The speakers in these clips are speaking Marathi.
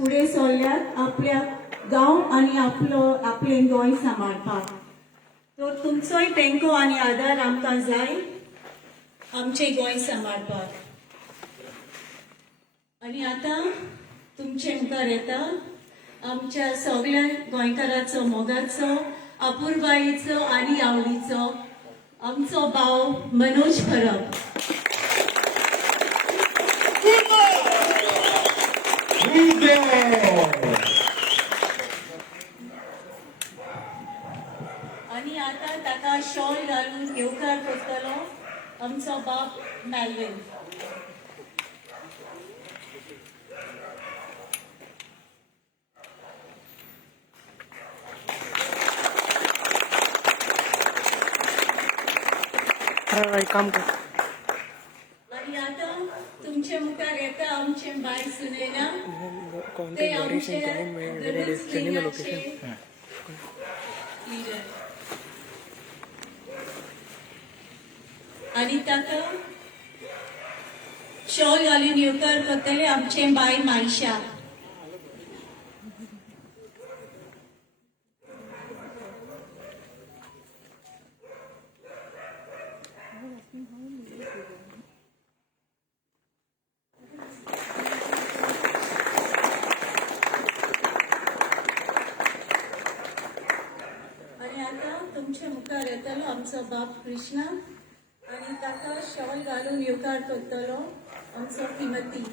फुडें सरल्यात आपल्या गांव आनी आपलें गोंय सांबाळपाक. तर तुमचोय तेंको आनी आदार आमकां जाय आमचें गोंय सांबाळपाक. आनी आतां तुमचे मुखार येता आमच्या सगळ्या गोंयकाराचो मोगाचो आपुरबायेचो आनी आवडीचो आमचो भाव मनोज परब. आनी आतां ताका शॉल घालून येवकार करतलो आमचो बाप मेल्विन. काम कर. आणि आता तुमचे मुखार येता आमचे बाय सुनेना ते आमचे गरजलेल्याचे लीडर. आणि ताका शॉल घालून येवकार करतले आमचे बाय मायशा. आणि आता तुमच्या मुखार येतलो आमचो बाप कृष्णा आणि ताका शॉल घालून येवकार करतलो आमचो तिमती.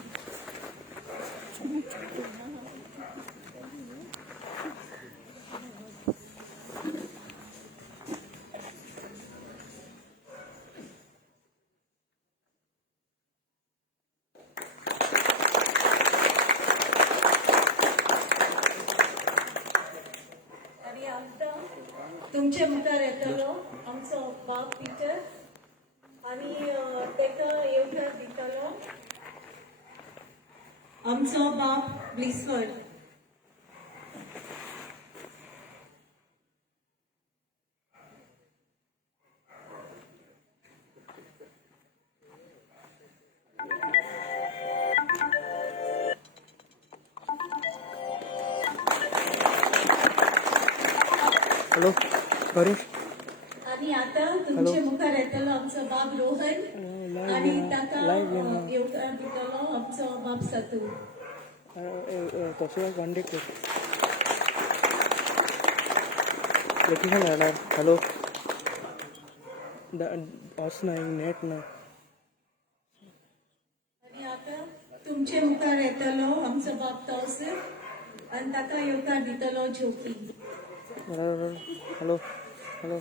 आणि आता तुमच्या मुखार येतलो आमचो बाप पिटर आणि तेका येवकार दितलो आमचो बाप ब्लिसवर्ड. हॅलो परेश. आणि आता तुमच्या मुखार येतलो आमचो बाप रोहन आणि ताका येवकार दितलो आमचो बाप सतू. तसं कॉन्टॅक्ट कर. लोकेशन घालणार. हॅलो बस नाही नेट ना. आणि आता तुमच्या मुखार येतलो आमचो बाप तवसर आणि ताका येवकार दितलो ज्योती. हॅलो हॅलो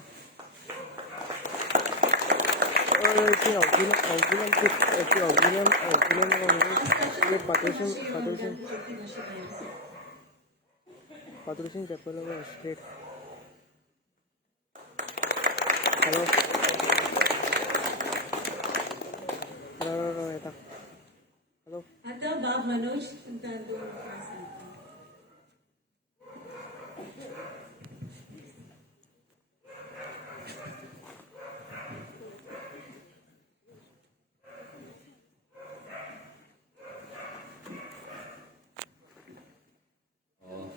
पात्रुशन चॅपल स्टेट. हॅलो येता. हॅलो आता बाप मनोज तुमकां दोन उतरां सांगता.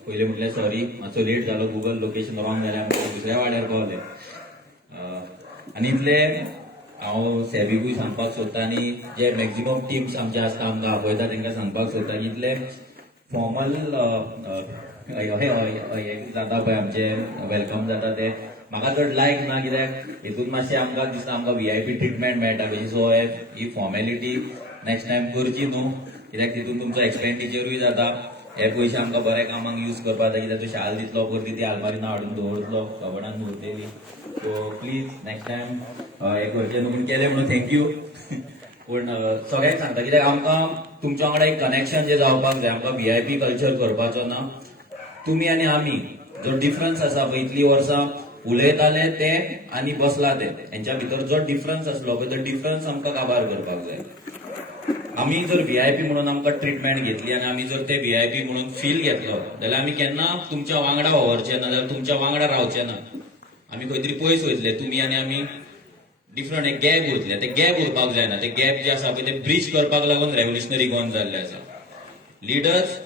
पहिले म्हटल्यार सॉरी मातसो लेट जालो. गुगल लोकेशन रॉंग जालें आमकां दुसऱ्या वाड्यार पावले. आनी इतले हांव सॅबीकूय सांगपाक सोदता आनी जे मॅक्झिमम टिम्स आमचे आसता आमकां आपयता तांकां सांगपाक सोदता की इतले फॉर्मल हे जाता पळय आमचे वेलकम जाता ते म्हाका चड लायक ना. कित्याक हितून मातशें आमकां दिसता आमकां VIP ट्रिटमेंट मेळटा कशी. सो ही फॉर्मेलिटी नेक्स्ट टायम करची न्हू. कित्याक तितून तुमचो एक्सपेंडिचरूय जाता. हे पयशे आमकां बऱ्या कामाक यूज करपाक जाय. कित्याक तू शाल दितलो परती ती आलमारीन हाडून दवरतलो कबडान उरलेली. सो प्लीज नेक्स्ट टायम हे करचें न्हू. पूण केलें म्हणून थँक्यू. पूण सगळ्यांक सांगता कित्याक आमकां तुमच्या वांगडा एक कनेक्शन जें जावपाक जाय. आमकां VIP कल्चर करपाचो ना. तुमी आनी आमी जो डिफरन्स आसा पळय इतलीं वर्सां उलयताले ते आनी बसला ते हेंच्या भितर जो डिफरन्स आसलो पळय तो डिफरन्स आमकां काबार करपाक जाय. आमी जर VIP म्हणून आमकां ट्रिटमेंट घेतली आनी आमी जर ते VIP म्हणून फील घेतलो जाल्यार आमी केन्ना तुमच्या वांगडा व्हरचे ना जाल्यार तुमच्या वांगडा रावचे ना. आमी खंय तरी पयस वयतले तुमी आनी आमी डिफरंट एक गॅप उरतले. ते गॅप उरपाक जायना. ते गॅप जे आसा पळय ते ब्रिज करपाक लागून रेव्होल्युशनरी गोवन जाल्ले आसा. लिडर्स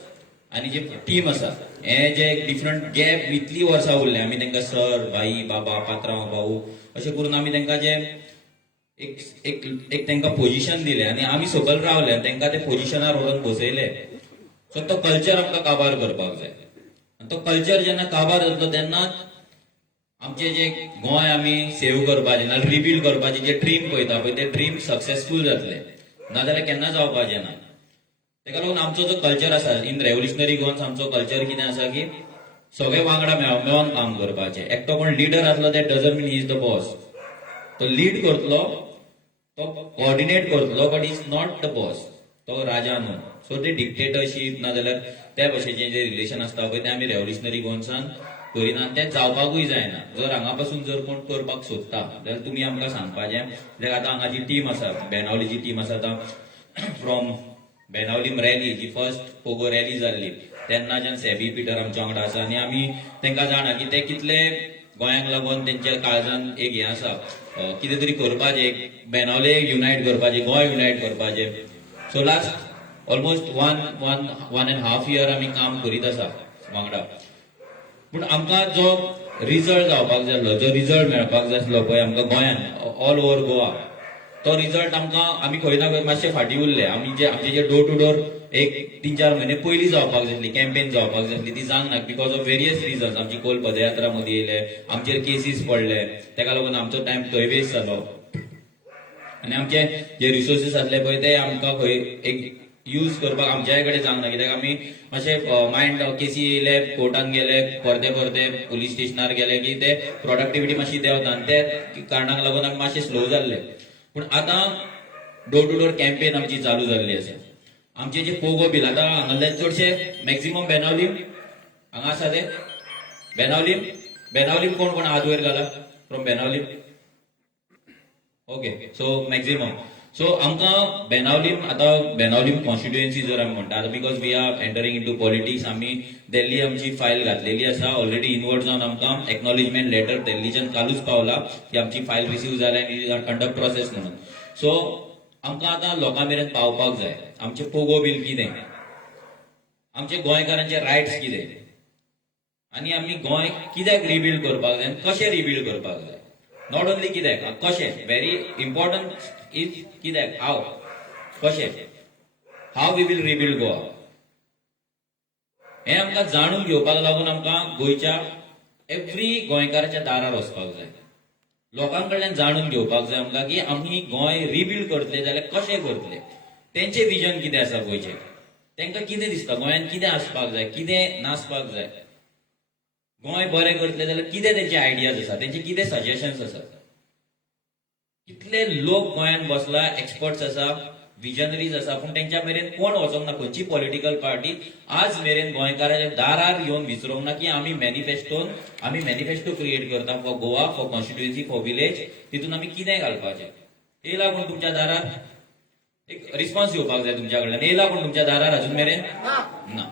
आनी जे टीम आसा हे जे डिफरंट गॅप इतली वर्सां उरले आमी तांकां सर भाई बाबा पात्रांव भाऊ अशें करून आमी तांकां जे एक एक एक तांकां पोजिशन दिलें आनी आमी सकयल रावले आनी तांकां ते पोजिशनार व्हरून बसयले. सो तो कल्चर आमकां काबार करपाक जाय. आनी तो कल्चर जेन्ना काबार जातलो तेन्ना आमचे जे गोंय आमी सेव करपाचें ना रिबिल्ड करपाचें जे ड्रीम पळयता पळय ते ड्रीम सक्सेसफूल जातले नाजाल्यार केन्ना जावपाचें ना. तेका लागून आमचो जो कल्चर आसा इन रेव्होल्युशनरी गोन्स आमचो कल्चर कितें आसा की सगळे वांगडा मेळोन काम करपाचें. एकटो कोण लिडर आसलो ते doesn't mean he is the boss. तो लीड करतलो तो कोऑर्डिनेट करतलो but is not the boss. तो राजा न्हू. सो ते डिक्टेटरशीप नाजाल्यार त्या भशेचे जे रिलेशन आसता पळय ते आमी रेव्होल्युशनरी गोन्सान करिना. ते जावपाकूय जायना. जर हांगा पासून जर कोण करपाक सोदता जाल्यार तुमी आमकां सांगपाचें. कित्याक आतां हांगा जी टीम आसा बेनावलीची टीम आसा आतां फ्रॉम बेनावलीम रॅली जी फर्स्ट पोगो रॅली जाल्ली तेन्नाच्यान सेबी पिटर आमच्या वांगडा आसा आनी आमी तांकां जाणा की ते कितले गोंयांक लागून तेंच्या काळजान एक हें आसा कितें तरी करपाचें बेनावले युनायट करपाचें गोंय युनायट करपाचें. So last almost one end half year आमी काम करीत आसा वांगडा. पूण आमकां जो रिजल्ट जावपाक जाय आसलो जो रिजल्ट मेळपाक जाय आसलो पळय आमकां गोंयान ऑल ओव्हर गोवा तो रिजल्ट आमकां आमी खंय ना खंय मातशे फाटीं उरले. आमी जे आमचे जे डोर टू डोर एक 3-4 म्हयने पयलीं जावपाक जाय आसली कॅम्पेन जावपाक जाय आसली ती जावंक ना बिकॉज ऑफ वेरियस रिजन्स. आमची कोल पदयात्रा मदीं येयले आमचेर केसीस पडले तेका लागून आमचो टायम थंय वेस्ट जालो आनी आमचे जे रिसोर्सीस आसले पळय ते आमकां खंय एक यूज करपाक आमच्या कडेन जावंक ना. कित्याक आमी मातशे मायंड केसी येयले कोर्टान गेले परते पुलीस स्टेशनार गेले की ते प्रोडक्टिविटी मातशी देंवता आनी ते कारणाक लागून आमी मातशे स्लो जाल्ले. पूण आतां डोर टू डोर कॅम्पेन आमची चालू जाल्ली आसा. आमचे जे पोगो बील आतां हांगासले चडशे मॅक्झिमम बेनावलीम हांगा आसा ते बेनावलीम कोण कोण हात वयर घाला from Benaulim. Okay so maximum. So आमकां बेनावलीम कॉन्स्टिट्युएन्सी जर आमी म्हणटा आतां because we are entering in to politics आमी दिल्ली आमची फायल घातलेली आसा ऑलरेडी इनवर्ट जावन आमकां एक्नॉलेजमेंट लेटर दिल्लीच्यान कालूच पावला की आमची फायल रिसीव जाल्या आनी अंडर प्रोसेस म्हणून. सो आमकां आतां लोकां मेरेन पावपाक जाय आमचें पोगो बील कितें आमचे गोंयकारांचे रायट्स कितें आनी आमी गोंय कित्याक रिबिल्ड करपाक जाय आनी कशें रिबिल्ड करपाक जाय. नॉट ओन्ली कित्याक कशें व्हेरी इम्पॉर्टंट इज कित्याक हाव कशें how we will rebuild Goa हें आमकां जाणून घेवपाक लागून आमकां गोंयच्या एव्हरी गोंयकाराच्या दारार वचपाक जाय. लोकां कडल्यान जाणून घेवपाक जाय आमकां की आमी गोंय रिबिल्ड करतले जाल्यार कशें करतले. तेंचें विजन कितें आसा गोंयचें तांकां कितें दिसता गोंयांत कितें आसपाक जाय कितें नासपाक जाय. गोंय बरें करतले जाल्यार कितें तेंचे आयडियाज आसा तेंचे कितें सजेशन्स आसात. कितले लोक गोंयांत बसला एक्सपर्ट्स आसा विजनरीज आसा पूण तेंच्या मेरेन कोण वचोंक ना. खंयची पॉलिटिकल पार्टी आज मेरेन गोंयकाराच्या दारार येवन विचारूंक ना की आमी मॅनिफेस्टो क्रिएट करता for Goa for constituency for village तितून आमी कितें घालपाचें. हे लागून तुमच्या दारार एक रिस्पॉन्स येवपाक जाय तुमच्या कडल्यान. हे लागून तुमच्या दारार अजून मेरेन ना.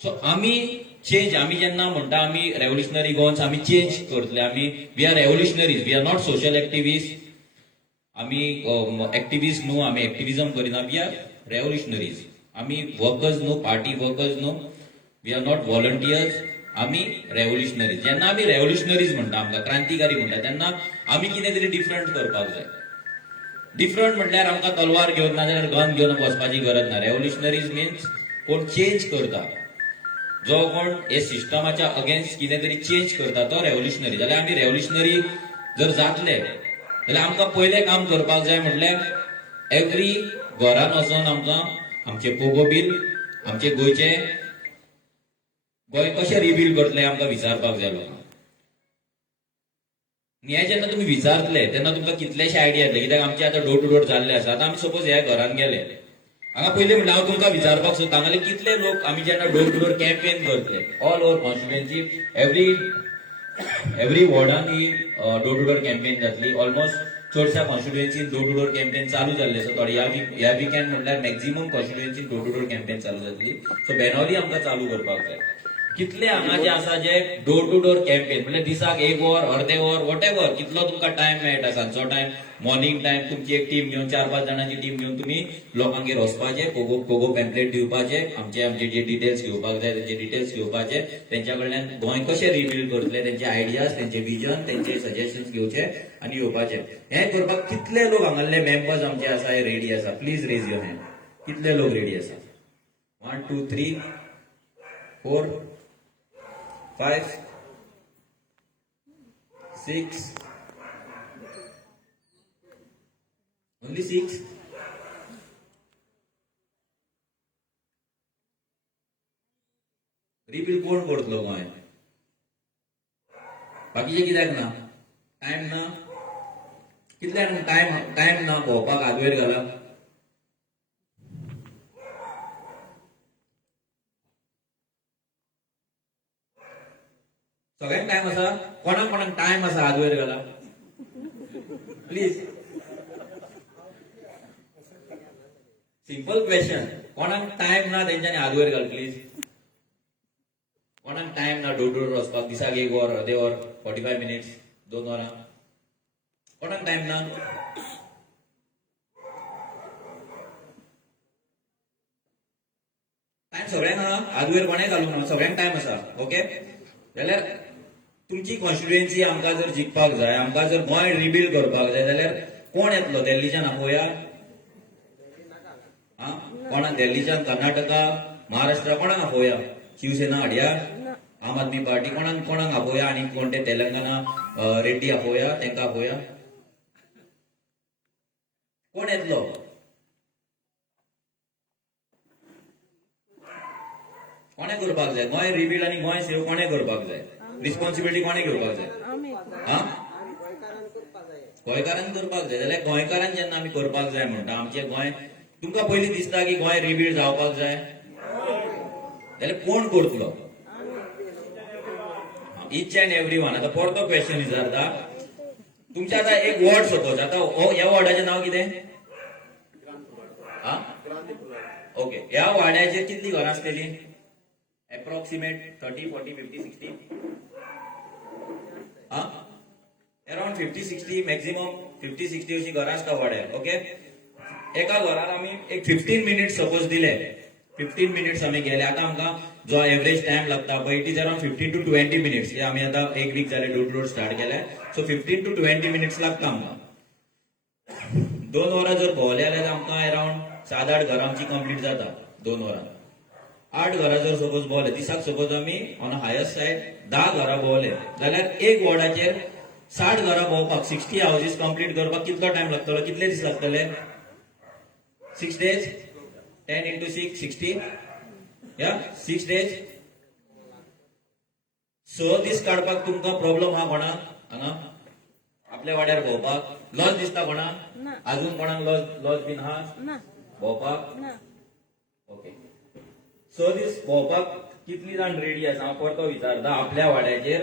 सो आमी चेंज आमी जेन्ना म्हणटा आमी रेव्होल्युशनरी गोन्स आमी चेंज करतले. आमी we are revolutionaries we are not social activist. आमी एक्टिविस्ट न्हू आमी एक्टिविजम करिना. We are revolutionaries. आमी वर्कर्स न्हू पार्टी वर्कर्स न्हू. We are not volunteers. आमी रेव्होल्युशनरीज. जेन्ना आमी रेव्होल्युशनरीज म्हणटा आमकां क्रांतिकारी म्हणटा तेन्ना आमी कितें तरी डिफरंट करपाक जाय. डिफरंट म्हटल्यार आमकां तलवार घेवन नाजाल्यार गन घेवन वचपाची गरज ना. रेव्होल्युशनरीज मिन्स कोण चेंज करता जो कोण हे सिस्टमाच्या अगेन्स्ट कितें तरी चेंज करता तो रेव्होल्युशनरी. जाल्यार आमी रेव्होल्युशनरी जर जातले जाल्यार आमकां पयलें काम करपाक जाय म्हटल्यार एव्हरी घरान वचोन आमकां आमचे पोगो बील आमचे गोंय कशें रिबिल्ड करतले आमकां विचारपाक जाय लोकांक. हे जेन्ना तुमी विचारतले तेन्ना तुमकां कितलेशे आयडिया येतले. कित्याक आमचे आतां डोर टू डोर जाल्ले आसा. आतां आमी सपोज ह्या घरान गेले हांगा पयलीं म्हणटा हांव तुमकां विचारपाक सोदता हांगाले कितले लोक आमी जेन्ना डोर टू डोर कॅम्पेन करतले ऑल ओव्हर कॉन्स्टिट्युएन्सी एव्हरी वॉर्डान ही डोर टू डोर कॅम्पेन जातली. ऑलमोस्ट चडशा कॉन्स्टिट्युएन्सीन डोर टू डोर कॅम्पेन चालू जाल्ले आसा. थोडी ह्या विकेंड म्हटल्यार मॅक्झिमम कॉन्स्टिट्युएन्सीन डोर टू डोर कॅम्पेन चालू जातली. सो बेनावली आमकां चालू करपाक जाय कितले हांगा जे आसा जे डोर टू डोर कॅम्पेन म्हणजे दिसाक 1 वर अर्दे वर वॉटेवर कितलो तुमकां टाइम मेळटा सांजचो टाइम मॉर्निंग टाइम तुमची एक टीम घेवन 4-5 जाणांची टीम घेवन तुम्ही लोकांगेर वचपाचे कोगो पॅम्पलेट दिवपाचे आमचे जे डिटेल्स घेवपाक जाय तेंचे डिटेल्स घेवपाचे तेंच्या कडल्यान गोंय कशें रिबिल्ड करतले तेंचे आयडियाज तेंचे विजन तेंचे सजेशन्स घेवचे आनी येवपाचे हें करपाक कितले लोक हांगासले मेंबर्स आमचे आसा हे रेडी आसा प्लीज रेज युअर हँड कितले लोक रेडी आसा 1 2 3 4 5 6 only 6 रिबिल्ड कोण करतलो गोंय बाकीचे कित्याक ना टाइम ना कितल्याक टाइम ना भोंवपाक हातवेर घाला सगळ्यांक टाइम आसा कोणाक टाइम आसा हातवेर घाला प्लीज सिंपल क्वेश्चन कोणाक टाइम ना तेंच्यांनी हातवेर घाल प्लीज कोणाक टाइम ना डोर टू डोर वचपाक दिसाक 1 वर अर्दे वर 45 मिनिट्स 2 वरां कोणाक टाइम ना टाइम सगळ्यांक आहा हातवेर कोणें घालूंक ना सगळ्यांक टाइम आसा ओके जाल्यार तुमची कॉन्स्टिट्युएन्सी आमकां जर जिखपाक जाय आमकां जर गोंय रिबिल्ड करपाक जाय जाल्यार कोण येतलो दिल्लीच्यान आपोवया कोणाक दिल्लीच्यान कर्नाटका महाराष्ट्रा कोणाक आपोवया शिवसेना हाडया आम आदमी पार्टी कोणाक आपोवया आनी कोण ते तेलंगणा रेड्डी आपोवया तेंका आपोवया कोण येतलो कोणे करपाक जाय गोंय रिबिल्ड आनी गोंय सेव कोणे करपाक जाय रिस्पॉन्सिबिलिटी कोणे घेवपाक जाय गोंयकारांनी करपाक जाय जाल्यार गोंयकारांनी जेन्ना आमी करपाक जाय म्हणटा आमचे गोंय तुमकां पयलीं दिसता की गोंय रिबिल्ड जावपाक जाय जाल्यार कोण करतलो इच अँड एव्हरी वन आतां परतो क्वेश्चन विचारता तुमचे आतां एक वॉर्ड सपोज आतां ह्या वॉर्डाचें नांव कितें ओके ह्या वाड्याचेर कितलीं घरां आसतलीं approximate 30 40 50 60 around 50 60 maximum 50 60 अशी घरां आसता वाड्यार ओके एका घरान आमी एक 15 मिनिट्स सपोज दिले 15 मिनिट्स आमी गेले आतां आमकां जो एवरेज टाइम लागता पळय it is around 15 to 20 minutes हे आमी आतां एक वीक जाले डोर टू डोर स्टार्ट केले सो 15 to 20 मिनिट्स लागता आमकां 2 वरां जर भोंवले जाल्यार आमकां अराउंड 7-8 घरां आमची कंप्लीट जाता 2 वरां 8 घरां जर सपोज भोंवले दिसाक सपोज आमी ऑन हायस्ट सायड 10 घरां भोंवले जाल्यार एक वॉर्डाचेर 60 घरां भोंवपाक 60 हाऊसेस कंप्लीट करपाक कितलो टाइम लागतलो कितले दीस लागतले 6 days 10 into 6 60 या 6 days 6 दीस काडपाक तुमकां प्रॉब्लेम हा कोणाक हांगा आपल्या वाड्यार भोंवपाक लॉज दिसता कोणाक अजून कोणाक लॉज बीन हा भोंवपाक ओके 6 दीस भोंवपाक कितली जाण रेडी आसा हांव परतो विचारता आपल्या वाड्याचेर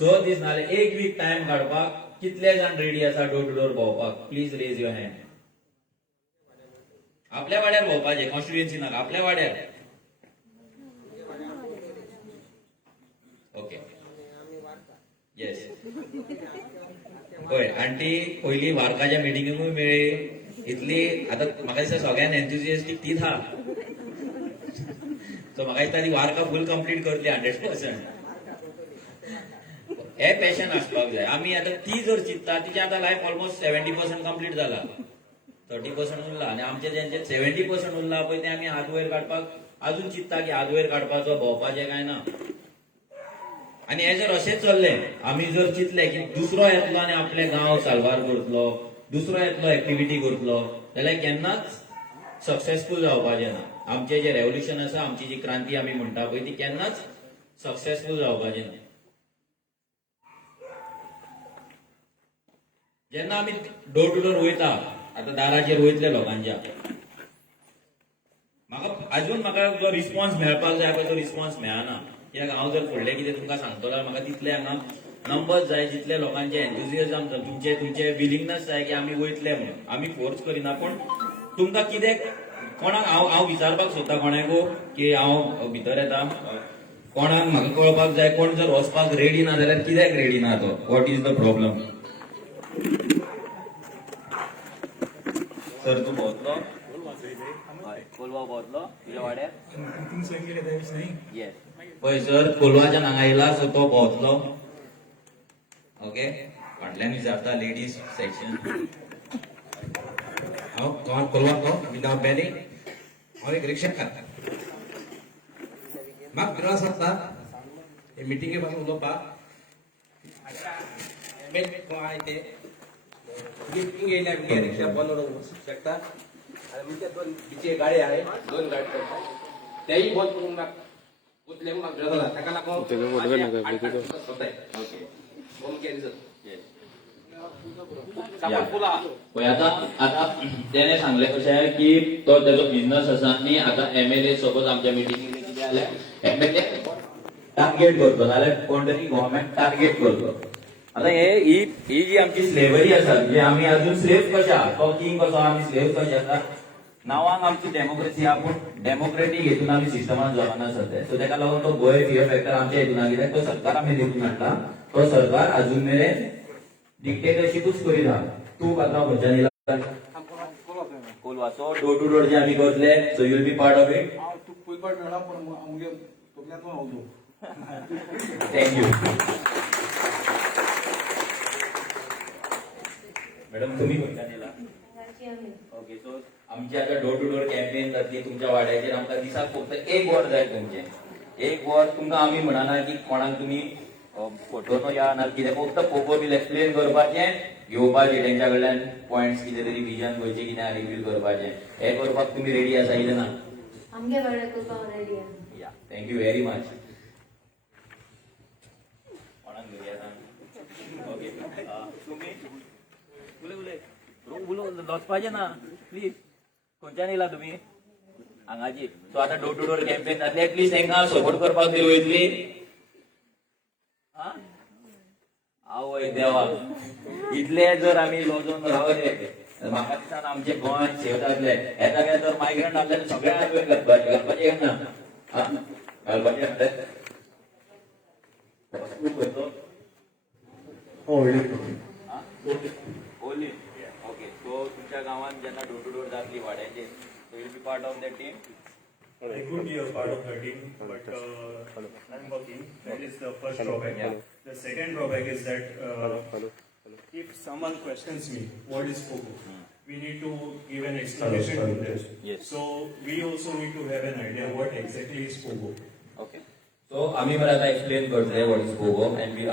6 दीस नाल्यार एक वीक टाइम काडपाक कितले जाण रेडी आसा डोर टू डोर भोंवपाक प्लीज रेज युअर हँड आपल्या वाड्यार भोंवपाचें कॉन्स्टिट्युएन्सी नाका आपल्या वाड्यार ओके येस पळय आंटी पयली वार्काच्या मिटिंगेकूय मेळ्ळी इतली आतां म्हाका दिसता सगळ्यान एन्थुजियास्टीक तीच हा सो म्हाका दिसता ती वार्का फुल कंप्लीट करतली 100%. हे पॅशन आसपाक जाय आमी आतां ती जर चिंतता तिचे आतां लायफ ऑलमोस्ट 70% कंप्लीट जाला 30% उरला आनी आमचे जेंचे 70% उरला पळय ते आमी हात वयर काडपाक अजून चिंतता की हात वयर काडपाचो भोंवपाचें काय ना आनी हे जर अशेंच चल्लें आमी जर चिंतले की दुसरो येतलो आनी आपले गांव साल्वार करतलो दुसरो येतलो एक्टिविटी करतलो जाल्यार केन्नाच सक्सेसफूल जावपाचें ना आमचें जे रेव्होल्युशन आसा आमची जी क्रांती आमी म्हणटा पळय ती केन्नाच सक्सेसफूल जावपाचें ना जेन्ना आमी डोर टू डोर वयता आतां दाराचेर वयतले लोकांच्या म्हाका जो रिस्पॉन्स मेळपाक जाय पळय तो रिस्पॉन्स मेळना कित्याक हांव जर फुडलें कितें तुमकां सांगतलो जाल्यार म्हाका तितले हांगा नंबर्स जाय जितले लोकांचे एन्थुजियाझम तुमचे विलिंगनेस जाय की आमी वयतले म्हणून आमी फोर्स करिना पूण तुमकां कितें कोणाक हांव विचारपाक सोदता कोणाकू की हांव भितर येता कोणाक म्हाका कळपाक जाय कोण जर वचपाक रेडी ना जाल्यार कित्याक रेडी ना तो what is the problem sir तू भोंवतलो हय कोलवा भोंवतलो तुज्या वाड्यार येस पळय सर कोलवाच्यान हांगा येयला सो तो भोंवतलो ओके फाटल्यान विचारता लेडीज सेक्शन हांव गोंयांत कोलवाचो विदाउट बेली हांव एक रिक्षा काडटा म्हाका त्रास जाता हे मिटिंगे पासून उलोवपाक गोंय ते मिटींग येयल्या रिक्षा बंद करून शकता आनी म्हणजे दोन बिचे गाडी आहे दोन गाडी करता तेही बंद करून म्हाका उतले म्हाका त्रास जाता ताका लागून ओके फोन कॅन्सल पळय आता त्याने सांगले कशें आहे की तो त्याचो बिझनस आसा आनी आता MLA सपोज आमच्या मिटिंगेक कितें जाल्यार MLA टार्गेट करतो नाल्यार कोण तरी गव्हर्नमेंट टार्गेट करतो आता ही जी आमची स्लेवरी आसा म्हणजे आमी अजून स्लेव कशे आहा तो किंग कसो आमी स्लेव कशे आसा नांवांक आमची डेमोक्रेसी आहा पूण डेमोक्रेटीक हेतून आमी सिस्टमान जगना सध्या सो ताका लागून तो गोंय फियर फॅक्टर आमच्या हेतून कित्याक तो सरकार आमी देखून हाडला तो सरकार अजून मेरेन डिक्टेटरशिपूच करीत आहा तूं आतां खंयच्यान येयला कोलवाचो डोर टू डोर जे आमी करतले so you will be part of it तू पयलीं मेळ्ळा पण आमगे तोपल्यातून हांव थँक्यू मॅडम तुम्ही खंयच्यान येयला ओके सो आमची आतां डोर टू डोर कॅम्पेन जातली तुमच्या वाड्याचेर आमकां दिसाक फक्त एक वर जाय तुमचें एक वर तुमकां आमी म्हणना की कोणाक तुमी फोटो या ना कितें फक्त पोको बील एक्सप्लेन करपाचें घेवपाचें तेंच्या कडल्यान पॉयंट्स कितें तरी विजन खंयचें कितें रिव्हील करपाचें हें करपाक तुमी रेडी आसा कितें ना आमगे वाड्यार करपाक रेडी आहा या थँक्यू व्हेरी मच कोणाक घरी आसा ओके तुमी उलय लचपाचें ना प्लीज खंयच्यान येयला तुमी हांगाची सो आतां डोर टू डोर कॅम्पेन जातली एटलीस्ट तांकां सपोर्ट करपाक तरी वयतली आवय देवा इतले जर आमी लॉजून रावले म्हाका दिसता आमचे गोंय सेव जातले येता काय जर मायग्रंट आसले सगळ्यांक घालपाचे ना घालपाचे ओली ओके सो तुमच्या गांवांत जेन्ना डोर टू डोर जातली वाड्याचेर so will be part of that team I could be a part of the team, but I'm working. That is the first drawback. Yeah. The second drawback is that if someone questions me, what is Pogo? We need to give an explanation to them. Yes. So we also need to have an idea what exactly is Pogo. Okay. So आम्ही मला आता एक्सप्लेन करतले what is POGO and we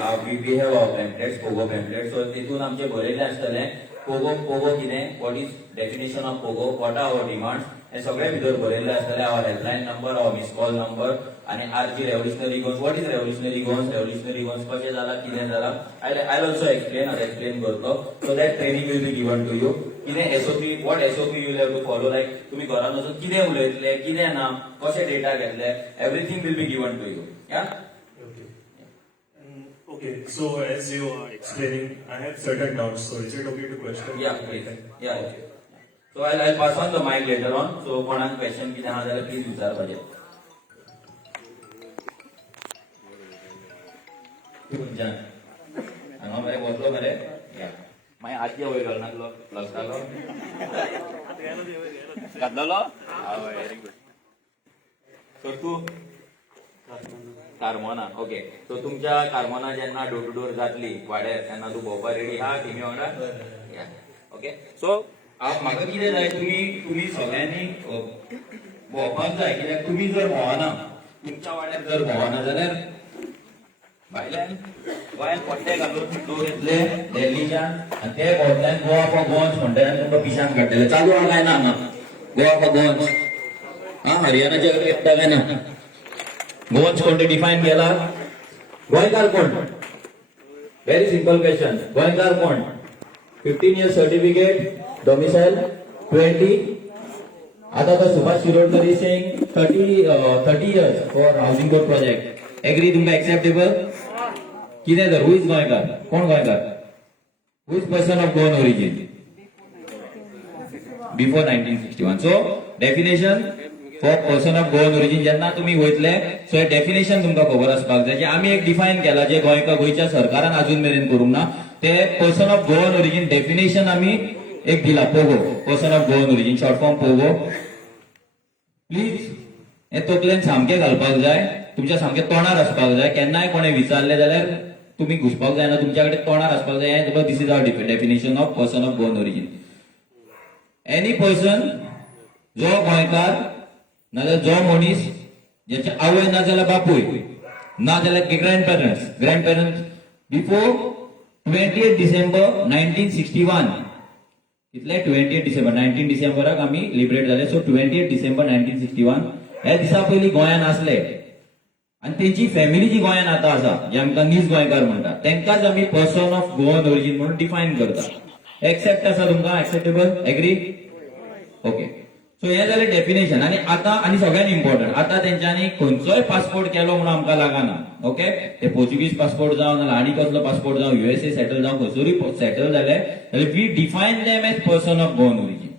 have our pamphlets POGO pamphlet so तितून आमचे बरयल्ले आसतले पोगो कितें what is definition of POGO what are our demands हे सगळे भितर बरयल्ले आसतले our helpline number our miss call number आणि RG revolutionary Goans what is revolutionary Goans कशें जाला कितें जाला आय ऑल्सो एक्सप्लेन आता एक्सप्लेन करतो so that training will be given to you कितें SOP what SOP you have to follow like तुमी घरान वचून कितें उलयतले कितें ना कशें डेटा घेतले everything will be given to you या Okay. Okay. So as you are explaining, I have certain doubts. So is it okay to question? Yeah, please. Yeah, okay. So I'll pass on the mic later on. So कोणाक question कितें आहा जाल्यार प्लीज विचारपाचें. खंयच्यान? हांगा मरे वतलो मरे? या. मागीर आजचे वयर घालनासलो लसतालो. घातलेलो? आवय व्हेरी गुड. सो तूं कार्मोना ओके सो तुमच्या कार्मोना जेन्ना डोर टू डोर जातली वाड्यार तेन्ना तूं भोंवपाक रेडी आहा टिमी वांगडा ओके सो म्हाका कितें जाय तुमी सगळ्यांनी भोंवपाक जाय कित्याक तुमी जर भोंवना तुमच्या वाड्यार जर भोंवना जाल्यार भायल्यान गोंयान पट्टे घालून लोक येतले दिल्लीच्यान आनी ते भोंवतल्यान गोवा फॉर गोवन्स म्हणटा आनी तुमकां पिशान काडटले चालू आहा काय ना हांगा गोवा फॉर गोवन्स हरियाणाचे येता काय ना गोवन्स कोणते डिफाईन केला गोंयकार कोण व्हेरी सिंपल क्वेश्चन गोंयकार कोण 15 years सर्टिफिकेट डोमिसाइल 20 आता तर Subhash Shirodkar is saying 30 years for housing board project agree तुमकां एक्सेप्टेबल कितें तर हू इज गोंयकार कोण गोंयकार who is person of Goan origin before 1961 so definition for person of Goan origin जेन्ना तुम्ही वयतले सो हे डेफिनेशन तुमकां खबर आसपाक जाय जे आमी एक डिफायन केला जे गोंयच्या सरकारान अजून मेरेन करूंक ना ते person of Goan origin definition आमी एक दिला Pogo person of Goan origin short form Pogo please हे तकलेन सामकें घालपाक जाय तुमच्या सामकें तोंडार आसपाक जाय केन्नाय कोणे विचारले जाल्यार तुम्ही घुसपाक जायना तुमच्या कडेन तोंडार आसपाक जाय this is our definition of person of Goan origin any person जो गोंयकार नाजाल्यार जो मनीस ज्याचे आवय ना जाल्यार बापूय ना जाल्यार ग्रँडपेरंट्स बिफोर 28 डिसेंबर 1961 इतले 28 डिसेंबर 19 डिसेंबराक आमी लिबरेट जाले सो 28 डिसेंबर 1961 हे दिसा पयलीं गोंयान आसले आणि त्यांची फॅमिली जी गोंयान आता आसा जे आमकां नीज गोंयकार म्हणटा तेंकाच आमी पर्सन ऑफ गोवन ओरिजिन म्हणून डिफायन करता एक्सेप्ट आसा तुमकां एक्सेप्टेबल एग्री ओके सो हे जालें डेफिनेशन आणि आता आणि सगळ्यात इम्पॉर्टंट आता तेंच्यांनी खंयचोय पासपोर्ट केलो म्हणून आमकां लागना ओके ते पोर्चुगीज पासपोर्ट जावं नाल्यार आनी कसलो पासपोर्ट जावं USA सेटल जावं खंयसरूय सेटल जाले जाल्यार we define them as person of Goan origin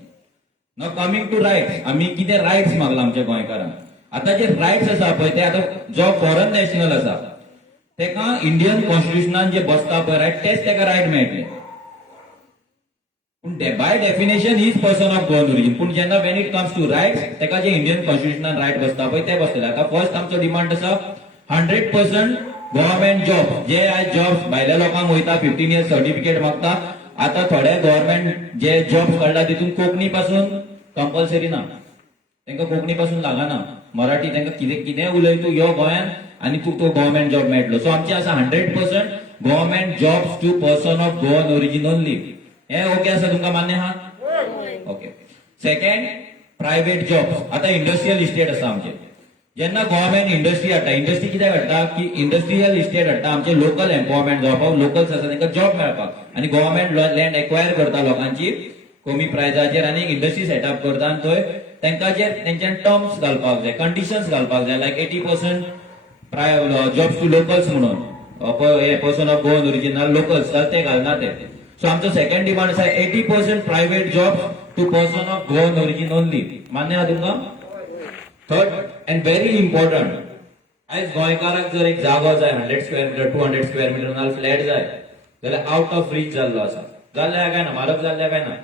now coming to rights आमी कितें रायट्स मागला आमच्या गोंयकारांक आता जे रायट्स आसा पळय ते आता जो फॉरेन नॅशनल आसा तेका इंडियन कॉन्स्टिट्युशनान जे बसता पळय रायट तेच तेका रायट मेळटले पूण by definition he is person of Goan origin पूण जेन्ना when it comes to rights तेका जे इंडियन कॉन्स्टिट्युशनान रायट बसता पळय ते बसतले आता फर्स्ट आमचो डिमांड आसा 100% गव्हर्नमेंट जॉब जे आयज जॉब भायल्या लोकांक वयता 15 इयर्स सर्टिफिकेट मागता आता थोडे गव्हर्नमेंट जे जॉब काढला तितून कोंकणी पासून कंपल्सरी ना तांकां कोंकणी पासून लागना मराठी तांकां कितें उलय तूं यो गोंयान आनी तूं तो गव्हर्नमेंट जॉब मेळटलो सो आमचे आसा 100% government jobs to person of Goan origin only हे ओके आसा तुमकां मान्य आहा ओके सेकंड प्रायव्हेट जॉब्स आता इंडस्ट्रियल इस्टेट आसा आमचे जेन्ना गव्हर्नमेंट इंडस्ट्री हाडटा इंडस्ट्री कित्याक हाडटा की इंडस्ट्रियल इस्टेट हाडटा आमचे लोकल एम्पॉवरमेंट जावपाक लोकल्स आसा तांकां जॉब मेळपाक आनी गव्हर्नमेंट लँड एक्वायर करता लोकांची कमी प्रायजाचेर आनी इंडस्ट्री सेटअप करता आनी थंय तांकां जे तेंच्यान टर्म्स घालपाक जाय कंडिशन्स घालपाक जाय लायक 80% जॉब्स टू लोकल्स म्हणून person of Goan origin locals जाल्यार ते घालना ते सो आमचो सेकंड डिमांड आसा 80% private jobs to person of Goan origin only मान्य आहा तुमकां थर्ड अँड व्हेरी इम्पॉर्टंट आयज गोंयकाराक जर एक जागो जाय 100 स्क्वेअर मिटर 200 स्क्वेअर मिटर नाल्यार फ्लॅट जाय जाल्यार आउट ऑफ रीच जाल्लो आसा जाल्ल्या काय ना म्हारग जाल्ल्या काय ना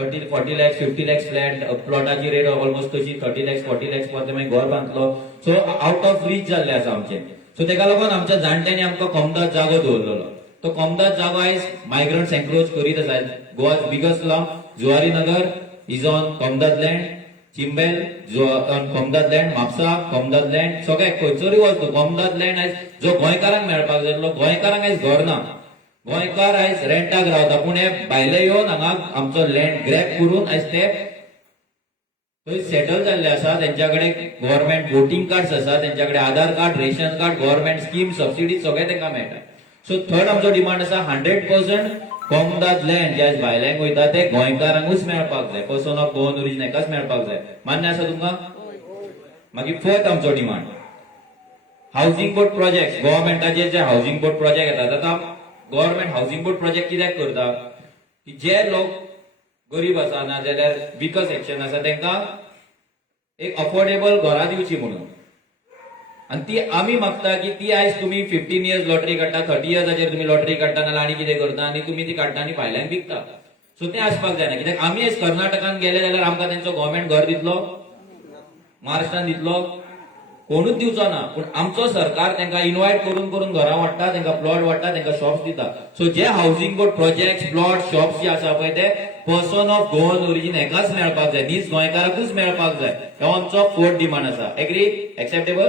30-40 lakhs 50 lakhs फ्लॅट प्लॉटाची रेट ऑलमोस्ट तशी 30 lakhs 40 lakhs पर्यंत मागीर घर बांदलो सो आउट ऑफ रीच जाल्ले आसा आमचे सो तेका लागून आमच्या जाणट्यांनी आमकां कोमदाद जागो दवरलेलो तो कोमदाद जागो आयज मायग्रंट्स एन्क्रोच करीत आसा Goa's biggest slum Zuari Nagar is on कोमदाद लँड चिंबेल कोमदाद लँड म्हापसा कोमदाद लँड सगळे खंयसरूय वच कोमदाद लँड आयज जो गोंयकारांक मेळपाक जाय गोंयकारांक आयज घर ना गोंयकार आयज रेंटाक रावता पूण हे भायले येवन हांगा आमचो लँड ग्रॅब करून आयज ते थंय सेटल जाल्ले आसा तेंच्या कडेन गव्हर्नमेंट वोटिंग कार्ड्स आसा तेंच्या कडेन Aadhaar card ration card government scheme subsidy सगळे तांकां मेळटा सो थर्ड आमचो डिमांड आसा 100% कोमदाद लँड जे आयज भायल्यांक वयता ते गोंयकारांकूच मेळपाक जाय पर्सन ऑफ गोवन ओरिजिन एकाच मेळपाक जाय मान्य आसा तुमकां मागीर फोर्थ आमचो डिमांड हाऊसिंग बोर्ड प्रोजेक्ट गव्हर्नमेंटाचे जे हाऊसिंग बोर्ड प्रोजेक्ट येतात आतां गव्हर्नमेंट हाऊसिंग बोर्ड प्रोजेक्ट कित्याक करता की जे लोक गरीब आसा ना जाल्यार विकर सेक्शन आसा तांकां एक अफोर्डेबल घरां दिवची म्हणून आनी ती आमी मागता की ती आयज तुमी 15 इयर्स लॉटरी काडटा 30 इयर्साचेर तुमी लॉटरी काडटा नाल्यार आनी कितें करता आनी तुमी ती काडटा आनी भायल्यांक विकता सो तें आसपाक जायना कित्याक आमी आयज कर्नाटकान गेले जाल्यार आमकां तेंचो गव्हर्नमेंट घर दितलो महाराष्ट्रान दितलो कोणूच दिवचो ना पूण आमचो सरकार तांकां इन्वायट करून करून घरां वाडटा तांकां प्लॉट वाडटा तांकां शॉप्स दिता सो जे housing board project plot shops जे आसा पळय ते पर्सन ऑफ गोवन ओरिजिन एकाच मेळपाक जाय नीज गोंयकाराकूच मेळपाक जाय हो आमचो फोर्थ डिमांड आसा एग्री एक्सेप्टेबल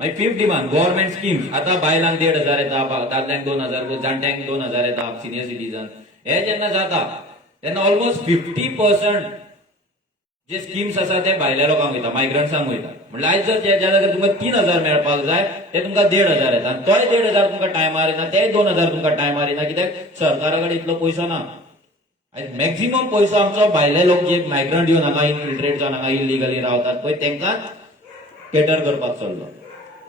मागीर फिफ्थ डिमांड गव्हर्नमेंट स्कीम्स आतां बायलांक 1,500 येता दादल्यांक 2,000 जाणट्यांक 2,000 येता सिनियर सिटीजन हे जेन्ना जाता तेन्ना ऑलमोस्ट 50% जे स्कीम्स आसा ते भायल्या लोकांक वयता मायग्रंट्सांक वयता म्हणल्यार आयज जर ज्या जाग्यार तुमकां 3,000 मेळपाक जाय ते तुमकां 1,500 येता आनी तोय 1,500 तुमकां टायमार येना ते 2,000 तुमकां टायमार येना कित्याक सरकारा कडेन इतलो पयसो ना आयज मॅक्झिमम पयसो आमचो भायले लोक जे मायग्रंट येवन हांगा इनफिल्ट्रेट जावन हांगा इलिगली रावतात पळय तांकांच केटर करपाक चल्लो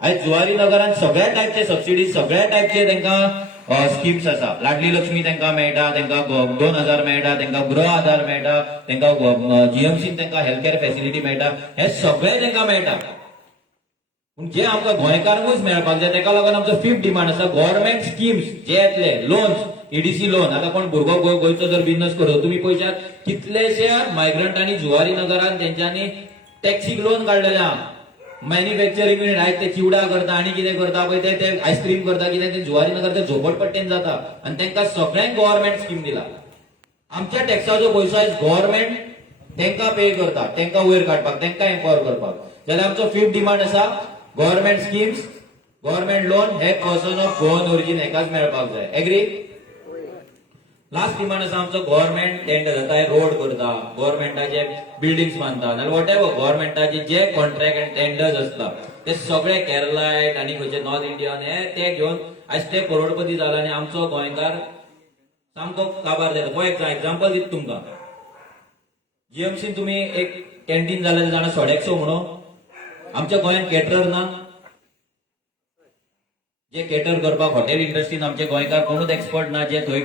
आयज जुवारी नगरात सगळ्या टायपचे सबसिडी सगळ्या टायपचे तांकां स्किम्स आसा. लाडली लक्ष्मी तांकां मेळटा, तांकां 2,000 मेळटा, तांकां गृह आधार मेळटा, तांकां जीएमसीन तांकां हेल्थ केअर फॅसिलिटी मेळटा, हे सगळे तांकां मेळटा. पूण जे आमकां गोंयकारांकूच मेळपाक जाय ताका लागून आमचो 5th डिमांड आसा गव्हर्नमेंट स्किम्स जे येतले लोन्स ईडीसी लोन. आता कोण भुरगो गोंयचो जर बिझनेस करता तुम्ही पळयशात कितलेशे मायग्रंटांनी जुवारी नगरांत तेंच्यांनी टॅक्सीक लोन काडलेले आहा. मॅन्युफॅक्चरिंग युनिट आयज ते चिवडा करता आणि कितें करता पळय ते आयस्क्रीम करता कितें ते जुवारी नगर ते झोपडपट्टेन जाता आनी तांकां सगळ्यांक गव्हर्नमेंट स्कीम दिला. आमच्या टॅक्साचो पयसो आयज गव्हर्नमेंट तांकां पे करता, तांकां वयर काडपाक, तांकां एम्पावर करपाक. जाल्यार आमचो 5th डिमांड आसा गव्हर्नमेंट स्किम्स गव्हर्नमेंट लोन हे पर्सन ऑफ गोवन ओरिजीन हेकाच मेळपाक जाय. एग्री. लास्ट डिमांड आसा आमचो गव्हर्नमेंट टेंडर जाता रोड करता, गव्हर्नमेंटाचे बिल्डिंग्स बांधता नाल्यार वॉट एवर गव्हर्नमेंटाचे जे कॉन्ट्रॅक्ट एंड टेंडर्स असता ते सगळे केरलायट आणि खंयचे नॉर्थ इंडियन हे ते घेवन आयज ते करोडपती जाला आनी आमचो गोंयकार सामको काबार जाता. फॉर एक्झाम्पल दिता तुमकां जीएमसीन तुम्ही एक कॅन्टीन जाल्यार जाणा सोडेक्सो म्हणून आमच्या गोंयांत केटरर ना. जे केटर करपाक हॉटेल इंडस्ट्रीन आमचे गोंयकार कोणूच एक्सपर्ट ना जे थंय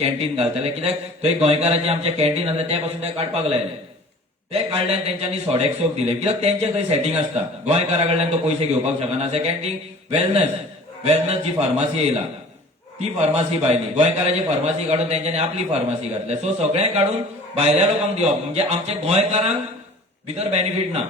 कॅन्टीन घालतले कित्याक थंय गोंयकारांचे आमचे कॅन्टीन आसले त्या पासून ते काडपाक लायले. ते काडल्यान तेंच्यांनी सोडेक्सोक दिले कित्याक तेंचे थंय सेटिंग आसता. गोंयकारा कडल्यान तो पयशे घेवपाक शकना. सेकंड थिंग वेलनेस जी फार्मासी येयला ती फार्मासी भायली गोंयकाराची फार्मासी काडून तेंच्यांनी आपली फार्मासी घातल्या. सो सगळें काडून भायल्या लोकांक दिवप म्हणजे आमच्या गोंयकारांक भितर बेनिफीट ना.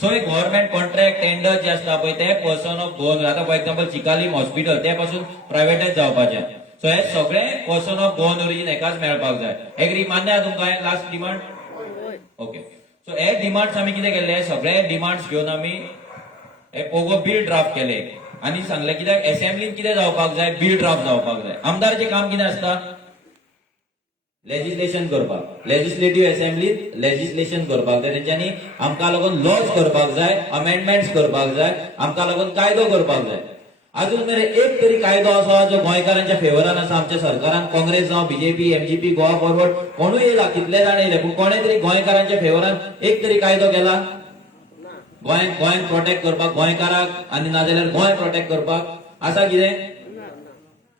सो एक गव्हर्नमेंट कॉन्ट्रॅक्ट टेंडर जे असता पळय ते पर्सन ऑफ गोवन आता फॉर एक्झाम्पल चिकालीम हॉस्पिटल ते पासून प्रायव्हेटायज जावपाचे. सो हे सगळे पर्सन ऑफ गोवन ओरिजीन एकाच मेळपाक जाय. एग्री मान्य आहा तुमकां हे लास्ट डिमांड. ओके. सो हे डिमांड्स आमी कितें केले सगळे डिमांड्स घेवन आमी हे पोगो बिल ड्राफ्ट केले आनी सांगले कित्याक असेंब्लीन कितें जावपाक जाय बिल ड्राफ्ट जावपाक जाय. आमदारचें काम कितें आसता लेजिस्लेशन करपाक. लेजिस्लेटिव्ह असेंब्लीत लेजिस्लेशन करपाक जाय. तेंच्यांनी आमकां लागून लॉज करपाक जाय, अमेंडमेंट्स करपाक जाय, आमकां लागून कायदो करपाक जाय. अजून मेरेन एक तरी कायदो आसा जो गोंयकारांच्या फेवरान आसा. आमच्या सरकारान काँग्रेस जावं बीजेपी एमजीपी गोवा फॉरवर्ड कोणूय येयला कितले जाण येयले पूण कोणे तरी गोंयकारांच्या फेवरान एक तरी कायदो केला गोंय प्रोटेक्ट करपाक गोंयकाराक आनी नाजाल्यार गोंय प्रोटेक्ट करपाक आसा कितें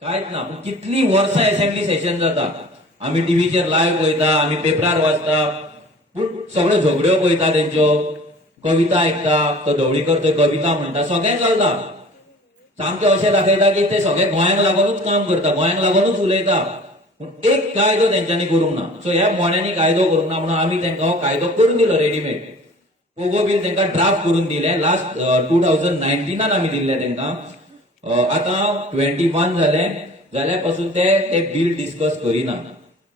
कांयच ना. पूण कितली वर्सां असेंब्ली सेशन जाता आमी टीव्हीचेर लायव्ह पळयता, आमी पेपरार वाचता, पूण सगळ्यो झगड्यो पळयता तेंच्यो, कविता आयकता, तो ढवळीकर थंय कविता म्हणटा, सगळें चलता. सामकें अशें दाखयता की ते सगळे गोंयांक लागूनच काम करता, गोंयांक लागूनच उलयता. पूण एक कायदो तेंच्यांनी करूंक ना. सो ह्या मोण्यानी कायदो करूंक ना म्हणून आमी तांकां हो कायदो करून दिलो रेडीमेड. पोगो बील तांकां ड्राफ्ट करून दिले. लास्ट 2019 आमी दिल्ले तांकां. आतां 21 जाल्या पासून ते बिल डिस्कस करिना.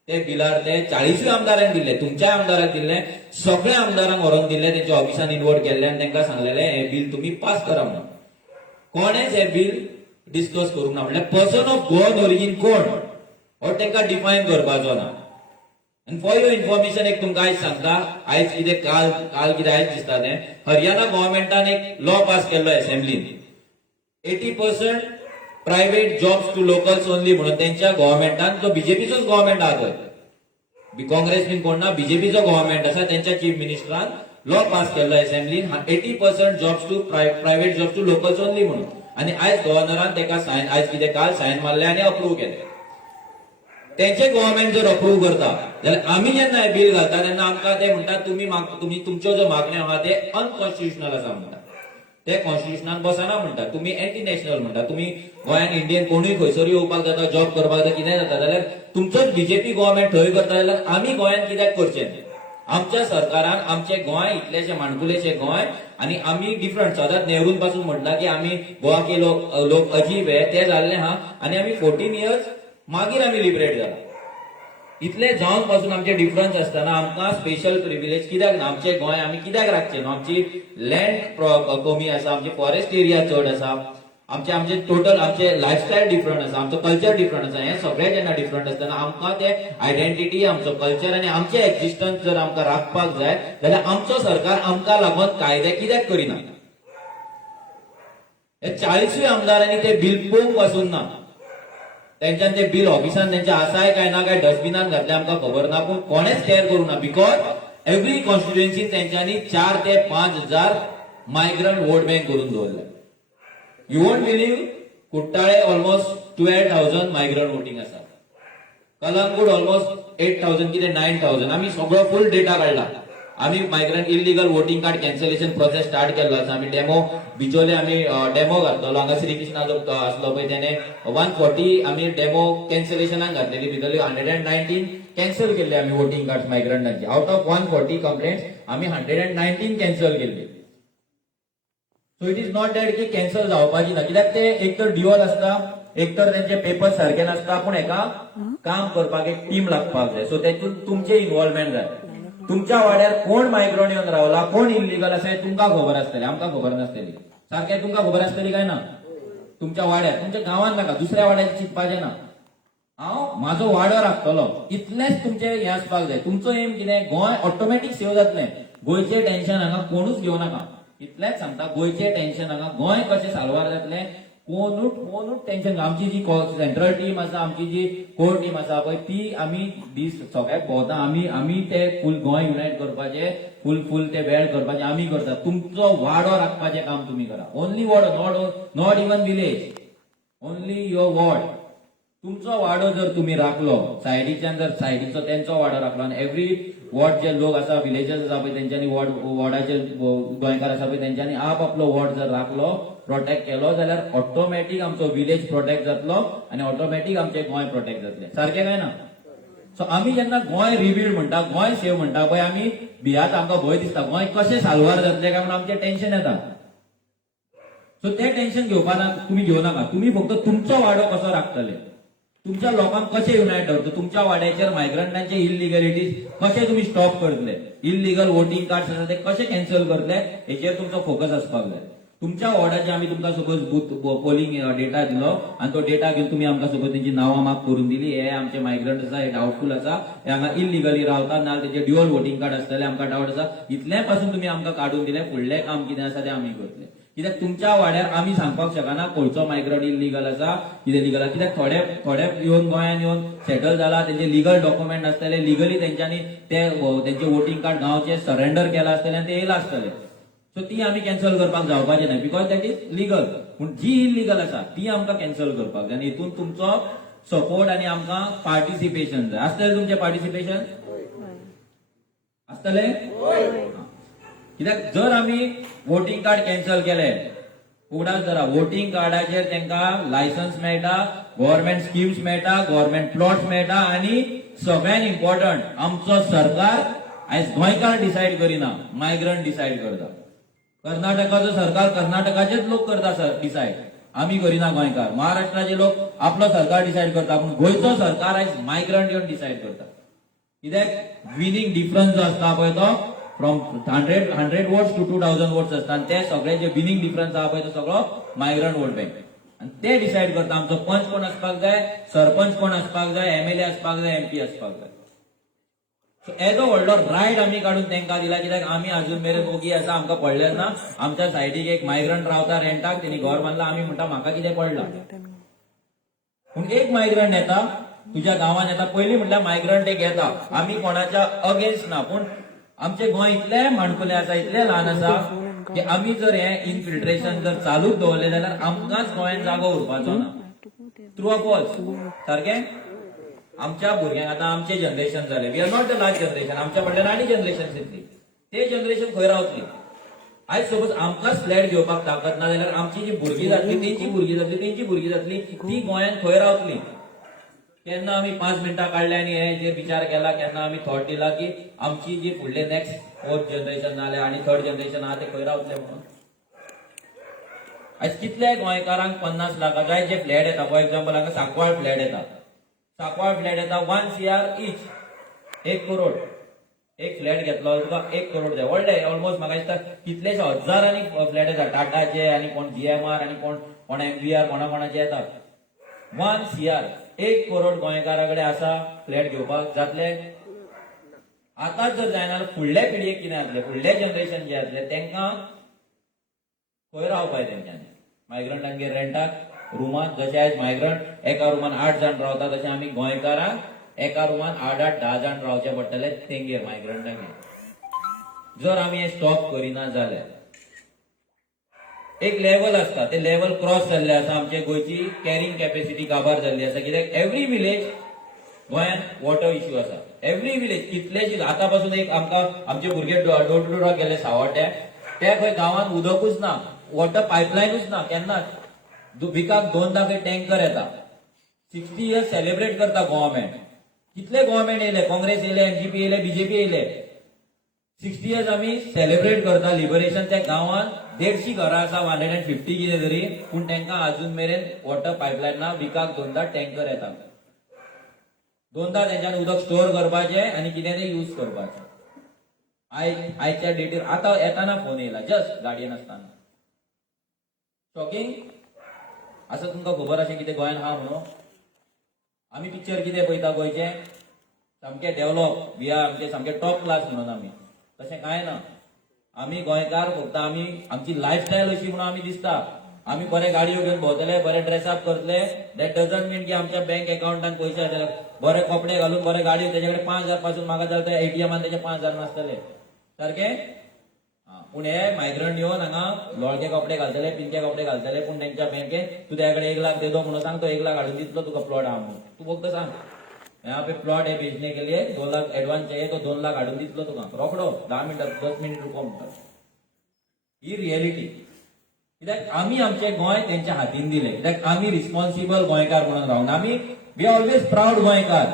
ते बिलार ते 40 आमदारांक दिले, तुमच्या आमदाराक दिले, सगळ्या आमदारांक व्हरोन दिले, तेंच्या ऑफिसान इन्वॉल्व केल्ले आनी तांकां सांगलेले हे बिल तुमी पास करा म्हणून. कोणेच हे बिल डिस्कस करूंक ना. म्हणल्यार पर्सन ऑफ गोवन ओरिजीन कोण हो तांकां डिफायन करपाचो ना. आनी फॉर युअर इन्फॉर्मेशन एक तुमकां आयज सांगता आयज कितें काल कितें आयज दिसता तें हरियाणा गव्हर्नमेंटान एक लॉ पास केल्लो असेंब्लीन 80% private jobs to locals only म्हणून त्यांच्या गव्हर्नमेंटान जो बीजेपीचोच गव्हर्नमेंट आहा थंय काँग्रेस बीन कोण ना बीजेपीचो गव्हर्नमेंट आसा त्यांच्या चीफ मिनिस्टरान लॉ पास केल्लो असेंब्लीन 80% jobs to private jobs to locals only म्हणून. आनी आयज गव्हर्नरान तेका सायन आयज कितें काल सायन मारले आनी अप्रूव्ह केले. तेंचे गव्हर्नमेंट जर अप्रूव्ह करता जाल्यार आमी जेन्ना हे बिल घालता तेन्ना आमकां ते म्हणटात तुमी तुमच्यो ज्यो मागण्यो आहा ते अनकॉन्स्टिट्युशनल आसा म्हणटा. ते कॉन्स्टिट्युशनान बसना म्हणटा, तुमी एंटी नॅशनल म्हणटा. तुमी गोंयान इंडियन कोणूय खंयसर येवपाक जाता जॉब करपाक जाता कितें जाता जाल्यार तुमचोच बीजेपी गव्हर्नमेंट थंय करता जाल्यार आमी गोंयान कित्याक करचें. आमच्या सरकारान आमचे गोंय इतलेशे माणकुलेशे गोंय आनी आमी डिफरंट सदांच नेहरून पासून म्हणटा की आमी गोवा के लोक अजीब आहे ते जाल्ले आहा आनी आमी 14 years मागीर आमी लिबरेट जाला. इतले जावन पासून आमचे डिफरन्स असताना आमकां स्पेशल प्रिविलेज कित्याक ना. आमचे गोंय आमी कित्याक राखचे न्हू. आमची लँड कमी आसा, आमची फॉरेस्ट एरिया चड आसा, आमचे टोटल आमचे लायफस्टायल डिफरंट आसा, आमचो कल्चर डिफरंट आसा. हे सगळे जेन्ना डिफरंट आसतना आमकां ते आयडेंटिटी आमचो कल्चर आनी आमचे एक्झिस्टन्स जर आमकां राखपाक जाय जाल्यार आमचो सरकार आमकां लागून कायदे कित्याक करिना. हे 40 आमदारांनी ते बिल पळोवंक पासून ना. तेंच्यान ते बिल ऑफिसान तेंच्या आसाय काय ना काय डस्टबिनान घातले आमकां खबर ना. पूण कोणेच केअर करूं ना बिकॉज एव्हरी कॉन्स्टिट्युएन्सी तेंच्यांनी 4 ते 5 हजार मायग्रंट वोट बँक करून दवरले. यू वोंट बिलीव कुट्टाळे ऑलमोस्ट 12,000 मायग्रंट वोटिंग आसा. कलंगूट ऑलमोस्ट 8,000 कितें 9,000. आमी सगळो फुल डेटा काढला. आम्ही migrant illegal voting card cancellation process start केल्लो आसा. आमी डेमो बिचोले आमी डेमो घातलो. हांगा श्री कृष्णा जो आसलो पळय त्याने 140 आमी डेमो कॅन्सलेशनाक घातलेली. भितरली 119 कॅन्सल केल्ले आमी वोटिंग कार्ड मायग्रंटांची. आउट ऑफ 140 कंप्लेंट्स आमी 119 कॅन्सल केल्ले. So it is not that की कॅन्सल जावपाची ना, कित्याक ते एक तर ड्युअल आसता, एक तर त्यांचे पेपर सारखे नासता, पूण हेका काम करपाक एक टीम लागपाक जाय. सो तेतून तुमचे इन्व्हॉल्वमेंट जाय. तुमच्या वाड्यार कोण मायग्रंट येवन रावला, कोण इलिगल आसा हे तुमकां खबर आसतलें, आमकां खबर नासतली. सारकें तुमकां खबर आसतली काय ना? तुमच्या वाड्यार, तुमच्या गांवांत नाका, दुसऱ्या वाड्याचें चिंतपाचें ना. हांव म्हाजो वाडो राखतलो, इतलेंच तुमचें हें आसपाक जाय. तुमचो एम कितें, गोंय ऑटोमॅटीक सेव जातलें. गोंयचें टेन्शन हांगा कोणूच घेवं नाका. इतलेंच सांगता, गोंयचें टेन्शन हांगा गोंय कशें साल्वार जातलें कोणूच टेन्शन. आमची जी सेंट्रल टीम आसा, आमची जी कोर टीम आसा पळय, ती आमी दीस सगळ्याक भोंवता. आमी ते फूल गोंय युनायट करपाचे, फूल ते वेळ करपाचे आमी करता. तुमचो वाडो राखपाचें काम तुमी करा. ओन्ली वाडो, not even village, only your ward. तुमचो वाडो जर तुम्ही राखलो, सायडीच्यान जर सायडीचो तेंचो वाडो राखलो, आनी एव्हरी वॉर्ड जे लोक आसा, विलेजर्स आसा पळय तेंच्यांनी वॉर्डाचे गोंयकार आसा पळय तेंच्यांनी आपलो वॉर्ड जर राखलो, प्रोटेक्ट केलो, जाल्यार ऑटोमॅटीक आमचो विलेज प्रोटेक्ट जातलो आनी ऑटोमॅटीक आमचे गोंय प्रोटेक्ट जातले. सारखें काय ना? सो आमी जेन्ना गोंय रिबिल्ड म्हणटा, गोंय सेव म्हणटा पळय, आमी भियात, आमकां भंय दिसता गोंय कशें साल्वार जातलें काय म्हणून आमचें टेन्शन येता. सो तें टेन्शन घेवपाना तुमी घेवं नाका. तुमी फक्त तुमचो वाडो कसो राखतले, तुमच्या लोकांक कशें युनायट दवरतले, तुमच्या वाड्याचेर मायग्रंटांचे इलिगलिटीज कशें तुमी स्टॉप करतले, इलिगल वोटिंग कार्ड्स आसा ते कशें कॅन्सल करतले, हेचेर तुमचो फोकस आसपाक जाय. तुमच्या वॉर्डाचे आमी तुमकां सपोज बूथ पोलिंग डेटा दिलो आनी तो डेटा घेवन तुमी आमकां सपोज तेंची नांवां माप करून दिली, हे आमचे मायग्रंट आसा, हे डाउटफुल आसा, हे हांगा इलिगली रावतात, ना तेचे ड्युअल वोटिंग कार्ड आसतले, आमकां डाउट आसा, इतले पासून तुमी आमकां काडून दिले, फुडलें काम कितें आसा तें आमी करतले. कित्याक तुमच्या वाड्यार आमी सांगपाक शकना खंयचो मायग्रंट इलिगल आसा, कितें लिगल आसा. कित्याक थोडे येवन गोंयान येवन सेटल जाला, तेंचे लिगल डॉक्युमेंट आसतले, लिगली तेंच्यांनी तेंचे वोटिंग कार्ड गांवचे सरेंडर केला आसतले आनी ते येयला आसतले. सो ती आमी कॅन्सल करपाक जावपाचें ना, बिकॉज दॅट इज लिगल. पूण जी इलिगल आसा ती आमकां कॅन्सल करपाक जाय. आनी हितून तुमचो सपोर्ट आनी आमकां पार्टिसिपेशन जाय. आसतलें तुमचें पार्टिसिपेशन? आसतलें? कित्याक जर आमी वोटिंग कार्ड कॅन्सल केले, उगडास धरा, वोटिंग कार्डाचेर तांकां लायसन्स मेळटा, गव्हर्नमेंट स्किम्स मेळटा, गव्हर्नमेंट प्लॉट्स मेळटा, आनी सगळ्यात इम्पॉर्टंट आमचो सरकार आयज गोंयकार डिसायड करिना, मायग्रंट डिसायड करता. कर्नाटकाचो सरकार कर्नाटकाचेच लोक करता डिसायड, आमी करिना गोंयकार. महाराष्ट्राचे लोक आपलो सरकार डिसायड करता, पूण गोंयचो सरकार आयज मायग्रंट येवन डिसायड करता. कित्याक विनिंग डिफरन्स जो आसता पळय तो फ्रॉम 100 वोट्स टू 2000 वोट्स आसता, आनी ते सगळे जे विनिंग डिफरन्स आहा पळय तो सगळो मायग्रंट वोट बँक, आनी ते डिसायड करता आमचो पंच कोण आसपाक जाय, सरपंच कोण आसपाक जाय, MLA आसपाक जाय, MP आसपाक जाय. सो एजो व्हडलो रायट आमी काडून तांकां दिला, कित्याक आमी अजून मेरेन ओगी आसा, आमकां पडलें ना. आमच्या सायडीक एक मायग्रंट रावता रेंटाक, तेणी घर बांदला, आमी म्हणटा म्हाका कितें पडला. पूण एक मायग्रंट येता तुज्या गांवांत येता, पयलीं म्हटल्यार मायग्रंट एक येता, आमी कोणाच्या अगेन्स्ट ना, पूण आमचे गोंय इतले माणकुले आसा, इतले ल्हान आसा की आमी जर हें इनफिल्ट्रेशन जर चालूच दवरलें जाल्यार आमकांच गोंयांत जागो उरपाचो ना. True or false? सारकें? आमच्या भुरग्यांक आतां आमचें जनरेशन जालें, we are not the last generation, आमच्या फाटल्यान आनी जनरेशन येतली, ते जनरेशन खंय रावतली. आयज सपोज आमकांच फ्लॅट घेवपाक ताकद ना जाल्यार आमची जी भुरगीं जातली, तेंची भुरगीं जातली, तेंची भुरगीं जातली, ती गोंयांत खंय रावतली. केन्ना आमी 5 मिनटां काडले आनी हेचेर विचार केला, केन्ना आमी थॉट दिला की आमची जी फुडले नेक्स्ट 4th जनरेशन जालें आनी 3rd जनरेशन आहा ते खंय रावतले म्हणून. आयज कितले गोंयकारांक 50 लाखाचे जे फ्लॅट येता, फॉर एक्झाम्पल हांगा सांकवाळ फ्लॅट येता, सांकवाळ फ्लॅट येता 1 CR इच, 1 करोड. एक फ्लॅट घेतलो तुका 1 करोड जाय, व्हडले ऑलमोस्ट म्हाका दिसता कितलेशे हजारांनी फ्लॅट येता, टाटाचे आनी कोण GMR आनी कोण MVR कोणाचे येतात. 1 CR 1 करोड गोंयकारा कडेन आसा, फ्लॅट घेवपाक जातले. आतांच जर जायना जाल्यार फुडल्या पिळगेक कितें जातलें, फुडले जनरेशन जे जातले तांकां खंय रावपाक तेंच्यांनी. मायग्रंटांगेर रेंटाक रुमांत, जशे आयज मायग्रंट एका रुमान 8 जाण रावता, तशें आमी गोंयकारांक एका रुमान 8-8, 10 जाण रावचे पडटले तेंगेर मायग्रंटांगेर. जर आमी हें स्टॉप करिना जाल्यार एक लेवल असता ते लेवल क्रॉस जाल्ले आसा आमचे गोंयची कॅरिंग कॅपॅसिटी काबार जाल्ली आसा कित्याक एव्हरी विलेज गोंयांत वॉटर इश्यू आसा एव्हरी विलेज कितलेशीच आतां पासून एक आमकां आमचे भुरगे डोर टू डोर गेले सावड्ड्या त्या खंय गांवांत उदकूच ना वॉटर पायपलायनूच ना केन्नाच विकाक 2दा खंय टँकर येता 60 इयर्स सेलिब्रेट करता गव्हर्मेंट कितले गव्हर्मेंट येयले काँग्रेस येयले एनजीपी येयले बीजेपी येयले 60 इयर्स आमी सेलिब्रेट करता लिबरेशन त्या गांवांत 150 घरां आसा 150 कितें तरी पूण तांकां अजून मेरेन वॉटर पायपलायन ना विकाक 2दा टँकर येता 2दा तेंच्यानी उदक स्टोर करपाचें आनी कितें तें यूज करपाचें आयच्या डेटीर आतां येताना फोन येयला जस्ट गाडयेन आसतना शॉकिंग असं तुमकां खबर अशें कितें गोंयान आहा म्हणून आमी पिक्चर कितें पळयता गोंयचे सामके डेव्हलप वी आर आमचे सामके टॉप क्लास म्हणून आमी तशें कांय ना आमी गोंयकार फक्त आमी आमची लायफस्टायल अशी म्हणून आमी दिसता आमी बरे गाडयो घेवन भोंवतले बरे ड्रेसअप करतले दॅट डजंट मीन की आमच्या बँक अकाउंटान पयशे आसतले बरे कपडे घालून बरे गाडयो तेजे कडेन 5,000 पासून म्हाका जाल्यार ते एटीएमान तेजे 5,000 नासतले सारकें पूण हे मायग्रंट येवन हांगा लोळके कपडे घालतले पिंके कपडे घालतले पूण तेंच्या बँकेन तू त्याकडे 1 लाख दे दो म्हणून सांग तो 1 लाख हाडून दितलो तुका प्लॉट आहा म्हणून तू फक्त सांग यहाँ पे प्लॉट है बेचने के लिए 2 लाख एडवांस चाहिए तो 2 लाख हाडून दितलो तुका रोकडो 10 मिनिटात 10 मिनिट रुको म्हणटा ही रियलिटी कित्याक आमी आमचे गोंय तेंच्या हातीन दिले कित्याक आमी रिस्पॉन्सिबल गोंयकार म्हणून रावन आमी वी ऑलवेज प्राऊड गोंयकार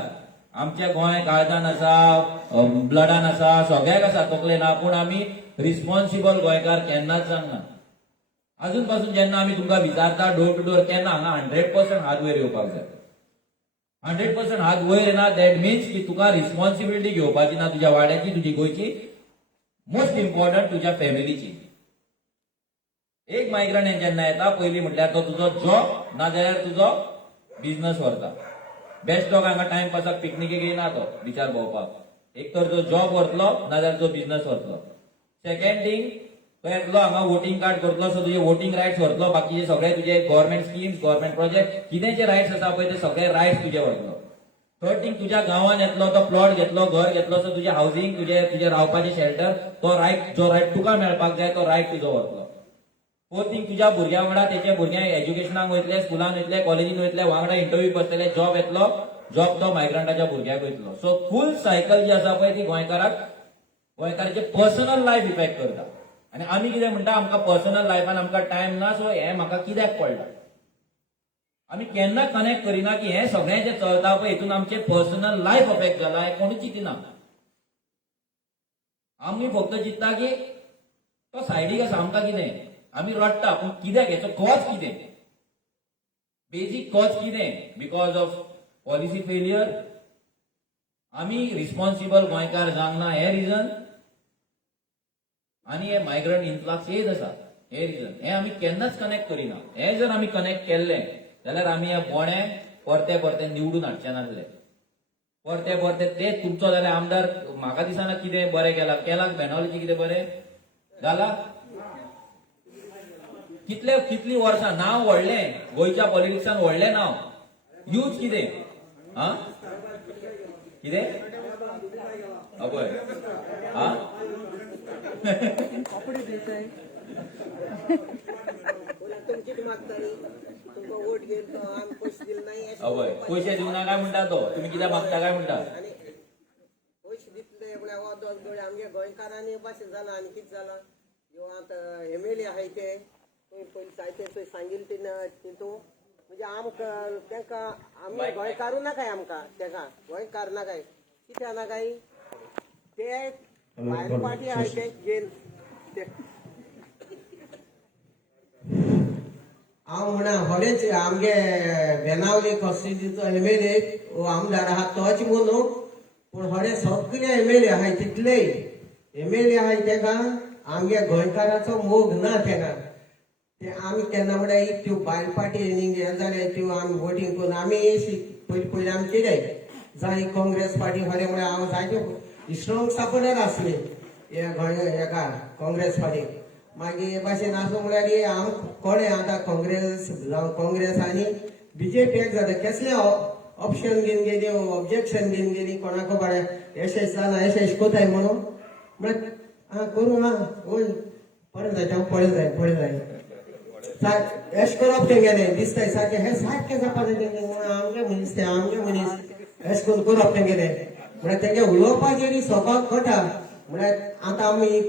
आमचे गोंय काळजान आसा ब्लडान आसा सगळ्याक आसा तकले ना पूण आमी रिस्पॉन्सिबल गोंयकार केन्नाच जावना अजून पासून जेन्ना आमी तुमकां विचारता डोर टू डोर केन्ना हांगा 100% हात वयर येवपाक जाय 100% हात वयर येना दॅट मिन्स की तुका रिस्पॉन्सिबिलिटी घेवपाची ना तुज्या वाड्याची तुजी गोंयची मोस्ट इम्पॉर्टंट तुज्या फॅमिलीची एक मायग्रंट जेन्ना येता पयलीं म्हटल्यार तो तुजो जॉब नाजाल्यार तुजो बिझनस व्हरता बेस्ट डॉग हांगा टायम पासाक पिकनिकेक येयना तो बिचार भोंवपाक एक तर तो जॉब व्हरतलो नाजाल्यार तो बिझनस व्हरतलो सेकंड थिंग तो येतलो हांगा वोटिंग कार्ड करतलो सो तुजे वोटिंग रायट्स व्हरतलो बाकीचे सगळे तुजे गव्हर्मेंट स्किम्स गव्हर्मेंट प्रोजेक्ट कितें जे रायट्स आसा पळय ते सगळे रायट्स तुजे व्हरतलो थर्ड थिंग तुज्या गांवांत येतलो तो प्लॉट घेतलो घर घेतलो सो तुजे हावसिंग तुजे रावपाचे शेल्टर तो रायट जो रायट तुका मेळपाक जाय तो रायट तुजो व्हरतलो फोर्थ थिंग तुज्या भुरग्या वांगडा तेचे भुरगे एज्युकेशनाक वयतले स्कुलान वयतले कॉलेजीन वयतले वांगडा इंटरव्यू बसतले जॉब येतलो जॉब तो मायग्रंटाच्या भुरग्याक वयतलो सो फूल सायकल जी आसा पळय ती गोंयकाराचे पर्सनल लायफ इफेक्ट करता आनी आमी कितें म्हणटा आमकां पर्सनल लायफान आमकां टायम ना सो हें म्हाका कित्याक पडला आमी केन्ना कनेक्ट करिना की हें सगळें जें चलता पळय हितून आमचें पर्सनल लायफ अफेक्ट जाला हें कोणूच चिंतिना आमी फक्त चिंतता की तो सायडीक आसा आमकां कितें आमी रडटा पूण कित्याक हेचो कॉज कितें बेजीक कॉज कितें बिकॉज ऑफ पॉलिसी फेलियर आमी रिस्पॉन्सिबल गोंयकार जावंक ना हें रिजन आनी हे मायग्रंट इन्फ्लक्स हेच आसा हे रिजन हें आमी केन्नाच कनेक्ट करिना हें जर आमी कनेक्ट केल्लें जाल्यार आमी हे बोणे परते परते निवडून हाडचे नासले परते परते तेच तुमचो जाल्यार आमदार म्हाका दिसना कितें बरें केलां बेनावलीचें कितें बरें जाला कितली वर्सां नांव व्हडलें गोंयच्या पॉलिटिक्सान व्हडलें नांव यूज कितें हा कितें पळय हा अवय पयशे दिवना काय म्हणटा तो तुम्ही कित्याक मागता काय म्हणटा पयशे दितले म्हळ्यार आमगे गोंयकारांनी भाशेन जाला आनी कितें जाला ह्यो आतां एमएलए आहाय ते पयलीं जायते थंय सांगिल्ले तितू म्हणजे आमकां तांकां आमी गोंयकारू नाकाय आमकां ताका गोंयकार नाकाय कित्याक नाकाय ते भायर पार्टी आहाय ते घेन हांव म्हणा होडेच आमगे बेनावली कॉन्स्टिट्युन्सीचो एमएलए आमदार आहा तोच म्हणून पूण होडे सगळे एमएलए आहाय तितले एमएलए आहाय तेका आमगे गोंयकाराचो मोग ना तेका ते आमी केन्ना म्हळ्यार त्यो भायर पार्टी हे जाल्यार त्यो आमी वोटींग करून आमी पयलीं आमी कितें जाय काँग्रेस पार्टी खरें म्हळ्यार हांव जायत्यो स्ट्रॉंग सपोर्टर आसले हेका काँग्रेस पार्टीक मागीर हे भाशेन आसूं म्हळ्यार हांव कोणें आतां काँग्रेस आनी बीजेपीक जाता कसलें ऑप्शन घेवन गेली ऑब्जेक्शन घेवन गेली कोणाक खबर एशेच जालां एशेच कोताय म्हणून म्हळ्यार करूं हा वय पळय जाय पळय जाय एश करप तेंगेले दिसताय सारखे हे सारखे जावपाचे तेंगे आमगे मनीस ते आमगे मनीस एश करून करप तेंगेले म्हळ्यार तेंगे उलोवपाचेर सकाळ कटा म्हळ्यार आतां आमी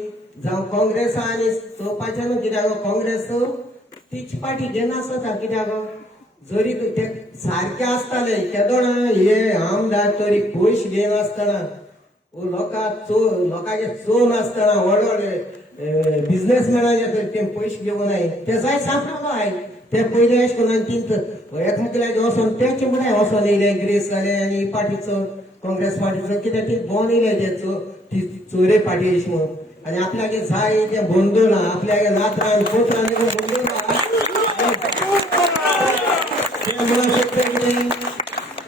जावं काँग्रेस आनी चोवपाचें न्हू कित्याक काँग्रेस तीच पार्टी घेनासता कित्याक जरी ते सारखे आसताले केदोण हे आमदार तरी पयशे घेयन आसतना लोकांचे चोन आसतना व्हड व्हड बिझनेसमॅनाचे तर ते पयशे घेवनाय ते जाय सांगलो हाय ते पयले अशें करून तीं एकामेकांक वचोन तेचे म्हळ्यार वचोन येयले ग्रेस जाले आनी पार्टीचो काँग्रेस पार्टीचो कित्याक ती बोन येयले ते चोरे पार्टी अशी म्हणून आनी आपल्यागे जाय ते बंदूला आपल्यागे नात्रान पोत्रान बंदूला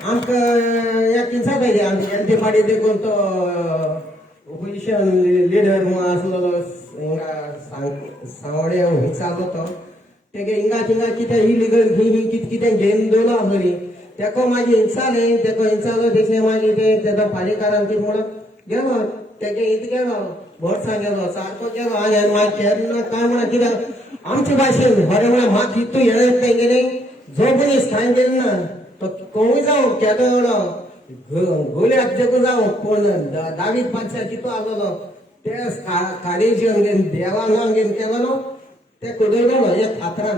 आमकां एक दिसा पयली आमची एंटी पार्टी देखून तो ओपोजिशन लिडर म्हणून आसलो सांगोडे विचारलो तो तेगे हिंगा थिंगा कितें इलिगल ही कितें कितें घेवन दवरलो आसली तेका मागीर हिंचाले तेका हिंचालो तेचे मागीर तेका पालिकारान कितें म्हणून गेलो तेगे हित गेलो बोर्डसां गेलो सारको गेलो आनी मागीर केन्ना काय म्हणून कित्याक आमचे भाशेन बरें म्हळ्यार म्हाका हितू हें येता गेले जो मनीस थंय गेलो ना तो कोणूय जावं केदो गोल्याक देखू जावं पूण दावीद बादशाह कितू आसलो ते काडेजीन देवान घेवन केलो न्हू ते कुदरलो एक हातरान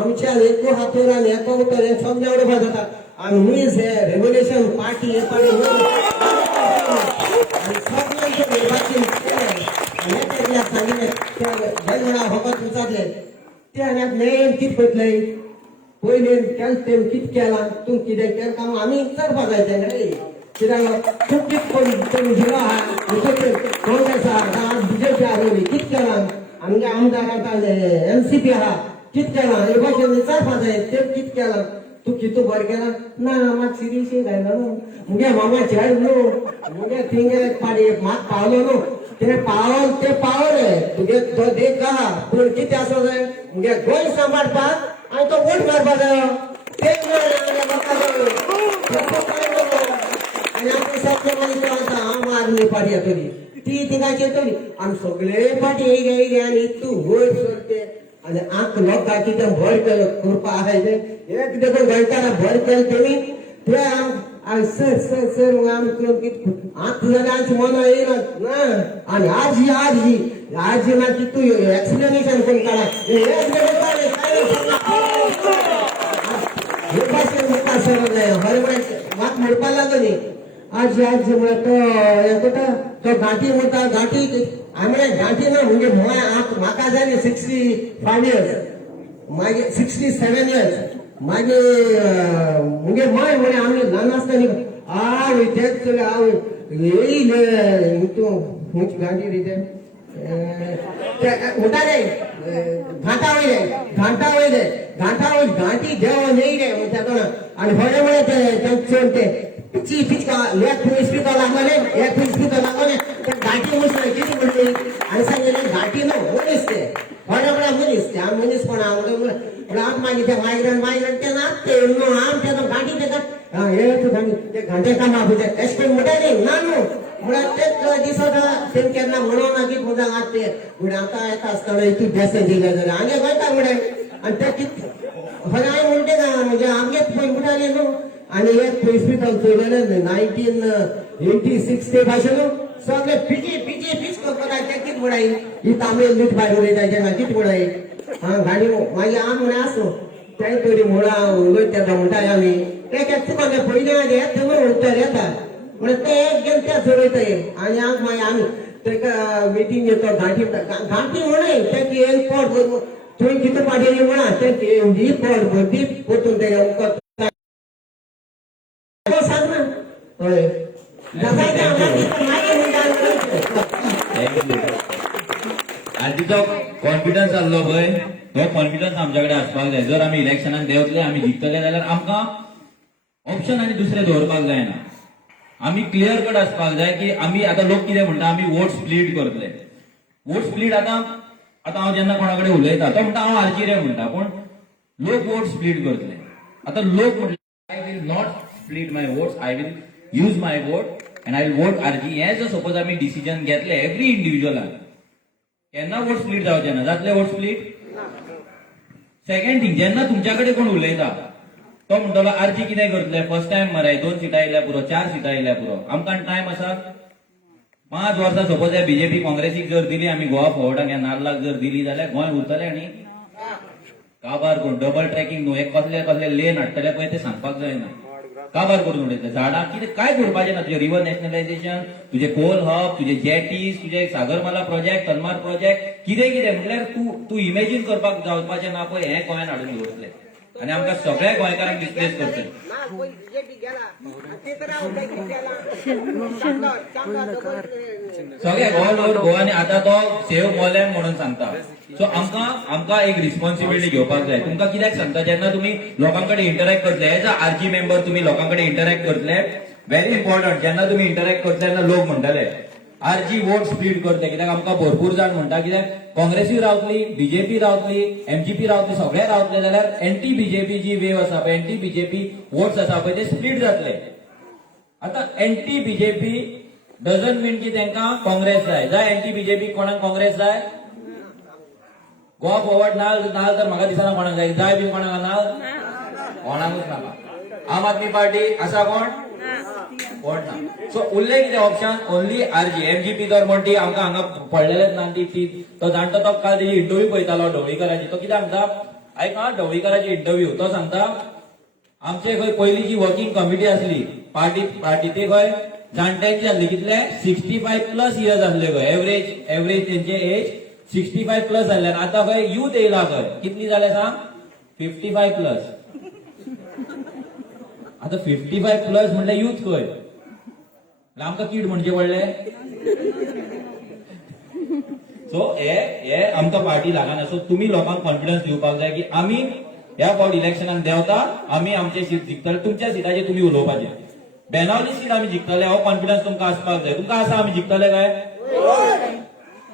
आमच्या एकू हातोरान एका उतर हें समजा उडोवपा जाता आनी मीस हे रेव्होल्युशन पार्टी हे पार्टी आनी सगळ्यांचे निर्वाचन केलें आनी एकल्याक सांगिल्लें ते जनगणा फकत विचारले ते आनी नेम कितें पयतले पयले केलें तें कितें केलां तूं कितें केलें काम आमी करपा जाय तें कित्याक तूं कितें करून दिलो आहा काँग्रेस आहा बीजेपी आहा कितें केलां आमगे आमदार आतां एनसीपी आहा कितें केलां हे भाशेन विचारपा जाय तें कितें केलां तूं कितू बरें केलां ना म्हाका सिरियसली घायलो न्हू मुगे मामा चेड न्हू मुगे थिंगे पाडी म्हाका पावलो न्हू ते पावले तुगे तो देख आहा पूण कितें आसा जाय मुगे गोंय सांबाळपाक आनी तो वोट मारपा जायो तेच आनी आमी सगळे मनीस आतां आम आदमी पार्टी येतली ती थिंगाची येतली आमी सगळे पार्टी येयले आनी इतू वयर सरते आनी आंक लोकांक कितें भर करपा आहाय ते एक देखून घंटारा भर केलें तेमी ते सर सर सर आमी करून कितें आतां जाल्यार आमची मना येयना ना आनी आजी ना कितू एक्सप्लेनेशन करून काडा एक देखून हे भाशेन मुखार सरप जाय हर म्हाका म्हणपा लागलो न्ही आज म्हळ्यार तो हें करता तो गांठी म्हणटा गांठी हांवें म्हळ्यार गांठी ना म्हणजे म्हाका जाली 65 इयर्स मागीर 67 इयर्स मागीर मुगे मय म्हणे आमी ल्हान आसतना आवय तेच चले आवय येयले तूं खंयची गांठी रे ते म्हणटा रे घांटा वयले गांठी देंवन येयले म्हणटा आनी बरें म्हळें ते चोर ते पिचका एक स्पीकर लागले एक स्पीकर लागले ते गांठी म्हणले कितें म्हणली आनी सांगिल्लें गांठी न्हू मनीस ते बरें म्हळ्यार मनीस ते आमी मनीस कोण म्हळ्यार आमी मागीर ते मायग्रंट ते ना ते न्हू आमी ते गांठी ते हे तूं गांठी ते घांटे कामा ते एश करून म्हणटा न्ही ना न्हू म्हळ्यार तेच दिसता तें केन्ना म्हणोना की मुजाक आत ते म्हळ्यार आतां येता आसतना इतू बेसन दिले जाल्यार आनी वयता म्हळ्यार आनी ते कितें खरें हांवें म्हणटे ना म्हणजे आमगेच पळय म्हणटाले न्हू आनी एक हॉस्पिटल चोयलेलें 1986 ते भाशेन सगळे पिच करता ते कितें म्हणाय ही तामेल मीठ भायर उडयता तेन्ना कितें म्हणाय गाडी मागीर आमी म्हळ्यार आसूं ते तरी म्हणा उलयता म्हणटाय आमी ते तुका पयले येता म्हणून उरतर येता म्हळ्यार ते एक गेले ते चोरयताय आनी मागीर आमी तेका मिटींग येतो गांठी म्हणाय ते एक पोट थंय कितें पाडयली म्हणा ते ही पोट भरती परतून ते सांग ना हय आनी तिचो कॉन्फिडन्स आसलो पळय तो कॉन्फिडन्स आमच्या कडेन आसपाक जाय जर आमी इलेक्शनान देंवतले आमी जिखतले जाल्यार आमकां ऑप्शन आनी दुसरे दवरपाक जायना आमी क्लियर कट आसपाक जाय की आमी आतां लोक कितें म्हणटा आमी वोट स्प्लीट करतले वोट स्प्लीट आतां हांव जेन्ना कोणा कडेन उलयता तो म्हणटा हांव आरची रे म्हणटा पूण लोक वोट स्प्लीट करतले आतां लोक म्हणटा I will not split my votes I will use my vote and I will vote RG हें जर सपोज आमी डिसिजन घेतले एवरी इंडिविज्युअलान केन्ना वोट स्प्लीट जावचें ना जातले वोट स्प्लीट सेकंड थिंग, जेन्ना तुमच्याकडे कोण उलयता तो म्हणटलो आरजी कितें करतले, फर्स्ट टाइम मरे 2 सिटां येयल्या पुरो, 4 सिटां येयल्या पुरो, आमकां टायम आसा. 5 वर्सां सपोज बीजेपी काँग्रेसीक जर दिली, आमी गोवा फॉरवर्डाक ह्या नाल्लाक जर दिली जाल्यार गोंय उरतलें. आनी काबार करून डबल ट्रॅकिंग न्हू, एक कसले कसले लेन हाडटले पळय ते सांगपाक जायना. काबार करून उडयतले झाडां, कितें काय करपाचें ना. तुजें रिव्हर नॅशनलायझेशन, तुजे कोल हब, तुजे जेटीज, तुजे सागरमाला प्रोजेक्ट, तन्मार प्रोजेक्ट, कितें कितें म्हटल्यार तूं इमेजीन करपाक जावपाचें ना पळय, हें गोंयान हाडून दवरतले आनी आमकां सगळ्या गोंयकारांक डिस्प्लेस करतले. सगळे ऑल ओव्हर गोवा आनी आतां तो सेव्ह मोलॅम म्हणून सांगता. सो आमकां एक रिस्पॉन्सिबिलिटी घेवपाक जाय. तुमकां कित्याक सांगता, जेन्ना तुमी लोकां कडेन इंटरॅक्ट करतले, एज अ आरजी मेंबर तुमी लोकां कडेन इंटरॅक्ट करतले, व्हेरी इम्पॉर्टंट. जेन्ना तुमी इंटरॅक्ट करतले तेन्ना लोक म्हणटले आरजी वोट स्प्लीट करतले, कित्याक आमकां भरपूर जाण म्हणटा कित्याक काँग्रेसूय रावतली, बीजेपी रावतली, एमजीपी रावतली, सगळे रावतले जाल्यार एंटी बीजेपी जी वेव आसा पळय, एंटी बीजेपी वोट्स आसा पळय, ते स्प्लीट जातले. आता एंटी बीजेपी डजंट मीन की तांकां काँग्रेस जाय एंटी बीजेपी कोणाक काँग्रेस जाय. गोवा फॉरवर्ड नाल तर म्हाका दिसना कोणाक जाय बी कोणाक नाल, कोणाकूच नाका. आम आदमी पार्टी आसा कोण ना. सो उरले कितें ऑप्शन, ओन्ली आरजी. एमजीपी जर म्हणटी आमकां हांगा पडलेलेच ना ती, तो जाणटो तो काल तेजी इंटरव्यू पळयतालो ढवळीकराची, तो कितें सांगता, आयका ढवळीकराची इंटरव्यू, तो सांगता आमचे खंय पयली जी वर्किंग कमिटी आसली पार्टी ते खंय जाणट्यांची आसली, कितले 65+ इयर्स आसले खंय, एव्हरेज तेंचे एज 65+ जाल्ले. आतां खंय यूथ येयला खंय, कितली जाले सांग, 55+. आता 55+ म्हणल्यार यूथ खंय, आमकां किड म्हणजे पडले. सो हे आमकां पार्टी लागना. सो तुमी लोकांक कॉन्फिडन्स दिवपाक जाय की आमी ह्या फावट इलेक्शनाक देंवता, आमी आमचे सीट जिखतले. तुमच्या सिटाचेर तुमी उलोवपाचे, बेनावली सीट आमी जिखतले, हो कॉन्फिडन्स तुमकां आसपाक जाय. तुमकां आसा आमी जिखतले काय,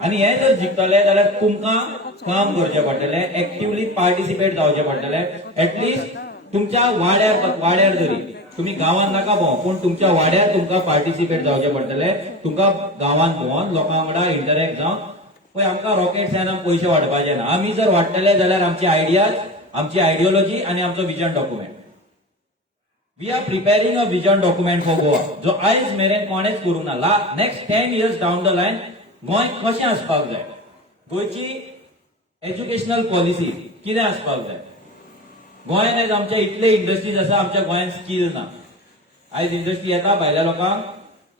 आनी हे जर जिखतले जाल्यार तुमकां काम करचें पडटलें, एक्टिवली पार्टिसिपेट जावचें पडटलें. एटलिस्ट तुमच्या वाड्यार जरी तुम्ही गांवांत नाका भोंव, पूण तुमच्या वाड्यार तुमकां पार्टिसिपेट जावचें पडटलें. तुमकां गांवांत भोंवन लोकां वांगडा इंटरॅक्ट जावन पळय, आमकां रॉकेट सायन्सान पयशे वाडपाचे ना. आमी जर वाडटले जाल्यार आमची आयडियाज, आमची आयडियोलॉजी आनी आमचो vision document. We are preparing a vision document for Goa, जो आयज मेरेन कोणेच करूंक ना. Next 10 years down the line गोंय कशें आसपाक जाय, गोंयची एज्युकेशनल पॉलिसी कितें आसपाक जाय. गोंयान आयज आमच्या इतले इंडस्ट्रीज आसा, आमच्या गोंयान स्कील ना. आयज इंडस्ट्री येता, भायल्या लोकांक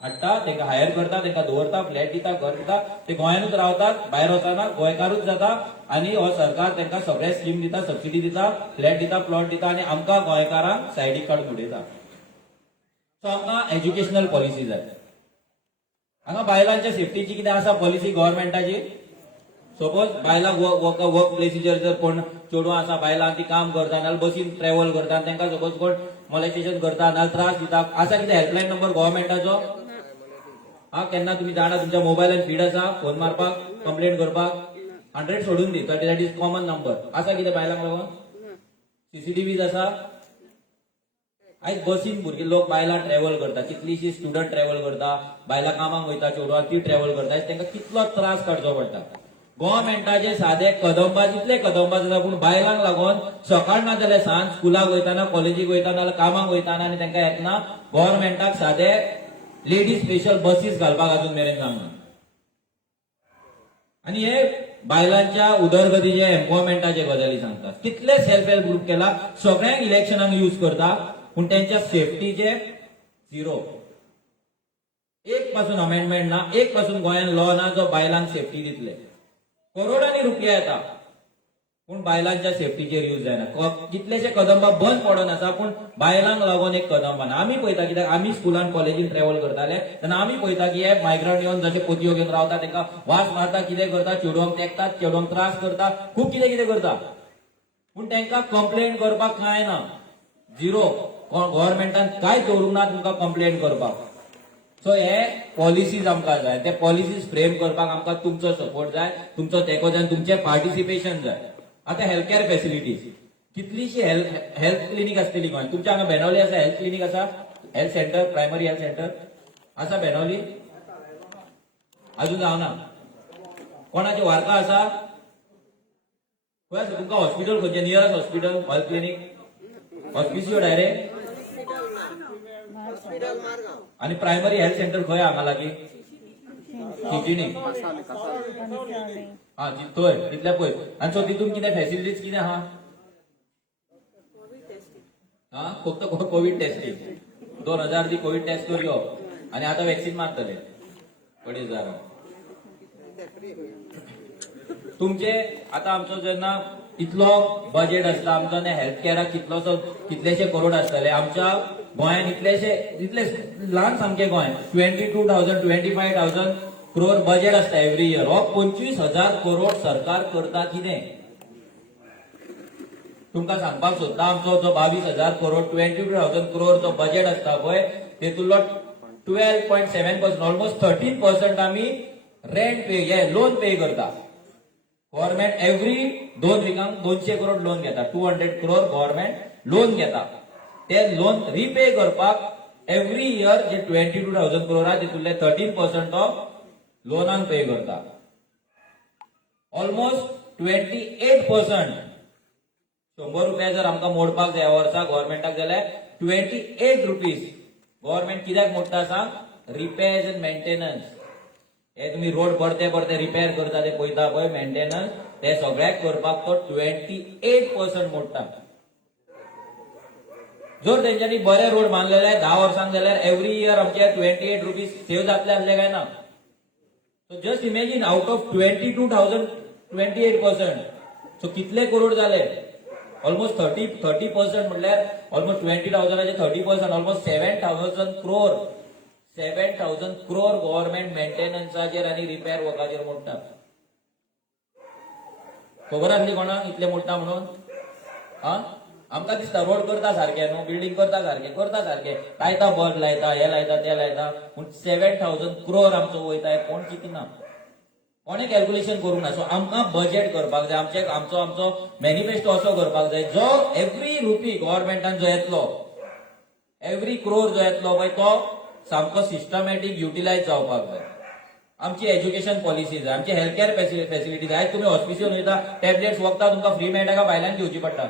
हाडटा, तांकां हायर करता, तांकां दवरता, फ्लॅट दिता, घर दिता, ते गोंयानूच रावतात, भायर वचना, गोंयकारूच जाता. आनी हो सरकार तांकां सगळे स्कीम दिता, सबसिडी दिता, फ्लॅट दिता, प्लॉट दिता, आनी आमकां गोंयकारांक सायडीक काडून उडयता. सो आमकां एज्युकेशनल पॉलिसी जाय. हांगा बायलांच्या सेफ्टीची कितें आसा पॉलिसी गव्हर्मेंटाची. सपोज बायलांक वर्क प्लेसीचेर जर कोण चेडवां आसा, बायलां ती काम करता, नाल्यार बसीन ट्रॅव्हल करता, तांकां सपोज कोण मॉलेस्टेशन करता, नाल्यार त्रास दिता, आसा कितें हेल्पलायन नंबर गव्हर्मेंटाचो. केन्ना तुमी जाणा तुमच्या मोबायलान फीड आसा, फोन मारपाक, कंप्लेंट करपाक, 100 सोडून दी, दॅट इज कॉमन नंबर. आसा कितें बायलांक लागून, CCTVs आसा. आयज बसीन भुरगे लोक बायलां ट्रॅव्हल करता, कितलीशीं स्टुडंट ट्रॅव्हल करता, बायलां कामाक वयता, चेडवां ती ट्रॅव्हल करता, तांकां कितलो त्रास काडचो पडटा. गव्हर्मेंटाचे सादे कदंबाज, इतले कदंबाज आसा, पूण बायलांक लागून सकाळ ना जाल्यार सांज स्कुलाक वयताना, कॉलेजीक वयताना, नाल्यार कामाक वयताना, आनी तांकां येतना गव्हर्मेंटाक सादे लेडीज स्पेशल बसीस घालपाक अजून मेरेन सांगना. आनी हे बायलांच्या उदरगतीचे एम्पॉवरमेंटाचे गजाली सांगतात. कितले सेल्फ हेल्प ग्रुप केला, सगळ्यांक इलेक्शनाक यूज करता, पूण त्यांच्या सेफ्टीचे 0. एक पासून अमेंडमेंट ना, एक पासून गोंयान लॉ ना जो बायलांक सेफ्टी दितले. करोडांनी रुपया येता, पूण बायलांच्या सेफ्टीचेर यूज जायना. कितलेशे कदंबा बंद पडून आसा, पूण बायलांक लागून एक कदंबा ना. आमी पळयता, कित्याक आमी स्कुलान कॉलेजीन ट्रॅव्हल करताले तेन्ना आमी पळयता की हे मायग्रंट येवन जशे पोतयो घेवन रावता, तांकां वास मारता, कितें करता, चेडवांक तेंकतात, चेडवांक त्रास करता, खूब कितें कितें करता, पूण तांकां कंप्लेंट करपाक कांय ना, 0. गव्हर्मेंटान कांयच दवरूंक ना तुमकां कंप्लेंट करपाक. सो हे पॉलिसीज आमकां जाय, ते पॉलिसीज फ्रेम करपाक आमकां तुमचो सपोर्ट जाय, तुमचो तेंको जाय, तुमचें पार्टिसिपेशन जाय. आता हेल्थ केअर फॅसिलिटीज, कितलीशी हेल्थ क्लिनीक आसतली गोंयांत. तुमच्या हांगा बेनावली आसा हेल्थ क्लिनीक आसा, health centre, primary health centre आसा बेनावली, अजून जावना. कोणाची वार्का आसा, खंय आसा तुमकां हॉस्पिटल खंयचे nearest hospital health clinic Hospicio direct आणि प्रायमरी हेल्थ सेंटर खंय हांगा लागीं खिचिणी हा थंय तितले पळय आनी सो तितून कितें फॅसिलिटीज कितें आहा हा फक्त कोविड टेस्टिंग 2000 दी कोविड टेस्ट करूं आणि आता वॅक्सिन मारतले 2,500 तुमचे आता आमचो जेन्ना इतलो बजेट आसता आमचो हेल्थ केअराक कितलेशे करोड आसतले आमच्या गोंयान इतले ल्हान सामके गोंय 22,000 25,000 करोड बजेट आसता एव्हरी इयर हो 25,000 करोड सरकार करता कितें तुमकां सांगपाक सोदता आमचो जो 22,000 करोड 22,000 करोड जो बजेट आसता पळय तेतूंतलो 12.7% ऑलमोस्ट 13% आमी रेंट पे लोन पे करता गव्हर्नमेंट एव्हरी 2 विकांक 200 करोड लोन घेता 200 करोड गव्हर्नमेंट लोन घेता ते लोन रिपे करपाक एव्हरी इयर जे 22,000 करोड आहा तितूंतले 13% तो लोनान पे करता ऑलमोस्ट 28% 100 रुपया जर आमकां मोडपाक जाय वर्सा गव्हर्नमेंटाक जाल्यार 28 रुपीज गव्हर्नमेंट कित्याक मोडटा सांग रिपेअर्स एंड मेंटेनन्स हे तुम्ही रोड परते रिपेअर करता ते पळयता पळय मेंटेनन्स ते सगळ्याक करपाक तो 28% मोडटा जर तेंच्यांनी बरे रोड बांदलेले 10 वर्सांक जाल्यार एव्हरी इयर आमचे 28 रुपीज सेव्ह जातले असले काय ना so just imagine out of 22,000 28% सो कितले करोड जाले ऑलमोस्ट 30% म्हटल्यार almost 20,000 30% almost 7,000 crore 7,000 crore government मेंटेनन्साचेर आनी रिपेअर वर्काचेर मोडटा खबर आसली कोणाक इतले मोडटा म्हणून हा आमकां दिसता रोड करता सारखे न्हू बिल्डिंग करता सारखे लायता बल्ब लायता हे लायता ते लायता पूण 7,000 करोड आमचो वयता कोण चिंतना कोणे कॅल्क्युलेशन करूंक ना सो आमकां बजेट करपाक जाय आमचो मॅनिफेस्टो असो करपाक जाय जो एव्हरी रुपी गव्हर्नमेंटान जो येतलो एव्हरी करोड जो येतलो पळय तो सामको सिस्टमॅटीक युटिलायज जावपाक जाय आमची एज्युकेशन पॉलिसी जाय आमची हेल्थ केअर फॅसिलिटी जाय तुम्ही हॉस्पिटल वयता टॅबलेट्स वखदां तुमकां फ्री मेळटा काय भायल्यान घेवची पडटा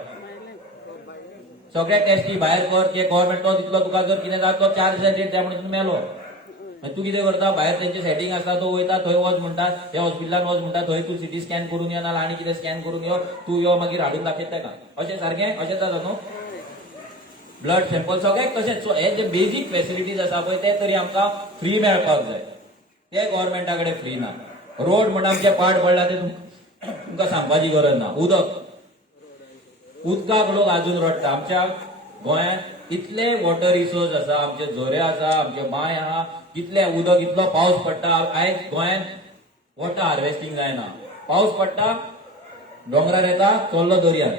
सगळे टेस्टी भायर कर ते गव्हर्नमेंट तो तितलो तुका जर कितें जाता तो 4 दिसांचेर त्या म्हणून मेलो तू कितें करता भायर तेंचे सेटिंग आसता तो वयता थंय वच म्हणटा त्या हॉस्पिटलान वच म्हणटा थंय तू सिटी स्कॅन करून यो ना आनी कितें स्कॅन करून यो तू यो मागीर हाडून दाखयत तेका अशें सारकें अशें जाता न्हू ब्लड सॅम्पल सगळ्याक तशेंच सो हे जे बेजीक फॅसिलिटीज आसा पळय ते तरी आमकां फ्री मेळपाक जाय ते गव्हर्नमेंटा कडेन फ्री ना रोड म्हणून आमचे पाड पडला ते तुमकां सांगपाची गरज ना उदकाक लोक आजून रडटा आमच्या गोंयांत इतले वॉटर रिसोर्स आसा आमचे झरे आसा आमचे बांय आहा कितले उदक इतलो पावस पडटा आयज गोंयांत वॉटर हार्वेस्टिंग जायना पावस पडटा डोंगरार येता चल्लो दर्यार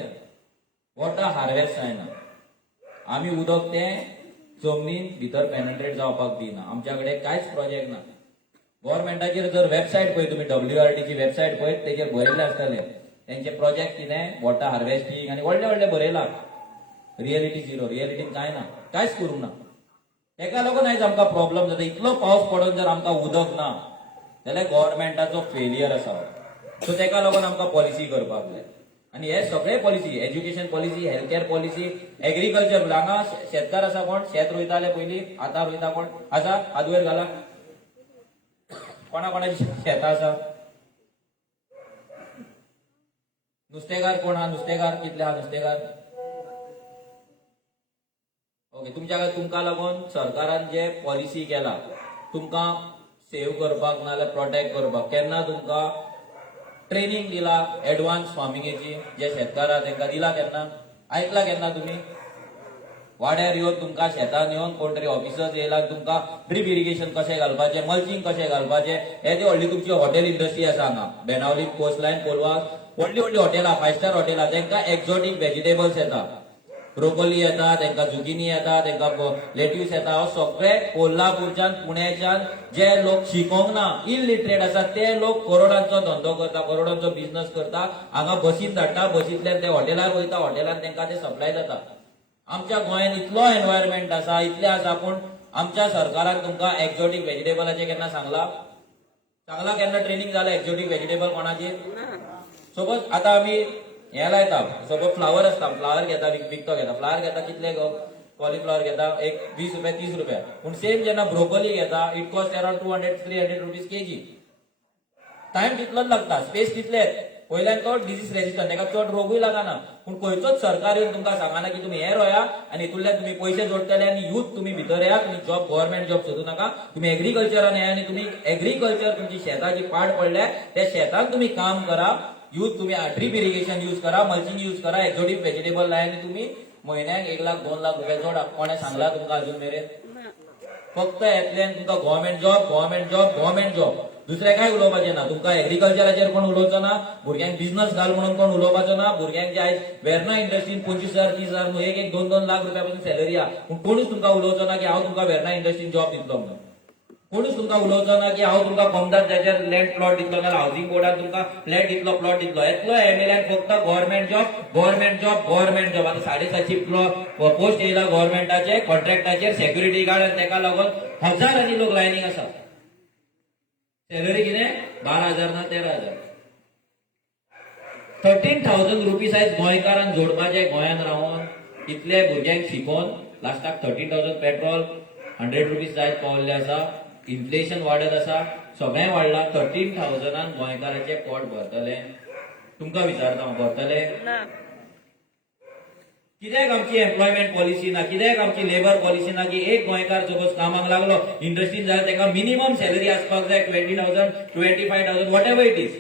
वॉटर हार्वेस्ट जायना आमी उदक तें जमनीन भितर पेनेट्रेट जावपाक दिना आमच्या कडेन कांयच प्रोजेक्ट ना गव्हर्नमेंटाचेर जर वेबसायट पळय तुमी WRTची वेबसायट पळय तेचेर बरयल्ले आसतले तेंचे प्रोजेक्ट कितें वॉटर हार्वेस्टिंग आनी व्हडले बरयला रियलिटी झिरो रियलिटीन कांय ना कांयच करूंक ना तेका लागून आयज आमकां प्रॉब्लम जाता इतलो पावस पडून जर आमकां उदक ना जाल्यार गव्हर्नमेंटाचो फेलियर आसा सो तेका लागून आमकां पॉलिसी करपाक जाय आनी हे सगळे policy education policy health care policy agriculture हांगा शेतकार आसा कोण शेत रोयताले पयलीं आतां रोयता कोण आसा हात वयर घाला कोणाची शेतां आसा नुस्तेकार कोण आहा नुस्तेकार कितले आहा नुस्तेकार ओके तुमकां लागून सरकारान जे पॉलिसी केला तुमकां सेव्ह करपाक नाल्यार प्रोटेक्ट करपाक केन्ना तुमकां ट्रेनिंग दिला एडवान्स फार्मिंगेची जे शेतकार आहा तांकां दिला केन्ना आयकला केन्ना तुमी वाड्यार येवन तुमकां शेतान येवन कोण तरी ऑफिसर्स येयला तुमकां ड्रीप इरिगेशन कशें घालपाचें मल्चिंग कशें घालपाचें हे जी व्हडली तुमची हॉटेल इंडस्ट्री आसा हांगा बेनावली कोस्ट लायन कोलवा व्हडली हॉटेलां 5 स्टार हॉटेलां तांकां एक्झॉटीक व्हेजिटेबल्स येता ब्रोकोली येता तांकां झुकिनी येता तांकां लेट्यूस येता हो सगळे कोल्हापूरच्यान पुण्याच्यान जे लोक शिकोंक ना इलिटरेट आसा ते लोक करोडांचो धंदो करता करोडांचो बिझनस करता हांगा बसीन धाडटा बसींतल्यान ते हॉटेलार वयता हॉटेलान तांकां ते सप्लाय जाता आमच्या गोंयांत इतलो एनवायरमेंट आसा इतले आसा पूण आमच्या सरकारान तुमकां एक्झॉटीक व्हेजिटेबलाचें केन्ना सांगला केन्ना ट्रेनिंग जालें एक्झॉटीक व्हेजिटेबल कोणाचेर सपोज आतां आमी हे लायता सपोज फ्लावर असता फ्लावर घेता विकतो घेता फ्लावर घेता कितले कॉलीफ्लावर घेता एक 20 रुपया 30 रुपया पूण सेम जेन्ना ब्रोकोली घेता it cost around 200-300 rupees KG time तितलोच लागता स्पेस तितलेच वयल्यान तो डिजीज रेजिस्टंट ताका चड रोगूय लागना पूण खंयचोच सरकार येवन तुमकां सांगना की तुमी हे रोया आनी हितूंतल्यान तुमी पयशे जोडटले आनी यूथ तुमी भितर येया तुमी जॉब गव्हर्नमेंट जॉब सोदू नाका तुमी एग्रीकल्चरान येया आनी तुमी एग्रीकल्चर तुमची शेताची पाड पडल्या त्या शेतान तुमी काम करा यूथ तुमी ड्रीप इरिगेशन यूज करा मल्चिंग यूज करा एक्झोटिक व्हेजिटेबल लाय आनी तुमी म्हयन्याक 1 लाख 2 लाख रुपया जोडा कोणे सांगला तुमकां अजून मेरेन फक्त येतल्यान तुमकां गव्हर्नमेंट जॉब दुसरे काय उलोवपाचें ना तुमकां एग्रीकल्चराचेर कोण उलोवचो ना भुरग्यांक बिझनस घाल म्हणून कोण उलोवपाचो ना भुरग्यांक जे आयज वेर्ना इंडस्ट्रीन 25,000-30,000 न्हू एक 2-2 लाख रुपया पासून सॅलरी आहा पूण कोणूच तुमकां उलोवचो ना की हांव तुमकां वेर्ना इंडस्ट्रीन जॉब दितलो म्हणून कोणूच तुमकां उलोवचो ना की हांव तुमकां कोमदार त्याचेर लँड प्लॉट दितलो नाल्यार हावसिंग बोर्डान तुमकां फ्लॅट दितलो प्लॉट दितलो येतलो एमएलएन फक्त गव्हर्नमेंट जॉब आतां 750 पोस्ट येयला गव्हर्नमेंटाचे कॉन्ट्रॅक्टाचेर सेक्युरिटी गार्ड आनी तेका लागून हजारांनी लोक लायनीक आसा सॅलरी कितें 12,000 ना 13,000 13,000 रुपीज आयज गोंयकारांक जोडपाचे गोंयान रावन इतले भुरग्यांक शिकोवन लास्टाक 13,000 पेट्रोल 100 रुपीज जायत पावल्ले आसा इन्फ्लेशन वाडत आसा सगळें वाडलां 13,000 गोंयकारांचे पोट भरतले तुमकां विचारता हांव भरतले कित्याक आमची एम्प्लॉयमेंट पॉलिसी ना कित्याक आमची लेबर पॉलिसी ना की एक गोंयकार सपोज कामाक लागलो इंडस्ट्रीन जाल्यार तेका मिनिमम सॅलरी आसपाक जाय 20,000 25,000 वॉट एव्हर इट इज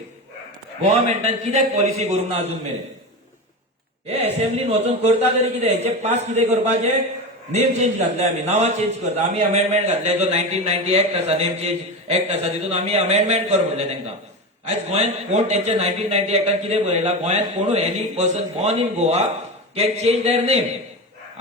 गव्हर्नमेंटान कित्याक पॉलिसी करूंक ना अजून मेरेन हे असेंब्लीन वचून करता तरी कितें हेचे पास कितें करपाचे नेम चेंज घातले आमी नांवां चेंज करता आमी अमेंडमेंट घातले जो 1990 एक्ट आसा नेम चेंज एक्ट आसा तितून आमी अमेंडमेंट कर म्हणले तांकां आयज गोंयांत कोण तेंचे 1990 एक्टान कितें बरयलां गोंयांत कोणूय any person born in Goa can change there name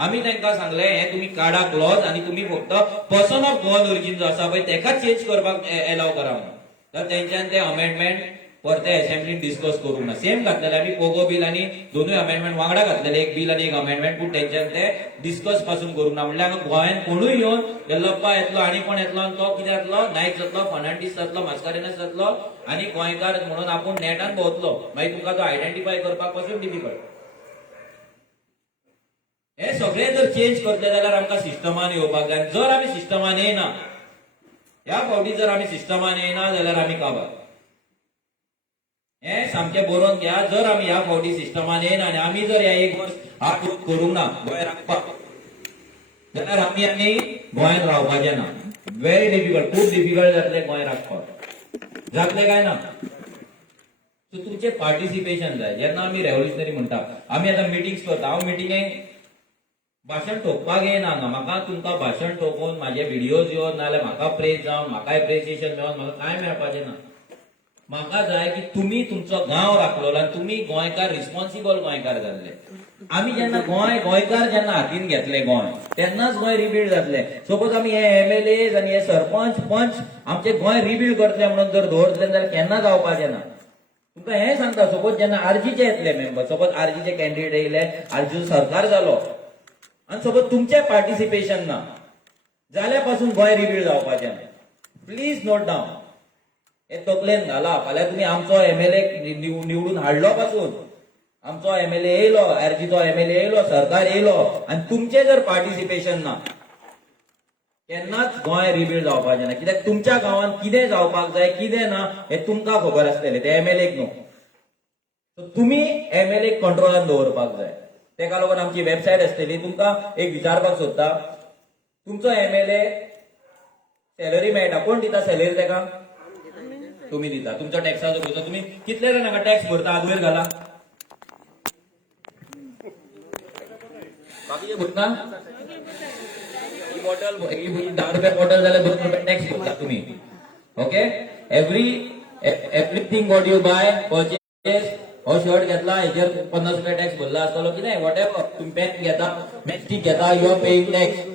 आमी तांकां सांगले हे तुमी काडा क्लॉज आनी तुमी फक्त पर्सन ऑफ गोवन ओरिजीन जो आसा पळय तेका चेंज करपाक एलाव करा म्हणून तर तेंच्यान ते अमेंडमेंट परते असेंब्लीन डिस्कस करूंक ना सेम घातलेले आमी पोगो बील आनी दोनूय अमेंडमेंट वांगडा घातलेले एक बील आनी एक अमेंडमेंट पूण तेंच्यान ते डिस्कस पासून करूंक ना म्हणल्यार गोंयांत कोणूय येवन येल्लप्पा येतलो आनी कोण येतलो आनी तो कितें जातलो नायक जातलो फर्नांडीस जातलो मास्कारेनस जातलो आनी गोंयकार म्हणून आपूण नेटान भोंवतलो मागीर तुमकां तो आयडेंटिफाय करपाक पासून डिफिकल्ट हे सगळे जर चेंज करतले जाल्यार आमकां सिस्टमान येवपाक जाय जर आमी सिस्टमान येयना ह्या फावटी जर आमी सिस्टमान येयना जाल्यार आमी काबार हे सामकें बरोवन घ्या जर आमी ह्या फावटी सिस्टमान येयना आनी आमी जर ह्या एक वर्स हात करूंक ना गोंय राखपाक जाल्यार आमी गोंयांत रावपाचें ना व्हेरी डिफिकल्ट खूब डिफिकल्ट जातलें गोंय राखपाक जातलें काय ना सो तुमचें पार्टिसिपेशन जाय जेन्ना आमी रेव्होल्युशनरी म्हणटा आमी आतां मिटिंग्स करता हांव मिटिंगेक भाशण ठोकपाक येयना हांगा म्हाका तुमकां भाशण ठोकून म्हाजे व्हिडियोज येवन नाल्यार म्हाका प्रेज जावन म्हाका एप्रिसिएशन मेळोन म्हाका कांय मेळपाचें ना म्हाका जाय की तुमी तुमचो गांव राखलो आनी तुमी गोंयकार रिस्पॉन्सिबल गोंयकार जाल्ले आमी जेन्ना गोंयकार जेन्ना हातीन घेतले गोंय तेन्नाच गोंय रिबिल्ड जातले सपोज आमी हे एमएलएज आनी हे सरपंच पंच आमचे गोंय रिबिल्ड करतले म्हणून जर दवरतले जाल्यार केन्ना जावपाचें ना तुमकां हें सांगता सपोज जेन्ना आरजीचे येतले मेंबर सपोज आरजीचे कॅन्डिडेट येयले आरजीचो सरकार जालो आनी सपोज तुमचें पार्टिसिपेशन ना जाल्यार पासून गोंय रिबिल्ड जावपाचें ना प्लीज नोट डावन हे तकलेन घाला फाल्यां तुमी आमचो एमएलए निवडून हाडलो पासून आमचो एमएलए येयलो आरजीचो एमएलए येयलो सरकार येयलो आनी तुमचें जर पार्टिसिपेशन ना केन्नाच गोंय रिबिल्ड जावपाचें ना कित्याक तुमच्या गांवांत कितें जावपाक जाय कितें ना हें तुमकां खबर आसतलें ते एमएलएक न्हू सो तुमी एमएलएक कंट्रोलान दवरपाक जाय तेका लागून आमची वेबसायट आसतली तुमकां एक विचारपाक सोदता तुमचो एमएलए सॅलरी मेळटा कोण दिता सॅलरी तेका तुमी दिता तुमच्या टॅक्साचो पयसो तुमी कितले जाणांका टॅक्स भरता आदवयर घाला बाकीचे भरता ही बॉटल 10 रुपया बॉटल जाल्यार 2 रुपया टॅक्स भरता तुमी okay everything what you buy purchase हो शर्ट घेतला हेचेर 50 रुपया टॅक्स भरला आसतलो कितें वॉट एव्हर तुमी पेन घेता मॅचस्टिक घेता you are paying tax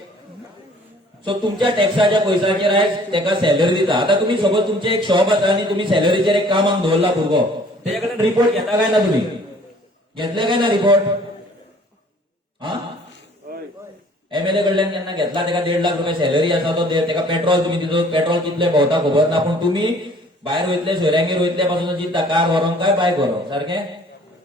so तुमच्या टॅक्साच्या पयशांचेर आयज तेका सॅलरी दिता आतां तुमी सपोज तुमचें एक शॉप आसा आनी तुमी सॅलरीचेर एक कामाक दवरला भुरगो तेजे कडेन रिपोर्ट घेता काय ना तुमी घेतले काय ना रिपोर्ट हा एमएलए कडल्यान केन्ना घेतला तेका 1.5 लाख रुपया सॅलरी आसा तो तेका पेट्रोल तुमी दितो पेट्रोल कितले भोंवता खबर ना पूण तुमी भायर वयतले सोयऱ्यांगेर वयतले पासून चिंतता कार व्हरोंक काय बायक व्हरोंक सारकें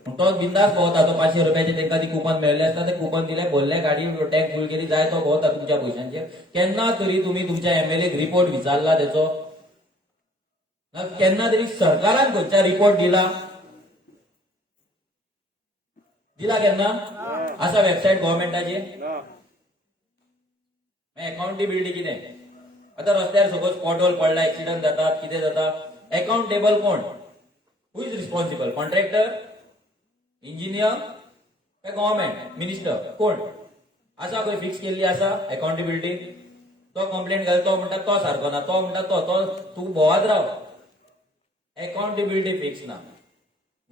तो बिंदास भोंवता, तो 500 रुपयाचे तांकां ती कुपन मेळ्ळे आसता, ते कुपन दिले, भरले गाडी टँक फूल केली, जाय तो भोंवता तुमच्या पयशांचेर. केन्ना तरी तुम्ही तुमच्या एमएलएक रिपोर्ट विचारला तेचो? केन्ना तरी सरकारान खंयच्या रिपोर्ट दिला केन्ना? आसा वेबसायट गव्हर्मेंटाची? अकाउंटेबिलिटी कितें? आता रस्त्यार सपोज पॉटहोल पडला, एक्सिडंट जातात, कितें जाता, अकाउंटेबल कोण? Who is responsible? Contractor, engineer काय गव्हर्मेंट, मिनिस्टर, कोण आसा? खंय फिक्स केल्ली आसा अकाउंटेबिलिटी? तो कंप्लेंट घाल, तो म्हणटा तो सारको ना, तो म्हणटा तो तूं भोवात राव. अकाउंटेबिलिटी फिक्स ना.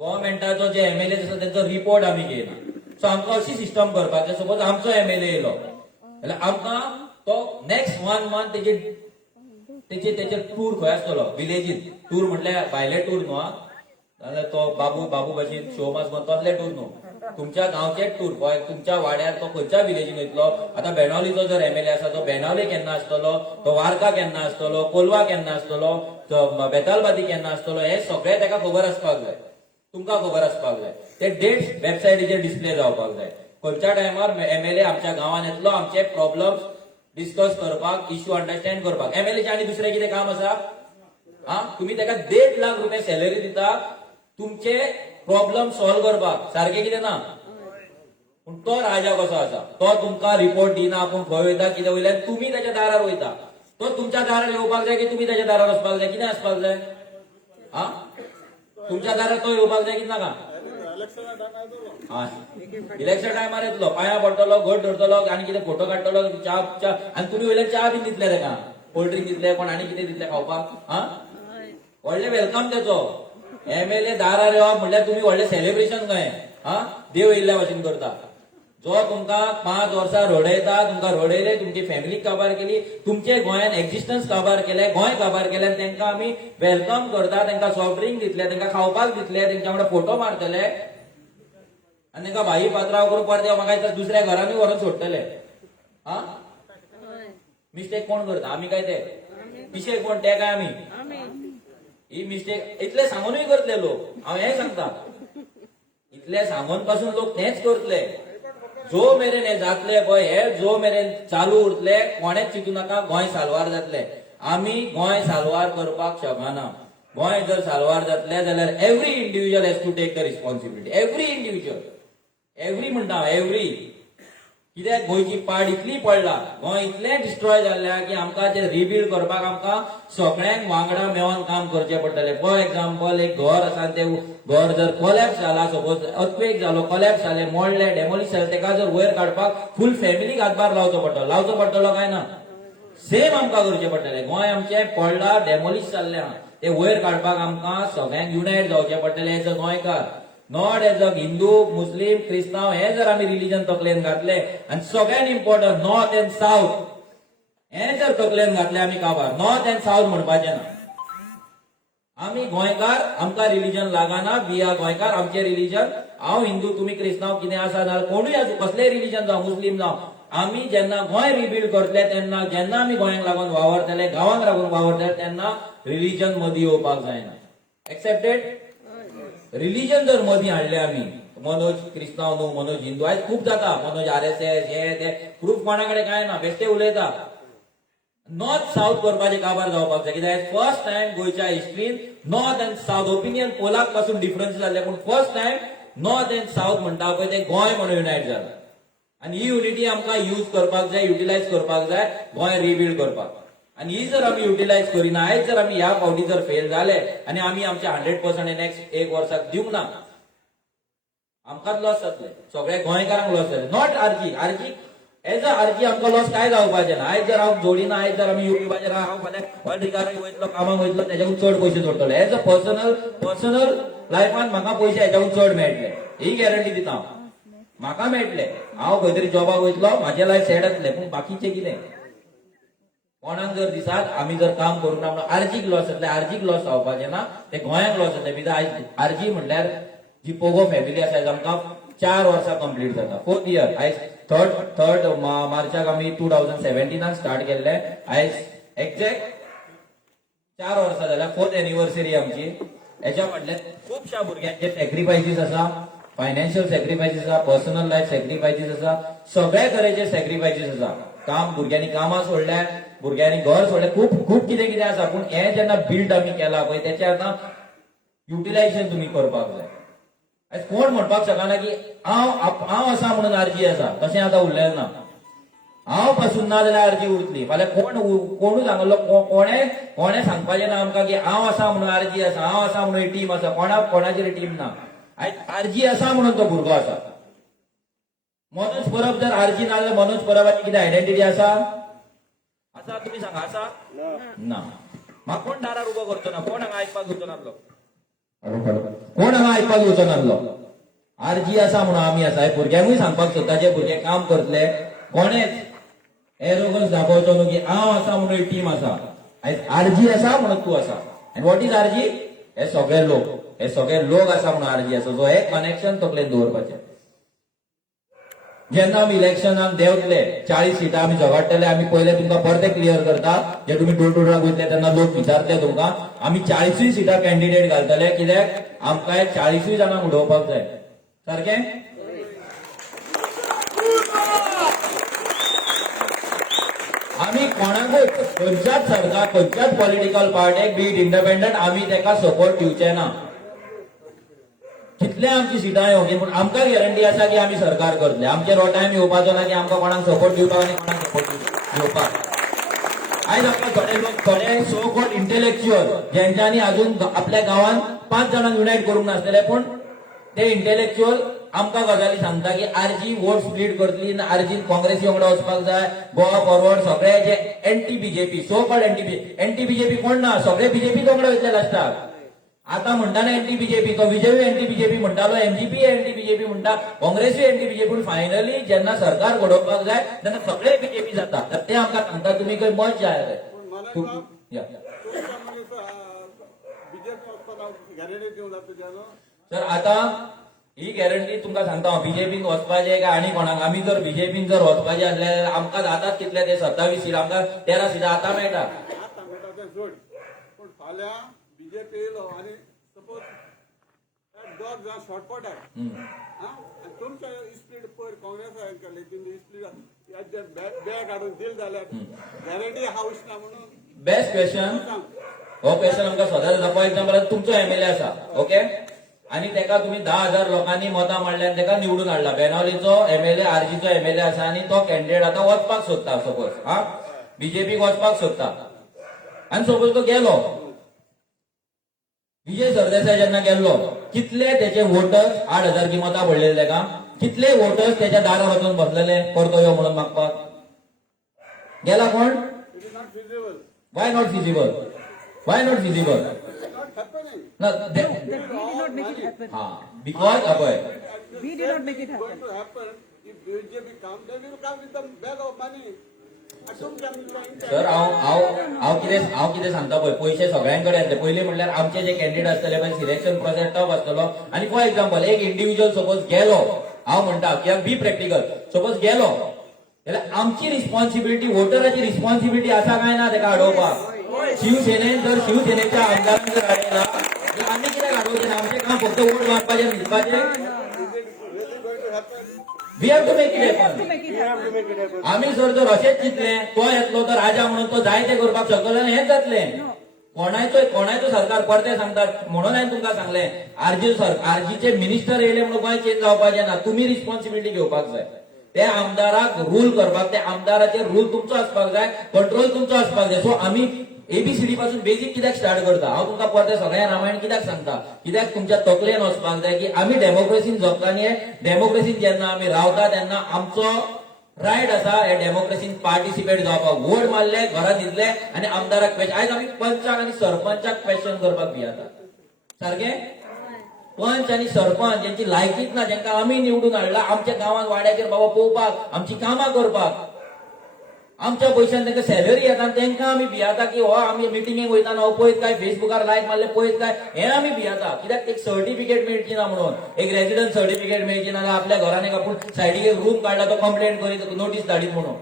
गव्हर्मेंटाचो जे एमएलए आसा तेचो रिपोर्ट आमी घेयना. सो आमकां अशी सिस्टम करपाक जाय, सपोज आमचो एमएलए येयलो जाल्यार आमकां तो नेक्स्ट 1 मंथ तेचे टूर खंय आसतलो, विलेजीन टूर, म्हटल्यार भायले टूर न्हू, जाल्यार तो बाबू भाशेन शो मास तसले टूर न्हू, तुमच्या गांवचे टूर. तुमच्या वाड्यार तो खंयच्या विलेजीन वयतलो. आता बेनावलीचो जर एमएलए आसा तो बेनावली केन्ना आसतलो, तो वार्का केन्ना आसतलो, कोलवा केन्ना आसतलो, तो बेतालबाती केन्ना आसतलो, हे सगळें ताका खबर आसपाक जाय, तुमकां खबर आसपाक जाय. ते डेट्स वेबसायटीचेर डिस्प्ले जावपाक जाय. खंयच्या टायमार एमएलए आमच्या गांवांत येतलो, आमचे प्रॉब्लेम्स डिस्कस करपाक, इश्यू अंडरस्टँड करपाक. एमएलएचे आनी दुसरें कितें काम आसा? तुम्ही ताका 1.5 लाख रुपये सॅलरी दिता तुमचे प्रॉब्लेम सॉल्व करपाक, सारखे कितें ना? पूण तो राजा कसो आसा, तो तुमकां रिपोर्ट दिना, पूण खंय वयता, कितें वयल्यार तुमी ताच्या दारार वयता. तो तुमच्या दारार येवपाक जाय की तुमी ताच्या दारार वचपाक जाय? कितें आसपाक जाय? तुमच्या दारार तो येवपाक जाय की नाका? इलेक्शन टायमार येतलो, पांया पडटलो, घट धरतलो, आनी कितें फोटो काडटलो, च्या आनी तुमी वयल्यार च्या बीन दितले ताका, कोल्ड ड्रिंक दितले, कोण आनी कितें दितले खावपाक? व्हडले वेलकम तेचो. एमएलए दारार येवप म्हटल्यार तुमी व्हडले सेलिब्रेशन कहें, देव येयल्ल्या भशेन करता. जो तुमकां 5 वर्सां रडयता, तुमकां रडयले, तुमची फॅमिली काबार केली, तुमचे गोंयान एक्झिस्टन्स काबार केले, गोंय काबार केले, तांकां आमी वेलकम करता, तांकां सॉफ्ट ड्रिंक दितले, तांकां खावपाक दितले, तांच्या वांगडा फोटो मारतले, आनी तांकां भाई पात्रांव करून परत म्हाका दुसऱ्या घरांनी व्हरून सोडटले. मिस्टेक कोण करता? आमी काय ते? पिशे कोण ते काय आमी? ही मिस्टेक इतले सांगूनय करतले लोक. हांव हें सांगता, इतले सांगून पासून लोक तेच करतले. जो मेरेन हे जातले पळय, हे जो मेरेन चालू उरतले, कोणेच चिंतू नाका गोंय साल्वार जातले. आमी गोंय साल्वार करपाक शकना. गोंय जर साल्वार जातले जाल्यार every individual has to take the responsibility. Every individual, every म्हणटा एव्हरी. कित्याक गोंयची पाड इतली पडला, गोंय इतलें डिस्ट्रॉय जाल्ल्या की आमकां ते रिबिल्ड करपाक आमकां सगळ्यांक वांगडा मेळोन काम करचें पडटलें. फॉर एक्झाम्पल, एक घर आसा, तें घर जर कोलॅप्स जाला, सपोज अर्थक्वेक जालो, कोलॅप्स जाले, मोडले, डेमोलिश जाले, तेका जर वयर काडपाक फूल फॅमिलीक हातभार लावचो पडटलो काय ना? सेम आमकां करचें पडटलें. गोंय आमचें पडला, डेमोलिश जाल्लें आहा, ते वयर काडपाक आमकां सगळ्यांक युनायट जावचें पडटलें एज अ गोंयकार. नॉट एज अ हिंदू, मुस्लिम, क्रिस्तांव, हे जर आमी रिलीजन तकलेन घातले, आनी सगळ्यात इम्पॉर्टंट नॉर्थ एंड साऊथ, हे जर तकलेन घातले आमी काबार. नॉर्थ एंड साऊथ म्हणपाचें ना. आमी गोंयकार, आमकां रिलीजन लागना, वी आर गोंयकार, आमचें रिलीजन. हांव हिंदू, तुमी क्रिस्तांव, कितें आसा जाल्यार कोणूय आसूं, कसलेय रिलीजन जावं, मुस्लिम जावं, आमी जेन्ना गोंय रिबिल्ड करतले, तेन्ना जेन्ना आमी गोंयाक लागून वावरतले, गांवांक लागून वावरतले, तेन्ना रिलीजन मदीं येवपाक जायना. एक्सेप्टेड? रिलीजन जर मदीं हाडले आमी, मनोज क्रिस्तांव न्हू, मनोज हिंदू, आयज खूब जाता, मनोज RSS, हे ते प्रूफ कोणा कडेन काय ना, बेश्टे उलयता. नॉर्थ साऊथ करपाचे काबार जावपाक जाय. कित्याक फर्स्ट टायम गोंयच्या हिस्ट्रीन north end south, opinion Pollock पासून डिफरन्स जाल्ले, पूण first time north end south म्हणटा पळय ते गोंय म्हणून युनायट जाला. आनी ही युनिटी आमकां यूज करपाक जाय, युटिलायज करपाक जाय, गोंय रिबिल्ड करपाक. आनी ही जर आमी युटिलायज करिना, आयज जर आमी ह्या फावटी जर फेल जाले आनी आमी आमचे 100% नेक्स्ट 1 वर्साक दिवंक ना, आमकांच लॉस जातले, सगळ्या गोंयकारांक लॉस जातले. Not RG as a RG आमकां लॉस काय जावपाचें ना. आयज जर हांव जोडिना, आयज जर आमी युट्यूबाचेर हांव फाल्यां वॉलरिकाराक वयतलो, कामाक वयतलो, तेच्याकून चड पयशे जोडटलो. एज अ पर्सनल लायफान म्हाका पयशे हेच्याकून चड मेळटले, ही गॅरंटी दिता हांव. म्हाका मेळटले, हांव खंय तरी जॉबाक वयतलो, म्हाजें लायफ सेट जातलें. पूण बाकीचें कितें? कोणाक जर दिसात आमी जर काम करूं ना, आरजीक लॉस जातले. आरजीक लॉस जावपाचें ना, ते गोंयाक लॉस जातले. बिकॉज आयज आरजी म्हणल्यार जी पोगो फॅमिली आसा, आमकां 4 वर्सां कंप्लीट जाता, 4th इयर. आयज थर्ड मार्चाक आमी 2017 स्टार्ट केल्ले, आयज एक्झॅक्ट 4 वर्सां जाल्या, 4th एनिवर्सरी आमची. हेच्या फाटल्यान खुबश्या भुरग्यांचे सॅक्रिफायसीस आसा, फायनान्शियल सॅक्रिफायसीस आसा, पर्सनल लायफ सॅक्रिफायसीस आसा, सगळे तरेचे सॅक्रिफायसीस आसा. काम भुरग्यांनी कामां सोडल्या, भुरग्यांनी घर सोडलें, खूप खूप कितें कितें आसा. पूण हें जेन्ना बिल्ड आमी केला पळय तेचें आतां युटिलायझेशन तुमी करपाक जाय. आयज कोण म्हणपाक शकना की हांव आसा म्हणून आरजी आसा, तशें आतां उरलेलें ना. हांव पासून ना जाल्यार आरजी उरतली. फाल्यां कोणूय सांगलो, कोणें सांगपाचें ना आमकां की हांव आसा म्हणून आरजी आसा, हांव आसा म्हणून ही टीम आसा. कोणाचेर टीम ना. आयज आरजी आसा म्हणून तो भुरगो आसा. मनोज परब जर आरजी ना जाल्यार मनोज परबाची कितें आयडेंटिटी आसा? तुमी सांगा, आसा? ना. म्हाका कोण दारार उबो करचो ना, कोण हांगा आयकपाक येवचो नासलो, कोण हांगा आयकपाक येवचो नासलो. आरजी आसा म्हणून आमी आसा. हे भुरग्यांकूय सांगपाक सोदता, जे भुरगे काम करतले, कोणेच एरोगन्स दाखोवचो न्हू की हांव आसा म्हणून ही टीम आसा. आयज आरजी आसा म्हणून तूं आसा. आनी वॉट इज आरजी? हे सगळे लोक आसा म्हणून आरजी आसा. सो हे कनेक्शन तकलेन दवरपाचें. जेन्ना आमी इलेक्शनाक देंवतले, 40 सिटां आमी झगडटले, आमी पयले तुमकां परते क्लियर करता, जे तुमी डोर टू डोराक वयतले तेन्ना लोक विचारतले तुमकां, आमी 40 सिटां कॅन्डिडेट घालतले. कित्याक आमकां 40 जाणांक उडोवपाक जाय. सारकें? आमी कोणाकूय खंयच्याच सरकार, खंयच्याच पॉलिटिकल पार्टीक बी इंडिपेंडंट आमी तेका सपोर्ट दिवचे ना. कितले आमची सिटां येवंकी, पूण आमकां गॅरंटी आसा की आमी सरकार करतले. आमचेर हो टायम येवपाचो ना की आमकां कोणाक सपोर्ट दिवपाक आनी कोणाक सपोर्ट घेवपाक. आयज आमकां थोडे लोक, थोडे सो कॉल्ड इंटेलेक्च्युअल, जेंच्यांनी अजून आपल्या गांवांत 5 जाणांक युनायट करूंक नासलेले, पूण ते इंटेलेक्च्युअल आमकां गजाली सांगता की आरजी वोट स्प्लीट करतली, आरजी काँग्रेसी वांगडा वचपाक जाय, गोवा फॉरवर्ड. सगळे जे anti BJP, so called anti BJP कोण ना, सगळे बीजेपी वांगडा वयतले लास्टाक. आता म्हणटा ना एंटी बीजेपी, तो विजय एंटी बीजेपी म्हणटालो, एमजीपी एंटी बीजेपी म्हणटा, काँग्रेसूय एंटी बीजेपी. पूण फायनली जेन्ना सरकार घडोवपाक जाय तेन्ना सगळे बीजेपी जाता. तर ते आमकां सांगता तुमी खंय मत जाय. सर आतां ही गॅरंटी तुमकां सांगता हांव, बीजेपीक वचपाचें काय आनी कोणाक. आमी जर बीजेपीक जर वचपाचें आसल्यार आमकां जातात कितले ते 27 सीट, आमकां 13 सीटां आतां मेळटा. बीजेपी येयलो आनी सपोज दोग जाण शॉर्टकट आहे तुमच्या स्पीड पयर काँग्रेस केले तिमी स्पीड बॅग हाडून दिल जाल्यार गॅरंटी हाऊस ना म्हणून. Best question. हो क्वेश्चन आमकां सदांच येता. फॉर एक्झाम्पल तुमचो एमएलए आसा, ओके, आनी तेका तुमी 10,000 लोकांनी मतां मारल्यान तेका निवडून हाडला. बेनावलीचो एमएलए, आरजीचो एमएलए आसा आनी तो कॅन्डिडेट आतां वचपाक सोदता. सपोज बीजेपीक वचपाक सोदता आनी सपोज तो गेलो, विजय सरदेसाय जेन्ना गेल्लो, कितले तेचे वोटर्स 8,000 की मतां पडलेले तेका, कितले वोटर्स तेच्या दारार वचून बसलेले परतो यो म्हणून मागपाक. गेला कोण? Why not feasible? Why not feasible? ना, बिकॉज पळय सर हांव कितें सांगता पळय, पयशे सगळ्यांकडे येतले. पयलीं म्हणल्यार आमचे जे कॅन्डिडेट आसतले पळय, सिलेक्शन प्रोसेस टफ आसतलो. आनी फॉर एक्झाम्पल एक इंडिव्हिज्युअल सपोज गेलो, हांव म्हणटा कित्याक बी प्रॅक्टिकल, सपोज गेलो जाल्यार आमची रिस्पॉन्सिबिलिटी, वोटराची रिस्पॉन्सिबिलिटी आसा काय ना तेका हाडोवपाक. शिवसेनेन जर शिवसेनेच्या आमदारांक जर हाडयना जाल्यार आमी कित्याक हाडोवचें ना? आमचें काम फक्त वोट मागपाचें, न्हिदपाचें. We have to make it happen. आमी जर अशेंच चिंतलें तो येतलो तो राजा म्हणून तो जाय तें करपाक शकतलो आनी हेंच जातलें. कोणाचो सरकार परते सांगतात म्हणून हांवें तुमकां सांगलें, आरजीचे मिनिस्टर येयले म्हणून गोंय चेंज जावपाचें ना. तुमी रिस्पॉन्सिबिलिटी घेवपाक जाय. त्या आमदाराक रूल करपाक, त्या आमदाराचेर रूल तुमचो आसपाक जाय, कंट्रोल तुमचो आसपाक जाय. सो आमी एबीसीडी पासून बेजीक कित्याक स्टार्ट करता. हांव तुमकां परते सगळ्या रामायण कित्याक सांगता, कित्याक तुमच्या तकलेन वचपाक जाय की आमी डेमोक्रेसीन जगता आनी हे डेमोक्रेसीन जेन्ना आमी रावता तेन्ना आमचो रायट आसा हे डेमोक्रेसीन पार्टिसिपेट जावपाक. वोट मारले, घरांत न्हिदले आनी आमदाराक क्वेश्चन. आयज आमी पंचाक आनी सरपंचाक क्वेश्चन करपाक भियाता. सारकें? पंच आनी सरपंच जेंची लायकीच ना, जेंकां आमी निवडून हाडला आमच्या गांवांत वाड्याचेर बाबा पळोवपाक, आमची कामां करपाक, आमच्या पयशान तांकां सॅलरी येता, तांकां आमी भियाता की हो आमी मिटिंगेक वयताना हो पळयत काय, फेसबुकार लायक मारले पळयत काय, हें आमी भियाता. कित्याक एक सर्टिफिकेट मेळची ना म्हणून, एक रेजिडंट सर्टिफिकेट मेळची ना, आपल्या घरान एक आपूण सायडीक एक रूम काडला तो कंप्लेंट करीत, नोटीस धाडीत म्हणून.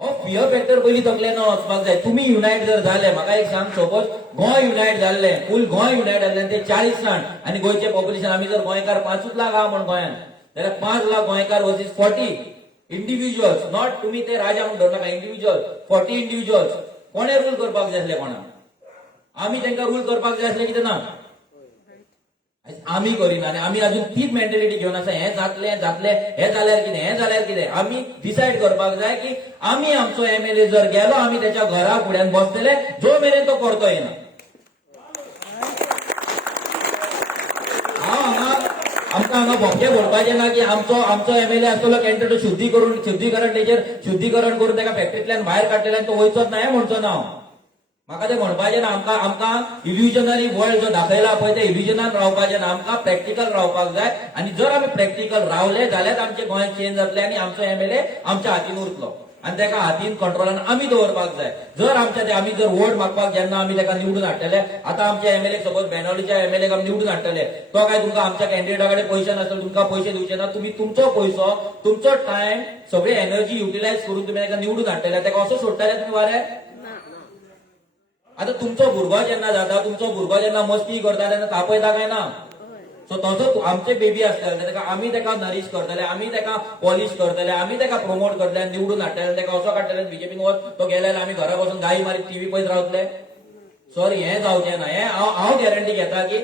हो फियर फॅक्टर पयलीं तकलेन वचपाक जाय. तुमी युनायट जर जाले, म्हाका एक सांग, सपोज गोंय युनायट जाल्लें, फूल गोंय युनायट जाल्लें, ते 40 जाण आनी गोंयचे पॉप्युलेशन आमी जर गोंयकार 5 लाख आहा म्हण गोंयांत, जाल्यार 5 लाख गोंयकार वर्सीस 40 इंडिव्हिज्युअल्स, नॉट तुमी ते राजा म्हणून धरनाका, इंडिव्हिज्युअल 40 इंडिव्हिज्युअल्स. कोणे रूल करपाक जाय आसले कोणाक? आमी तांकां रूल करपाक जाय आसले कितें ना? आमी करिना आनी आमी अजून तीच मेंटेलिटी घेवन आसा, हें जातलें हें जाल्यार कितें, हें जाल्यार कितें. आमी डिसायड करपाक जाय की आमी आमचो MLA जर गेलो, आमी त्याच्या घरा फुड्यान बसतले जो मेरेन तो परतो येना. आमकां हांगा भोपके भरपाचे ना की आमचो MLA आसतलो कॅन्डिडेट शुद्धीकरण करून ताका फॅक्टरींतल्यान भायर काडटले तो वयचोच ना, हें म्हणचो ना हांव. म्हाका ते म्हणपाचें ना. आमकां इल्युजनरी वर्ल्ड जो दाखयला पळय ते इल्युजनान रावपाचें ना. आमकां प्रॅक्टिकल रावपाक जाय आनी जर आमी प्रॅक्टिकल रावले जाल्यार आमचें गोंय चेंज जातलें आनी आमचो MLA आमच्या हातीन उरतलो आनी ताका हातीन कंट्रोलान आमी दवरपाक जाय. जर आमी जर वोट मागपाक जेन्ना आमी ताका निवडून हाडटले, आतां आमचे MLA सपोज बेनावलीच्या MLA आमी निवडून हाडटले, तो काय तुमकां आमच्या कॅन्डिडेटा कडेन पयशे नासतले, तुमकां पयशे दिवचे ना. तुमी तुमचो पयसो, तुमचो टायम, सगळी एनर्जी युटिलायज करून तुमी ताका निवडून हाडटले, ताका असो सोडटले तुमी वारे? आता तुमचो भुरगो जेन्ना जाता, तुमचो भुरगो जेन्ना मस्ती करता तेन्ना तापयता काय ना? सो तसो आमचे बेबी आसतले, ताका आमी ताका नरीश करतले, आमी ताका पॉलिश करतले, आमी ताका प्रमोट करतले, निवडून हाडटले, ताका असो काडटले बीजेपीन वच, तो गेल्यार आमी घरा बसून गाई मारीत टीव्ही पळयत रावतले. सॉरी, हें जावचें ना. हें हांव गॅरंटी घेता की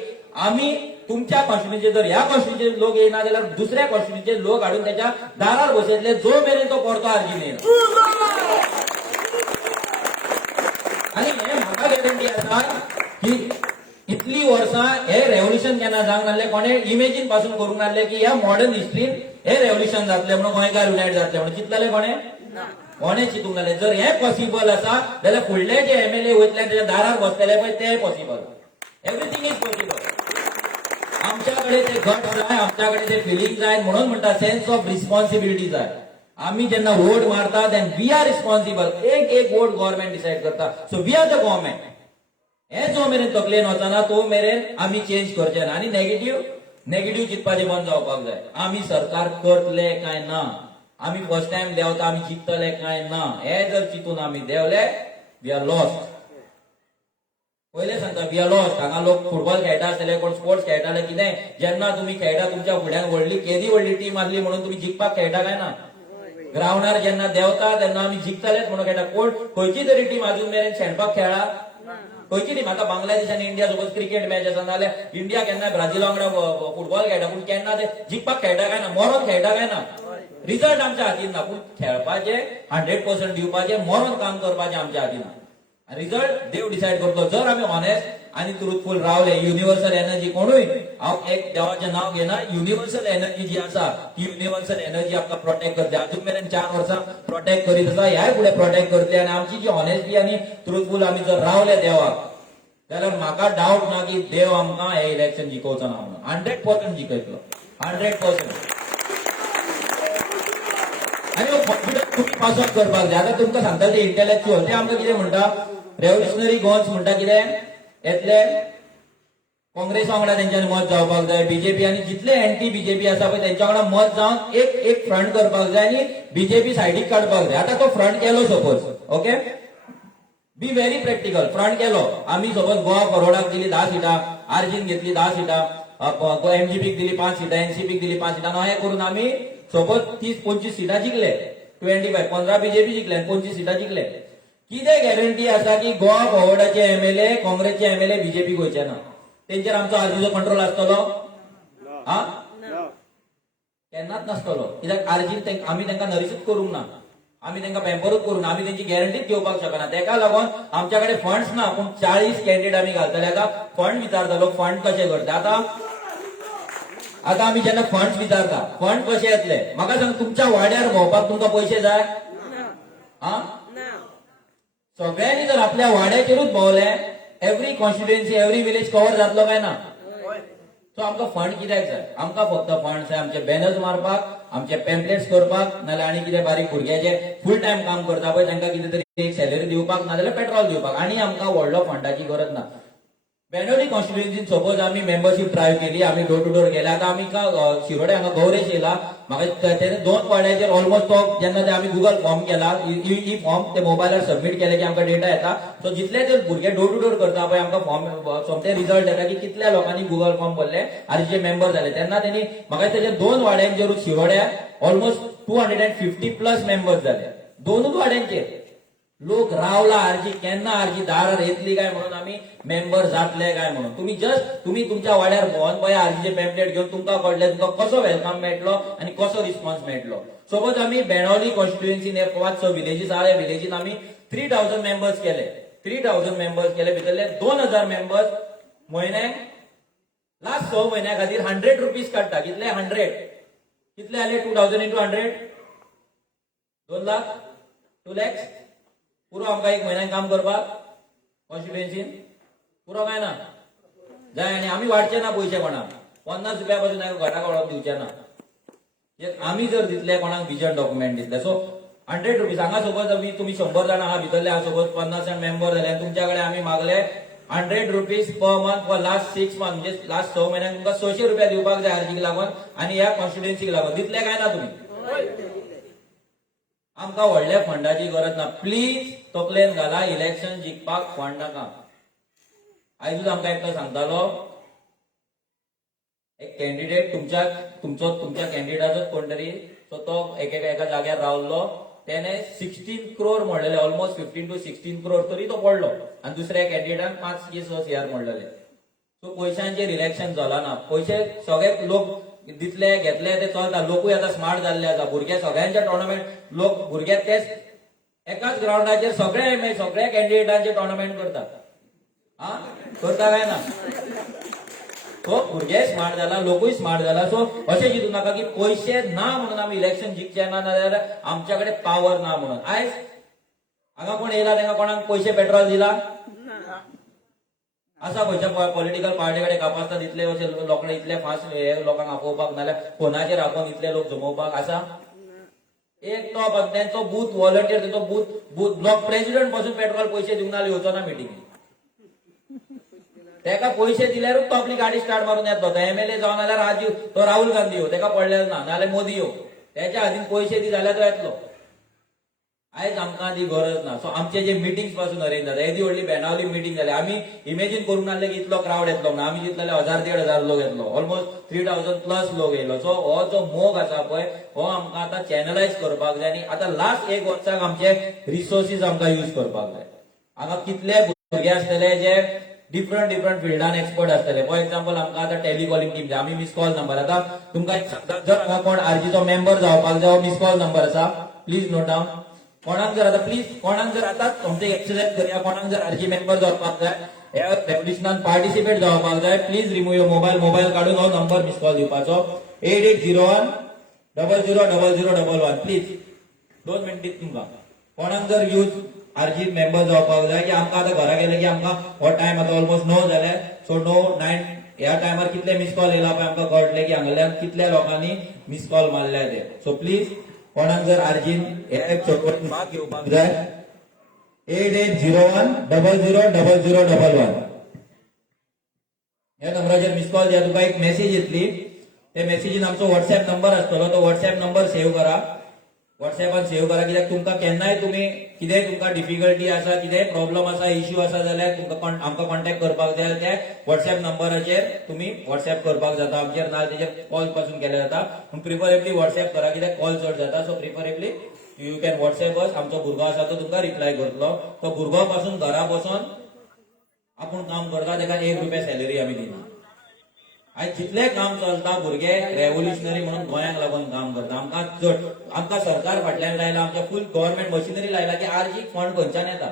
आमी तुमच्या कॉन्स्टिट्युन्सीचे जर ह्या कॉन्स्टिट्युन्सीचे लोक येना जाल्यार दुसऱ्या कॉन्स्टिट्युन्सीचे लोक हाडून त्याच्या दारार बसयतले जो मेरेन तो परतो हाडची येना. आणि हे म्हाका गॅरंटी आसा की इतली वर्सां हे रेव्होल्युशन केन्ना जावंक नासलें, कोणे इमेजीन पासून करूंक नासलें की ह्या मॉडर्न हिस्ट्रीन हे रेव्होल्युशन जातलें म्हणून, गोंयकार युनायट जातले म्हणून. चिंतलें कोणे चिंतूंक नासलें. जर हें पॉसिबल आसा जाल्यार फुडले जे MLA वयतले त्याच्या दारार बसतले पळय ते पॉसिबल. Everything is possible. आमच्याकडे ते गट जाय, आमच्याकडे ते फिलिंग जाय. म्हणून म्हणटा सेन्स ऑफ रिस्पॉन्सिबिलिटी जाय. आम्ही जेन्ना वोट मारता देन वी आर रिस्पॉन्सिबल. एक वोट गव्हर्नमेंट डिसाइड करता. So we are the government. हे जो मेरेन तकलेन वचना तो मेरेन आमी चेंज करचे ना. आनी नेगेटिव्ह चिंतपाचें बंद जावपाक जाय. आमी सरकार करतले काय ना, आमी फर्स्ट टाइम देंवता आमी जिखतले काय ना, हे जर चिंतून आमी देंवले वी आर लॉस्ट. पहिले सांगता वी आर लॉस्ट. हांगा लोक फुटबॉल खेळटा आसतले, कोण स्पोर्ट्स खेळटाले, कितें जेन्ना तुमी खेळटा तुमच्या फुड्यान व्हडली टीम आसली म्हणून तुमी जिखपाक खेळटा काय ना? ग्राउंडार जेन्ना देंवता तेन्ना आमी जिखतलेच म्हणून खेळटा. कोण खंयची तरी टीम अजून मेरेन शेणपाक खेळ्ळा? खंयची टीम? आता बांगलादेश आनी इंडिया सोबत क्रिकेट मॅच आसा नाल्यार इंडिया केन्ना ब्राझीला वांगडा फुटबॉल खेळटा, पूण केन्ना ते जिखपाक खेळटा काय ना, मरोन खेळटा काय ना? रिजल्ट आमच्या हातीन ना, पूण खेळपाचे 100% दिवपाचे, मरोन काम करपाचे आमच्या हातीन ना. रिजल्ट देव डिसाइड करतो. जर आमी ऑनेस्ट आणि ट्रुथफुल रावले, युनिव्हर्सल एनर्जी कोणूय, हांव एक देवाचें नाव घेना, युनिव्हर्सल एनर्जी जी आसा ती युनिव्हर्सल एनर्जी आमकां प्रोटेक्ट करता. अजून मेरेन 4 वर्सां प्रोटेक्ट करीत आसा, ह्याय फुडें प्रोटेक्ट करतली. आनी आमची जी ऑनेस्टी आनी ट्रुथफुल आमी जर रावले देवाक, जाल्यार म्हाका डावट ना की देव आमकां हे इलेक्शन जिखोवचो ना म्हणून. 100% जिखयतलो, 100%. आनी हो कॉन्फिडन्स तुमी पास ऑफ करपाक जाय. आतां तुमकां सांगता ते इंटेलेक्च्युअल ते आमकां कितें म्हणटा, रेव्होल्युशनरी गोन्स म्हणटा कितें, येतले काँग्रेस वांगडा तेंच्यांनी मत जावपाक जाय, बीजेपी आनी जितले एंटी बीजेपी आसा पळय तेंच्या वांगडा मत जावन एक फ्रंट करपाक जाय आनी बीजेपी सायडीक काडपाक जाय. आतां तो फ्रंट केलो सपोज, ओके, बी व्हेरी प्रॅक्टिकल. फ्रंट केलो आमी, सपोज गोवा फॉरवर्डाक दिली 10 सिटां, आर्जीन घेतली 10 सिटां, MGPक दिली 5 सिटां, NCPक दिली 5 सिटां, हे करून आमी सपोज 30-25 सिटां जिखले, 25 15 बीजेपी जिखले आनी 25 सिटां जिखले. कितें गॅरंटी आसा की गोवा फॉरवर्डाचे MLA, काँग्रेसचे MLA बीजेपीक वयचे ना? तेंचेर आमचो आर्जीचो कंट्रोल आसतलो? हा, केन्नाच नासतलो. कित्याक आर्जीन आमी तांकां नरिशूच करूंक ना, आमी तांकां पॅम्परूच करूंक ना, आमी तेंची गॅरंटीच घेवपाक शकना. तेका लागून आमच्या कडेन फंड्स ना, पूण 40 कॅन्डिडेट आमी घालतले. आतां फंड विचारतलो, फंड कशे करता. आतां आमी जेन्ना फंड्स विचारता, फंड कशे येतले? म्हाका सांग, तुमच्या वाड्यार भोंवपाक तुमकां पयशे जाय? हा, सगळ्यांनी जर आपल्या वाड्याचेरूच भोंवले, every constituency, every village cover जातलो काय ना? सो आमकां फंड कित्याक जाय? आमकां फक्त फंड जाय आमचे बॅनर्स मारपाक, आमचे पॅम्पलेट्स करपाक, नाल्यार आनी कितें बारीक भुरग्याचे फूल टायम काम करता पळय तांकां कितें तरी एक सॅलरी दिवपाक, नाजाल्यार पेट्रोल दिवपाक. आनी आमकां व्हडलो फंडाची गरज ना. बेनोली कॉन्स्टिट्युएन्सीन सपोज आम्ही मेंबरशिप ड्राईव्ह केली, आम्ही डोर टू डोर गेले. आता आम्ही शिरोडे हांगा गौरेश येयला, म्हाका तेणे 2 वाड्याचेर ऑलमोस्ट तो जेन्ना ते आम्ही गुगल फॉर्म केला, ई फॉर्म ते मोबायलार सबमिट केले की आमकां डेटा येता. सो जितले ते भुरगे डोर टू डोर करता पळय, आमकां फॉर्म सोमते रिजल्ट येता की कितल्या लोकांनी गुगल फॉर्म भरले आनी जे मेंबर झाले. तेन्ना त्यांनी म्हाका तेजे 2 वाड्यांचेर शिरोड्या ऑलमोस्ट 250+ मेंबर्स झाले. 2 वाड्यांचेर लोक रावला अर्जी, केन्ना अर्जी दारार येतली काय म्हणून आम्ही मेंबर जातले काय म्हणून. तुम्ही तुमच्या वाड्यार भोंवन पळया अर्जीचे पॅम्पलेट घेऊन, तुमकां कळटलें तुमकां कसो वेलकम मेळटलो आनी कसो रिस्पॉन्स मेळटलो. सपोज आम्ही बेनोली कॉन्स्टिट्युएन्सीन 5-6 विलेजीस आहा, ह्या विलेजीन आम्ही 3000 मेंबर्स केले. 3000 मेंबर्स केले, भितरले 2000 मेंबर्स म्हयन्याक लास्ट 6 म्हयन्या खातीर 100 रुपीज काडटा. कितले 100 कितले जाले? 2000 into 100 2 लाख 2 lakhs पुरो आमकां 1 म्हयन्याक काम करपाक कॉन्स्टिट्युएन्सीन पुरो काय ना जाय. आनी आमी वाडचे ना पयशे कोणाक, 50 रुपया पासून घटाक वळप दिवचे ना. आमी जर दितले कोणाक विजन डॉक्युमेंट दितले. सो 100 रुपीज हांगा सपोज तुम्ही 100 जाण आहा, भितरले हांव सपोज 50 जाण मेंबर जाले, तुमच्या कडेन आमी मागले 100 rupees per month for last 6 month, म्हणजे लास्ट 6 म्हयन्याक तुमकां 600 रुपया दिवपाक जाय अर्जीक लागून आनी ह्या कॉन्स्टिट्युएन्सीक लागून. दितले काय ना तुम्ही? आमकां व्हडल्या फंडाची गरज ना. प्लीज तकलेन घाला, इलेक्शन जिखपाक फंड नाका. आयजूच आमकां एकटो सांगतालो, एक कॅन्डिडेट तुमच्या कॅन्डिडेटाचोच कोण तरी, सो तो एका जाग्यार रावल्लो, त्याने 16 crore म्हणलेले, ऑलमोस्ट 15 to 16 crore तरी तो पडलो. आणि दुसऱ्या कॅन्डिडेटान 5-6 CR म्हणलेले. सो पयशांचेर इलेक्शन जाला ना. पैसे सगळे लोक दितले घेतले ते चलता. लोकूय आता स्मार्ट जाल्ले आसा. भुरगे सगळ्यांचे टोर्नामेंट, लोक भुरगे तेच एकाच ग्राउंडाचेर सगळ्या कॅन्डिडेटांचे टोर्नामेंट करतात. हा करता काय ना. सो भुरगे स्मार्ट जाला, लोकूय स्मार्ट जाला. सो अशें चिंतू नाका की पयशे ना म्हणून आमी इलेक्शन जिखचे ना, नाजाल्यार आमच्या कडेन पावर ना म्हणून. आयज हांगा कोण येयला तांकां कोणाक पयशे पेट्रोल दिला असा? खंयच्या पॉलिटिकल पार्टी कडेन कापासता दितले अशे लोकांना इतले फास्ट हे लोकांक आपोवपाक, नाल्यार फोनाचेर आपोवन इतले लोक जमोवपाक आसा? एक तो त्यांचो बूथ व्हॉलंटियर, तेचो बूथ ब्लॉक प्रेसिडेंट पासून पेट्रोल पयशे दिवंक नाल्यार येवचो ना मिटिंगेक. तेका पयशे दिल्यारूच तो आपली गाडी स्टार्ट मारून येतलो. तो MLA जावन जाल्यार तो राहुल गांधी येवं, तेका पडलेलो ना, नाल्यार मोदी येवं, त्याच्या हातीन पयशे दी जाल्यार तो येतलो. आयज आमकां ती गरज ना. सो आमचे जे मिटिंग्स पासून अरेंज जाता, येदी व्हडली बेनावली मिटिंग जाली. आमी इमेजीन करूंक नासले की इतलो क्राउड येतलो म्हणून. आमी चिंतलेले 1000-1500 लोक येतलो, ऑलमोस्ट 3000+ लोक येयलो. सो हो जो मोग आसा पळय, हो आमकां आतां चॅनलायज करपाक जाय. आनी आतां लास्ट 1 वर्साक आमचे रिसोर्सीस आमकां यूज करपाक जाय. हांगा कितले भुरगे आसतले जे डिफरंट फिल्डान एक्सपर्ट आसतले. फॉर एक्झाम्पल आमकां आतां टेलिकॉलिंग टीम जाय, आमी मिस कॉल नंबर, आतां तुमकां एक सांगता, जर हांगा कोण आरजीचो मेंबर जावपाक जाय, मिस कॉल नंबर आसा, प्लीज नोट डावन. कोणाक जर आता तुमचे एक्सरसाइज करूया, कोणाक जर आरजी मेंबर जावपाक जाय, ह्या रेव्होल्युशनान पार्टिसिपेट जावपाक जाय, प्लीज रिमूव युअर मोबायल काढून हो नंबर मिस कॉल दिवपाचो 8801 000011. प्लीज 2 मिनिटां तुमकां. कोणाक जर यूज आरजी मेंबर जावपाक जाय, की आमकां आतां घरा गेले की आमकां हो टायम आतां ऑलमोस्ट 9 जाले. सो 9 ह्या टायमार कितले मिस कॉल येयला पळय आमकां कळटले की हांगाल्यान कितल्या लोकांनी मिस कॉल मारल्या ते. सो प्लीज कोणाक जर आरजीन हे चौकट भाग घेवपाक जाय, 8801 000011 ह्या नंबराचेर मिस कॉल दिया. तुका एक मेसेज येतली, त्या मेसेजीन आमचो व्हॉट्सएप नंबर आसतलो, तो व्हॉट्सएप नंबर सेव्ह करा. व्हॉट्सएपान सेव्ह करा, कित्याक तुमकां केन्नाय तुमी कितेंय तुमकां डिफिकल्टी आसा, कितेंय प्रॉब्लम आसा, इश्यू आसा जाल्यार तुमकां आमकां कॉन्टॅक्ट करपाक जाय. त्या व्हॉट्सएप नंबराचेर तुमी व्हॉट्सएप करपाक जाता. आमचेर ना तेजेर कॉल पासून केले जाता. पूण प्रिफरेबली व्हॉट्सएप करा, कित्याक कॉल चड जाता. So preferably you can WhatsApp us. आमचो भुरगो आसा तो तुमकां रिप्लाय करतलो. तो भुरगो पासून घरा बसून आपूण काम करता, ताका 1 रुपया सॅलरी आमी दिना. आयज जितले काम चलता, भुरगे रेव्होल्युशनरी म्हणून गोंयांक लागून काम करता. आमकां सरकार फाटल्यान लायला, आमच्या फुल गव्हर्नमेंट मशिनरी लायला की आरजी फंड खंयच्यान येता.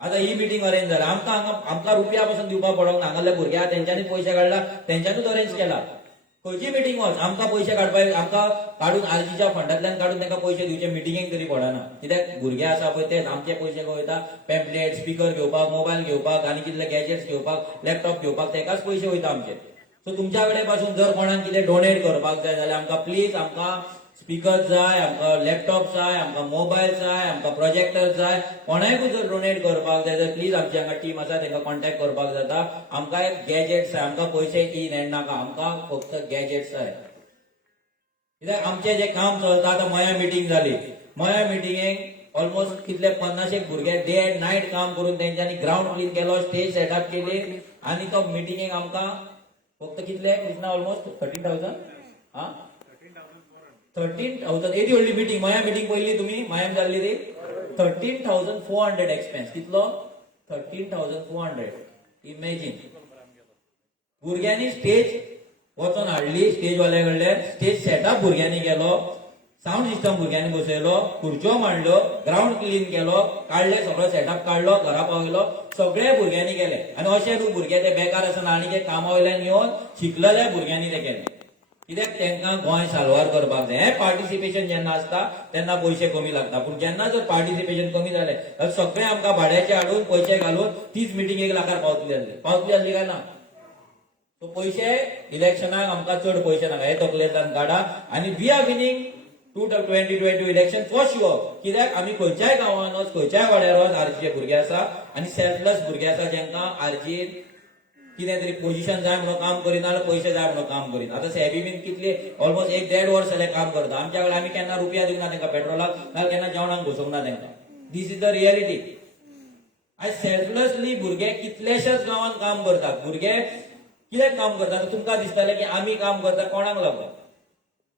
आतां ही मिटींग अरेंज जाला, आमकां रुपया पासून दिवपाक पडोंक ना. हांगासरले भुरगे आहा तेंच्यांनी पयशे काडला, तेंच्यांनीच अरेंज केला. खंयची मिटींग वच, आमकां पयशे काडपाक, आमकां काडून आरजीच्या फंडांतल्यान काडून तांकां पयशे दिवचे मिटिंगेक तरी पडना. कित्याक भुरगे आसा पळय तेच आमचे पयशे वयता पॅम्पलेट, स्पीकर घेवपाक, मोबायल घेवपाक, आनी कितले गॅजेट्स घेवपाक, लॅपटॉप घेवपाक, तेकाच पयशे वयता आमचे. सो तुमच्या कडेन पासून जर कोणाक कितें डोनेट करपाक जाय जाल्यार आमकां प्लीज आमकां स्पीकर जाय, आमकां लॅपटॉप जाय, आमकां मोबायल जाय, आमकां प्रोजेक्टर जाय, कोणायकूय जर डोनेट करपाक जाय जाल्यार प्लीज आमची हांगा टीम आसा तांकां कॉन्टॅक्ट करपाक जाता. आमकां गॅजेट्स जाय, आमकां पयशे इन हँड नाका, आमकां फक्त गॅजेट्स जाय. कित्याक आमचें जें काम चलता आतां मया मिटींग जाली, मया मिटींगेक ऑलमोस्ट कितले 50 भुरगे डे एंड नायट काम करून तेंच्यांनी ग्राउंड क्लीन केलो, स्टेज सेटअप केली आनी तो मिटींगेक आमकां फक्त कितले कृष्णा ऑलमोस्ट 13,000 13,000 येदी व्हडली मिटींग. मया मिटींग पयली तुमी मयाम जाल्ली ती 13,400 एक्सपेन्स. कितलो 13,400. इमॅजिन. भुरग्यांनी स्टेज वचून हाडली, स्टेजवाल्या कडल्यान स्टेज सेटअप भुरग्यांनी केलो, साऊंड सिस्टम भुरग्यांनी बसयलो, खुर्च्यो मांडल्यो, ग्राउंड क्लीन केलो, काडले सगळो सेटअप काडलो, घरा पावयलो, सगळे भुरग्यांनी केले. आनी अशे न्हू भुरगे ते बेकार आसना आनी जे कामा वयल्यान येवन शिकलेल्या भुरग्यांनी ते केले. कित्याक तांकां गोंय साल्वार करपाक जाय. हें पार्टिसिपेशन जेन्ना आसता तेन्ना पयशे कमी लागता, पूण जेन्ना जर पार्टिसिपेशन कमी जालें जाल्यार सगळे आमकां भाड्याचे हाडून पयशे घालून तीच मिटींग 1 लाखार पावतली आसली काय ना. सो पयशे इलेक्शनाक आमकां चड पयशे नाका, हे तकलेंतल्यान काडा. आनी we are winning 2022 election for sure. कित्याक आमी खंयच्याय गांवांत वच, खंयच्याय वाड्यार वच, आरजीचे भुरगे आसा आनी सेल्फलेस भुरगे आसा जेंकां आरजीन कितें तरी पोजिशन जाय म्हणून काम करिना, जाल्यार पयशे जाय म्हणून काम करीत. आतां सेबी बीन कितली ऑलमोस्ट 1-1.5 वर्स जालें काम करता. आमच्या कडेन आमी केन्ना रुपया दिवंक ना तांकां पेट्रोलाक, नाल्यार केन्ना जेवणाक घोसोवंक ना तांकां. This is the reality. आयज सेल्फलेसली भुरगे कितलेशेच गांवांत काम करतात. भुरगे कित्याक काम करतात तुमकां दिसतलें की आमी काम करता कोणाक लागून?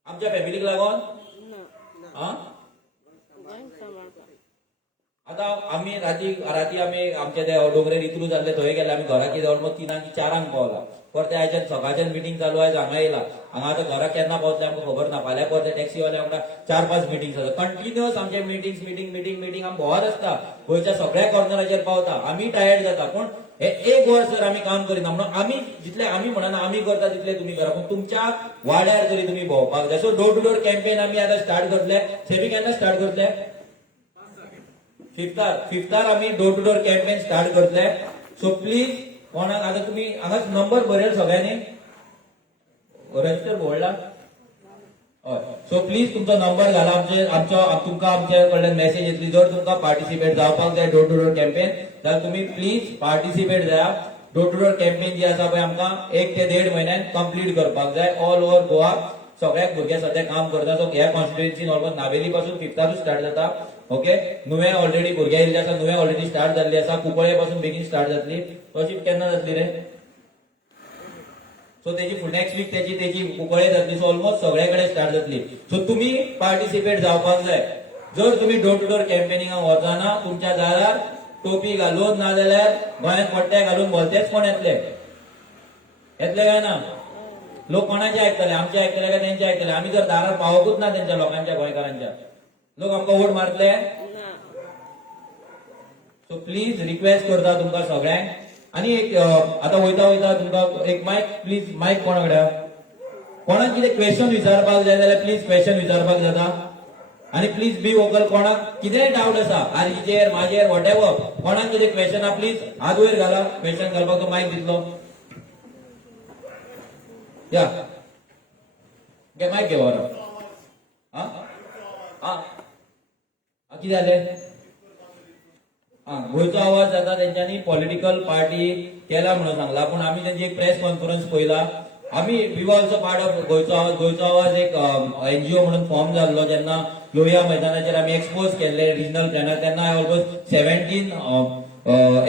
आमच्या फॅमिलीक लागून? आता आम्ही राती आम्ही आमचे ते डोंगरेर इतरू जाल्ले थंय गेले. आमी घरा कितें ऑलमोस्ट 3-4 पावला. परते आयच्यान सकाळच्यान मिटींग चालू आयज हांगा येयला. हांगा आतां घरा केन्ना पावतले आमकां खबर ना. फाल्यां परते टॅक्सीवाल्या वांगडा 4-5 मिटींग आसा. कंटिन्युअस आमचे मिटींग आमी भोंवत आसता. गोंयच्या सगळ्या कॉर्नराचेर पावता. आमी टायर्ड जाता, पूण हे 1 वर्स जर आमी काम करिना म्हणून आमी जितले आमी म्हणना आमी करता तितले तुमी करा, पूण तुमच्या वाड्यार तरी तुमी भोंवपाक जाय. So door to door campaign आमी आतां स्टार्ट करतले. सेबी केन्ना स्टार्ट करतले? 5थार आमी door to door campaign start करतले. सो प्लीज कोणाक आतां तुमी हांगा नंबर बरयल सगळ्यांनी रजिस्टर बोर्डला. हय. सो प्लीज तुमचो नंबर घाला. तुमकां आमचे कडल्यान मेसेज येतली. जर तुमकां पार्टिसिपेट जावपाक जाय डोर टू डोर कॅम्पेन जाल्यार तुमी प्लीज पार्टिसिपेट जाया. डोर टू डोर कॅम्पेन जी आसा पळय आमकां 1 ते 1.5 म्हयन्यान कंप्लीट करपाक जाय. ऑल ओव्हर गोवा सगळ्याक भुरगे सध्या काम करता. सो ह्या कॉन्स्टिट्युएन्सीन ऑलमोस्ट नावेली पासून 5थारूच स्टार्ट जाता. ओके. नुवें ऑलरेडी भुरगे येयल्ले आसा, नुवें ऑलरेडी स्टार्ट जाल्ली आसा. कुंकळे पासून बेगीन स्टार्ट जातली. तशी केन्ना जातली रे? सो तेजी नेक्स्ट वीक तेजी कुंकळे जातली. सो ऑलमोस्ट सगळे कडेन स्टार्ट जातली. सो तुमी पार्टिसिपेट जावपाक जाय. जर तुमी डोर टू डोर कॅम्पेनिंगाक वचना तुमच्या दारार टोपी घालून ना जाल्यार गोंयांत पट्टे घालून भलतेच कोण येतले काय ना? लोक कोणाचे आयकतले? आमचे आयकतले काय तेंचे आयकतले? आमी जर दारार पावोकूच ना तेंच्या लोकांच्या गोंयकारांच्या, लोक आमकां वोट मारतले? सो प्लीज रिक्वेस्ट करता तुमकां सगळ्यांक. आनी एक आतां वयता तुमकां एक मायक प्लीज. मायक कोणा कडेन? कोणाक कितें क्वेश्चन विचारपाक जाय जाल्यार प्लीज क्वेश्चन विचारपाक जाता. आनी प्लीज बी वोकल. कोणाक कितेंय डावट आसा आरजीचेर म्हाजेर वॉटेवर, कोणाक कितें क्वेश्चन आहा प्लीज हात वयर घाला. क्वेश्चन घालपाक तो मायक दितलो. या घे मायक घे वर. कितें जालें? गोंयचो आवाज जाता तेंच्यांनी पॉलिटिकल पार्टी केला म्हणून सांगला, पूण आमी तेंची एक प्रेस कॉन्फरन्स पळयला. आमी वी ऑल्सो पार्ट ऑफ गोंयचो आवाज एक NGO म्हणून फॉर्म जाल्लो. जेन्ना लोहिया मैदानाचेर आमी एक्सपोज केल्ले रिजनल प्लॅनर, तेन्ना ऑलमोस्ट 17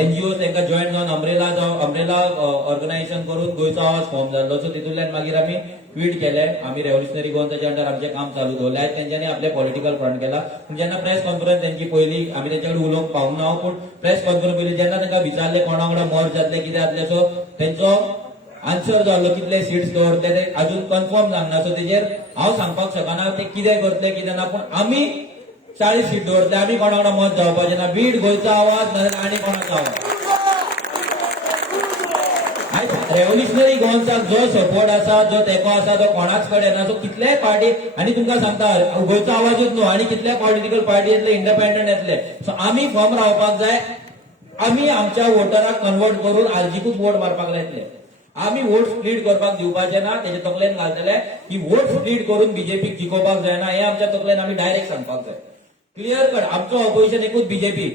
NGOs तांकां जॉईन जावन अम्ब्रेला ऑर्गनायझेशन करून गोंयचो आवाज फॉर्म जाल्लो. सो तितूंतल्यान मागीर आमी ट्वीट केले. आमी रेव्होल्युशनरी गोंयच्या अंडर आमचें काम चालू दवरलें. आयज तेंच्यांनी आपले पॉलिटिकल फ्रंट केला. जेन्ना प्रेस कॉन्फरन्स तेंची पयली आमी तेंचे कडेन उलोवंक पावूंक ना, पूण प्रेस कॉन्फरन्स पयली जेन्ना तांकां विचारलें कोणा वांगडा मर्ज जातलें कितें जातलें, सो तेंचो आन्सर जो आसलो कितले सीट्स दवरतले ते अजून कन्फर्म जावना. सो तेजेर हांव सांगपाक शकना ते कितें करतले कितें ना, पूण आमी 40 सीट दवरतले. आमी कोणा वांगडा मत जावपाचें ना. बीड गोंयचो आवाज नाजाल्यार आनी कोणाचो आवाज. आयज रेव्होल्युशनरी गोवन्साक जो सपोर्ट आसा, जो तेंको आसा, तो कोणाच कडेन ना. सो कितलेय पार्टी, आनी तुमकां सांगता गोंयचो आवाजूच न्हू, आनी कितले पॉलिटिकल पार्टी येतले, इंडिपेंडंट येतले. सो आमी फॉर्म रावपाक जाय. आमी आमच्या वोटराक कन्वर्ट करून आरजीकूच वोट मारपाक लायतले. आमी वोट स्प्लीट करपाक दिवपाचे ना, तेजे तकलेन घालतले की वोट स्प्लीट करून बीजेपीक जिखोवपाक जायना, हे आमच्या तकलेन आमी डायरेक्ट सांगपाक जाय. Clear cut. आमचो ऑपोजिशन एकूच बीजेपी.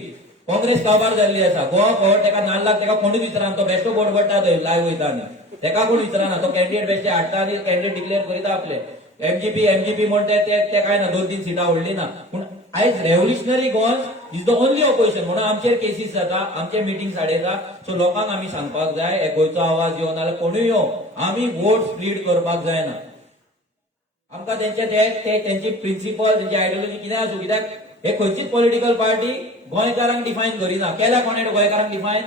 काँग्रेस काबार जाल्ली आसा. गोवा फॉर तेका नाल्लाक तेका कोणूच विचारना, तो बेश्टो बोट पडटा थंय लायव्ह वयता आनी तेका कोण विचारना. तो कॅन्डिडेट बेश्टे हाडटा आनी कॅन्डिडेट डिक्लेअर करीता आपले. एमजीपी म्हणटा ते काय ना, 2-3 सिटां व्हडली ना. पूण आयज revolutionary Goans is the only opposition. म्हणून आमचेर केसीस जाता, आमचे मिटिंग्स हाडयता. सो लोकांक आमी सांगपाक जाय, हे गोंयचो आवाज येवन नाल्यार कोणूय यो, आमी वोट स्प्लीट करपाक जायना. आमकां त्यांची प्रिन्सिपल, त्यांची आयडियोलॉजी कितें आसूं, कित्याक हे खंयचीच पॉलिटिकल पार्टी गोंयकारांक डिफायन करिना. केला कोणे गोंयकारांक डिफायन?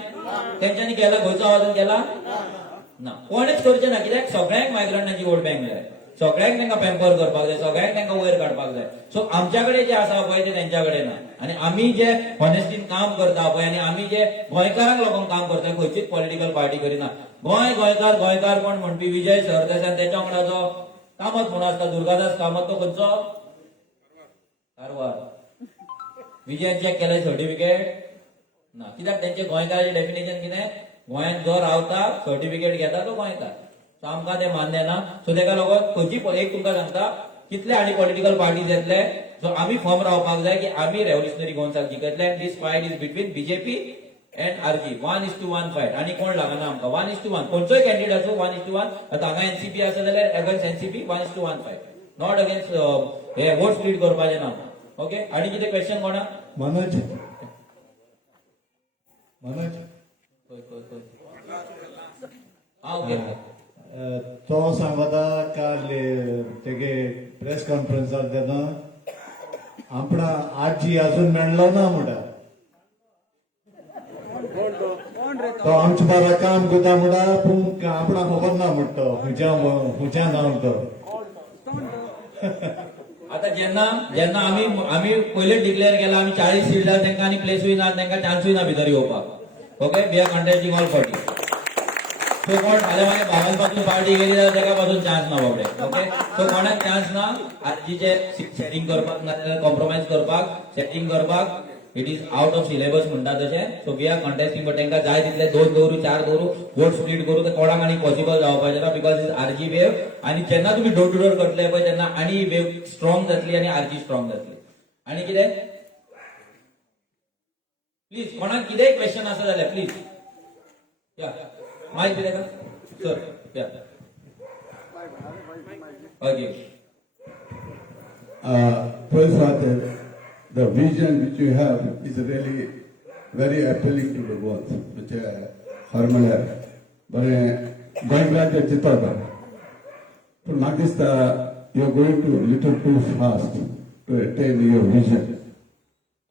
तेंच्यांनी केला? गोंयचो आवाजान केला ना, कोणेच करचे ना. कित्याक सगळ्यांक मायग्रंटांची वोट बँक जाय, सगळ्यांक तांकां पॅम्पर करपाक जाय, सगळ्यांक तांकां वयर काडपाक जाय. सो आमच्या कडेन जे आसा पळय ते तेंच्या कडेन ना. आनी आमी जे हॉनेस्टीन काम करता पळय आनी आमी जे गोंयकारांक लागून काम करता, खंयचीच पॉलिटिकल पार्टी करिना. गोंयकार कोण म्हणपी विजय सरदेसाय, तेच्या वांगडा कामत म्हणून आसता दुर्गादास कामत, तो खंयचो? कारवार. विजयान चॅक केलें सर्टिफिकेट ना. कित्याक तेंचे गोंयकाराचें डेफिनेशन कितें? गोंयांत जो रावता सर्टिफिकेट घेता तो गोंयकार. सो आमकां ते मान्य ना. सो तेका लागून खंयची एक तुमकां सांगता, कितले आनी पॉलिटिकल पार्टीज येतले. सो आमी फॉर्म रावपाक जाय की आमी रेव्होल्युशनरी गोवन्साक जिखतले. And this fight is between BJP and RG. 1:1 fight. आनी कोण लागना आमकां. 1:1. खंयचोय कॅन्डिडेट आसूं 1:1. आतां हांगा एनसीपी आसा जाल्यार against NCP 1:1 fight. Not against हे वोट स्प्लीट करपाचें ना. ओके. आनी कितें क्वेश्चन कोणा? मनोज ओके. तो सांगता काल तेगे प्रेस कॉन्फरन्सार तेन्ना आपणा आजी अजून मेळ्ळो ना म्हणटा. तो आमच्या बारा काम करता म्हणटा, पूण आपणा खबर ना म्हणटा खुंयच्या ना म्हणटा. आता जेन्ना आमी पयले डिक्लेअर केला, आमी 40 सीटां तांकां आनी प्लेसूय ना, तांकां चान्सूय ना भितर येवपाक. Okay. We are contesting all 40. So कोण फाल्यां मागीर भावांपासून पार्टी गेली जाल्यार तेका पासून चान्स ना बाबडे. ओके. सो कोणाक चान्स ना. आजीचे सेटिंग करपाक नाजाल्यार कॉम्प्रोमायज करपाक, सेटिंग करपाक it is out of syllabus म्हणटा तशें. So we are contesting. But तांकां जाय तितले 2 दवरू 4 दवरू वोट स्प्लीट करू, ते कोणाक आनी पॉसिबल जावपाचें ना. Because is RG wave. आनी जेन्ना तुमी डोर टू डोर करतले पळय तेन्ना आनी वेव स्ट्रॉंग जातली आनी आरजी स्ट्रॉंग जातली. आनी कितें प्लीज कोणाक कितेंय क्वेश्चन आसा जाल्यार प्लीज या मायक दिले का सर? या okay. First rather, the vision which you have is really very appealing to the world, which hormonal. But going back to Chittorgarh, to notice that you are going to little too fast to attain your vision.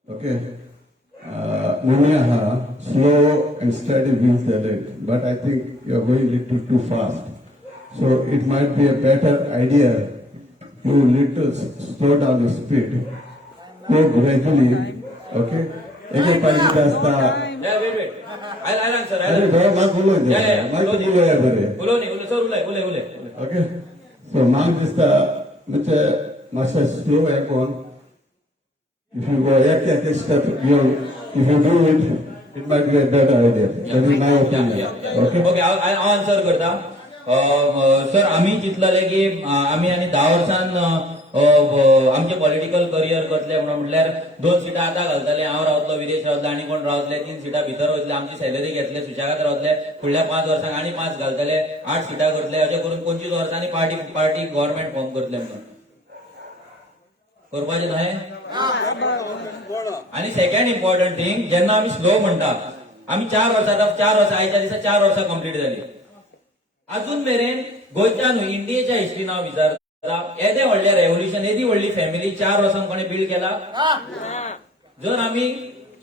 Okay. Muniaha, slow and steady wins the race, but I think you are going little too fast. So it might be a better idea you little slow down the speed. Go gradually, okay? Ege paise rasta. Yeah, wait. I'll answer. अरे भाई माँ बोलो इधर. Yeah. माँ तो बोलो यार बरे. बोलो नहीं, सर बोले. Okay? So माँ जिसका मुझे मास्टर slow है कौन? If you go एक step, if you do it, it might be a better idea. That is my opinion. Okay? Okay, I'll answer करता. सर आम्ही चिंतलेले की आम्ही आनी 10 वर्सान आमचे पॉलिटिकल करियर करतले म्हणल्यार 2 सिटां आतां घालतले. हांव रावतलो, विदेश रावतले, आनी कोण रावतले 3 सिटां भितर वयतले, आमची सॅलरी घेतले, सुशेगाद रावतले. फुडल्या 5 वर्सांक आनी 5 घालतले, 8 सिटां करतले. अशें करून 25 वर्सांनी पार्टी गव्हर्नमेंट फॉर्म करतले म्हणून करपाचें न्हय. आनी सेकंड इम्पॉर्टंट थिंग, जेन्ना आमी स्लो म्हणटा, आमी 4 वर्सां आयच्या दिसा 4 वर्सां कंप्लीट जाली. अजून मेरेन गोंयच्या न्हू इंडियेच्या हिस्ट्रीन हांव विचारता, येदे व्हडलें रेव्होल्युशन, येदी व्हडली फॅमिली 4 वर्सांक कोणें बिल्ड केला? जर आमी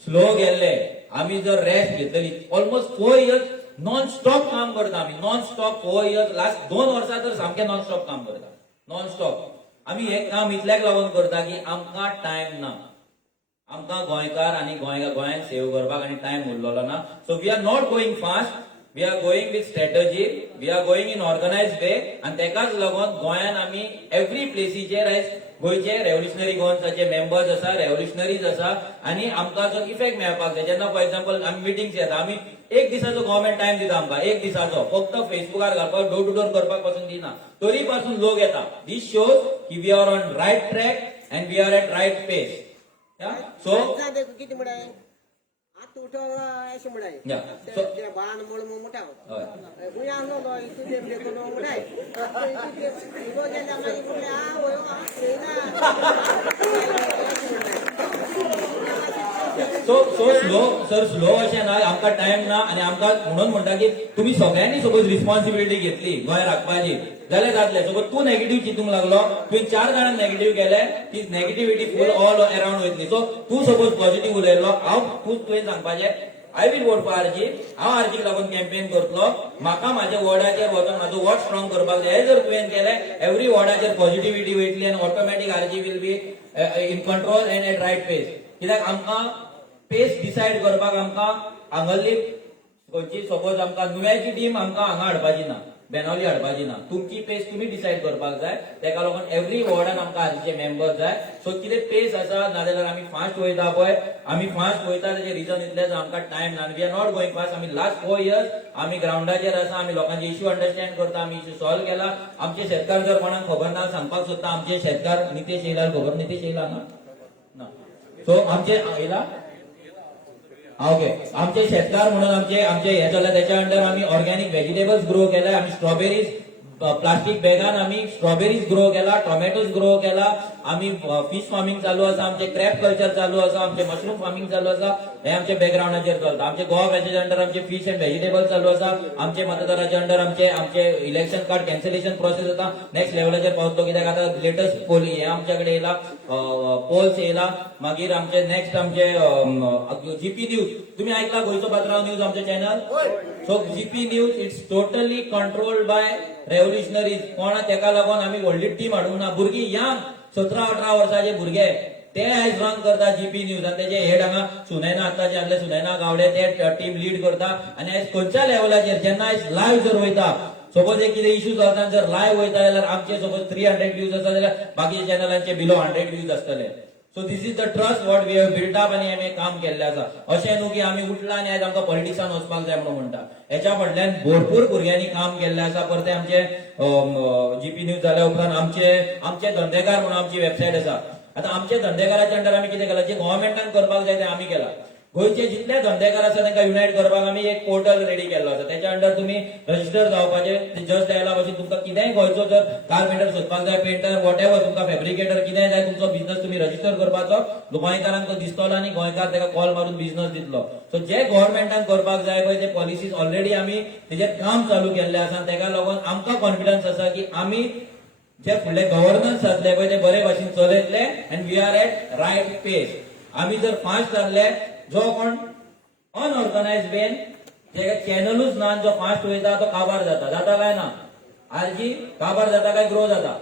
स्लो गेल्ले, आमी जर रेस्ट घेतली, ऑलमोस्ट 4 इयर्स नॉन स्टॉप काम करता आमी. नॉन स्टॉप 4 इयर्स, लास्ट 2 वर्सां तर सामकें नॉन स्टॉप काम करता. नॉन स्टॉप आमी हें काम इतल्याक लागून करता की आमकां टायम ना. आमकां गोंयकार आनी गोंयांत सेव करपाक आनी टायम उरलेलो ना. So we are not going fast, we are going with strategy, we are going in organised way. आनी तेकाच लागून गोंयांत आमी एव्हरी प्लेसीचेर आयज गोयचे रेव्होल्युशनरी गोवन्साचे मेंबर्स आसा, रेव्होल्युशनरीज आसा आनी आमकां जो इफेक्ट मेळपाक जाय. जेन्ना फॉर एक्झाम्पल आमी मिटिंग्स येता, आमी एक दिसाचो गव्हर्मेंट टाइम दिता आमकां, एक दिसाचो फक्त फेसबुकार घालपाक, डोर टू डोर करपाक पासून दिना, तरी पासून लोक येता. दिस शोज की we are on right track and we are at right pace. So किती म्हणाय आत उठो अशें म्हणाय या सो बाण म्हण मोठाव हय गुया नो तुझे देखो नो म्हणाय इगो गेल्या मागीर म्हणे आ होय सो स्लो अशें ना, आमकां टाइम ना आनी आमकां म्हणून म्हणटा की तुमी सगळ्यांनी सपोज रिस्पॉन्सिबिलिटी घेतली गोंय राखपाची जाल्यार जातलें. सपोज तूं नेगेटिव्ह चिंतूंक लागलो, तुवें 4 जाणांक नेगेटिव्ह केले, ती नेगेटिव्हिटी फूल ऑल अराउंड वयतली. सो तूं सपोज पॉझिटिव्ह उलयलो, तुवें सांगपाचें I will vote for RG, हांव आरजीक लागून कॅम्पेन करतलो, म्हाका म्हाज्या वॉर्डाचेर वचून म्हाजो वॉर्ड स्ट्रॉंग करपाक जाय. हे जर तुवें केलें, एवरी वॉर्डाचेर पॉझिटिव्हिटी वयतली आनी automatic RG will be in control and at right pace. कित्याक आमकां पेस डिसायड करपाक आमकां हांगल्ली खंयची सपोज आमकां नुव्याची टीम आमकां हांगा हाडपाची ना, बेनावली हाडपाची ना. तुमची पेस तुमी डिसायड करपाक जाय. तेका लागून एवरी वॉर्डान आमकां आरजीचे मेंबर जाय. सो कितें पेस आसा नाजाल्यार आमी फास्ट वयता पळय, आमी फास्ट वयता तेजें रिजन इतलेंच आमकां टायम ना. We are not going fast. आमी लास्ट 4 years आमी ग्राउंडाचेर आसा, आमी लोकांचे इश्यू अंडरस्टँड करता, आमी इश्यू सॉल्व केला. आमचे शेतकार जर कोणाक खबर ना सांगपाक सोदता, आमचे शेतकार नितेश येयला खबर, नितेश येयला ना. सो आमचे येयला ओके, आमचे शेतकार म्हणून आमचे हे चल्ला, त्याच्या अंडर आम्ही ऑर्गॅनिक व्हेजिटेबल्स ग्रो केला, आम्ही स्ट्रॉबेरीज प्लास्टिक बॅगान आम्ही स्ट्रॉबेरीज ग्रो केला, टोमॅटोज ग्रो केला, आम्ही फिश फार्मिंग चालू आसा, आमचे क्रॅप कल्चर चालू आसा, आमचे मशरूम फार्मिंग चालू आसा. हे आमचे बॅकग्राऊंडाचेर चलता. आमचे गोवा पॅकेज अंडर आमचे फिश अँड व्हेजिटेबल चालू आसा. आमचे मतदाराच्या अंडर आमचे इलेक्शन कार्ड कॅन्सलेशन प्रोसेस आता नेक्स्ट लेवलाचेर पावतलो. कित्याक आता लेटस्ट पोल हे आमच्याकडे येयला, पोल्स येयला. मागीर आमचे नेक्स्ट आमचे जीपी न्यूज, तुम्ही ऐकला गोयचो पात्रांव न्यूज आमचे channel. So GP news it's totally controlled by revolutionaries. कोणा तेका लागून आमी व्हडली टीम हाडूंक ना. भुरगीं यंग 17-18 वर्साचे भुरगे ते आयज रन करता जीपी न्यूज आनी तेजे हेड हांगा सुनैना आत्ताचे आसले सुनैना गावडे, ते टीम लीड करता. आनी आयज खंयच्या लेवलाचेर जेन्ना आयज लायव्ह जर वयता, सपोज एक कितें इश्यू जाता जर लायव्ह वयता जाल्यार आमचे सपोज 300 व्ह्यूज आसा जाल्यार बाकीच्या चॅनलांचे बिलो 100 व्ह्यूज आसतले. So this is the trust what we have built up आनी आमी काम केल्लें आसा. अशें न्हू की आमी उठला आनी आयज आमकां पॉलिटिक्सान वचपाक जाय म्हणून म्हणटा. हेच्या फाटल्यान भरपूर भुरग्यांनी काम केल्लें आसा. परते आमचे जीपी न्यूज जाल्या उपरांत आमचे धंदेकार म्हणून आमची वेबसायट आसा. आतां आमचे धंदेकाराच्या अंडर आमी कितें केलां, जे गव्हर्मेंटान करपाक जाय तें आमी केलां. गोंयचे जितले धंदेकार आसा तांकां युनायट करपाक आमी एक पोर्टल रेडी केल्लो आसा. त्याच्या अंडर तुमी रजिस्टर जावपाचे. जस्ट डायला भशेन तुमकां कितेंय गोंयचो जर कार्पेंटर सोदपाक जाय, पेंटर वॉटेवर, तुमकां फॅब्रिकेटर कितेंय जाय, तुमचो बिझनस तुमी रजिस्टर करपाचो. गोंयकारांक तो दिसतलो आनी गोंयकार ताका कॉल मारून बिझनस दितलो. सो जे गव्हर्मेंटान करपाक जाय पळय ते पॉलिसीज ऑलरेडी आमी तेजेर काम चालू केल्लें आसा. ताका लागून आमकां कॉन्फिडन्स आसा की आमी जे फुडले गव्हर्नन्स जातले पळय ते बरे भाशेन चलयतले and we are at right pace. आमी जर फास्ट जाल्ले, जो कोण अनऑर्गनायझड वेन जेका चॅनलूच ना, जो फास्ट वयता तो काबार जाता काय ना? आरजी काबार जाता काय ग्रो जाता?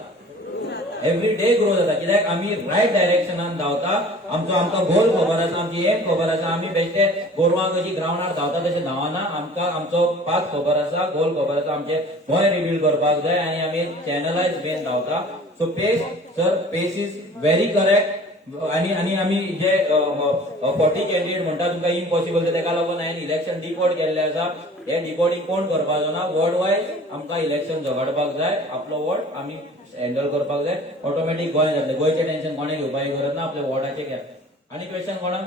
एवरी डे ग्रो जाता. कित्याक आमी रायट डायरेक्शनान धांवता. आमकां गोल खबर आसा, आमची एम खबर आसा. आमी बेश्टे गोरवां कशी ग्राउंडार धांवता तशें धांवना. आमकां आमचो पाथ खबर आसा, गोल खबर आसा. आमचे गोंय रिव्हील करपाक जाय आनी आमी चॅनलायज वेन धांवता. So pace is very correct. आणि आम्ही जे 40 कॅन्डिडेट म्हणटा तुमकां इम्पॉसिबल, तेका लागून हांवें इलेक्शन डिकोड केल्लें आसा. हे डिकोडिंग कोण करपाचो ना. वॉर्ड वायज आमकां इलेक्शन झगडपाक जाय. आपलो वॉर्ड आमी हँडल करपाक जाय. ऑटोमॅटीक गोंय जातलें. गोंयचें टेन्शन कोणें घेवपाची गरज ना. आपल्या वॉर्डाचें घ्या. आनी क्वेश्चन कोणाक?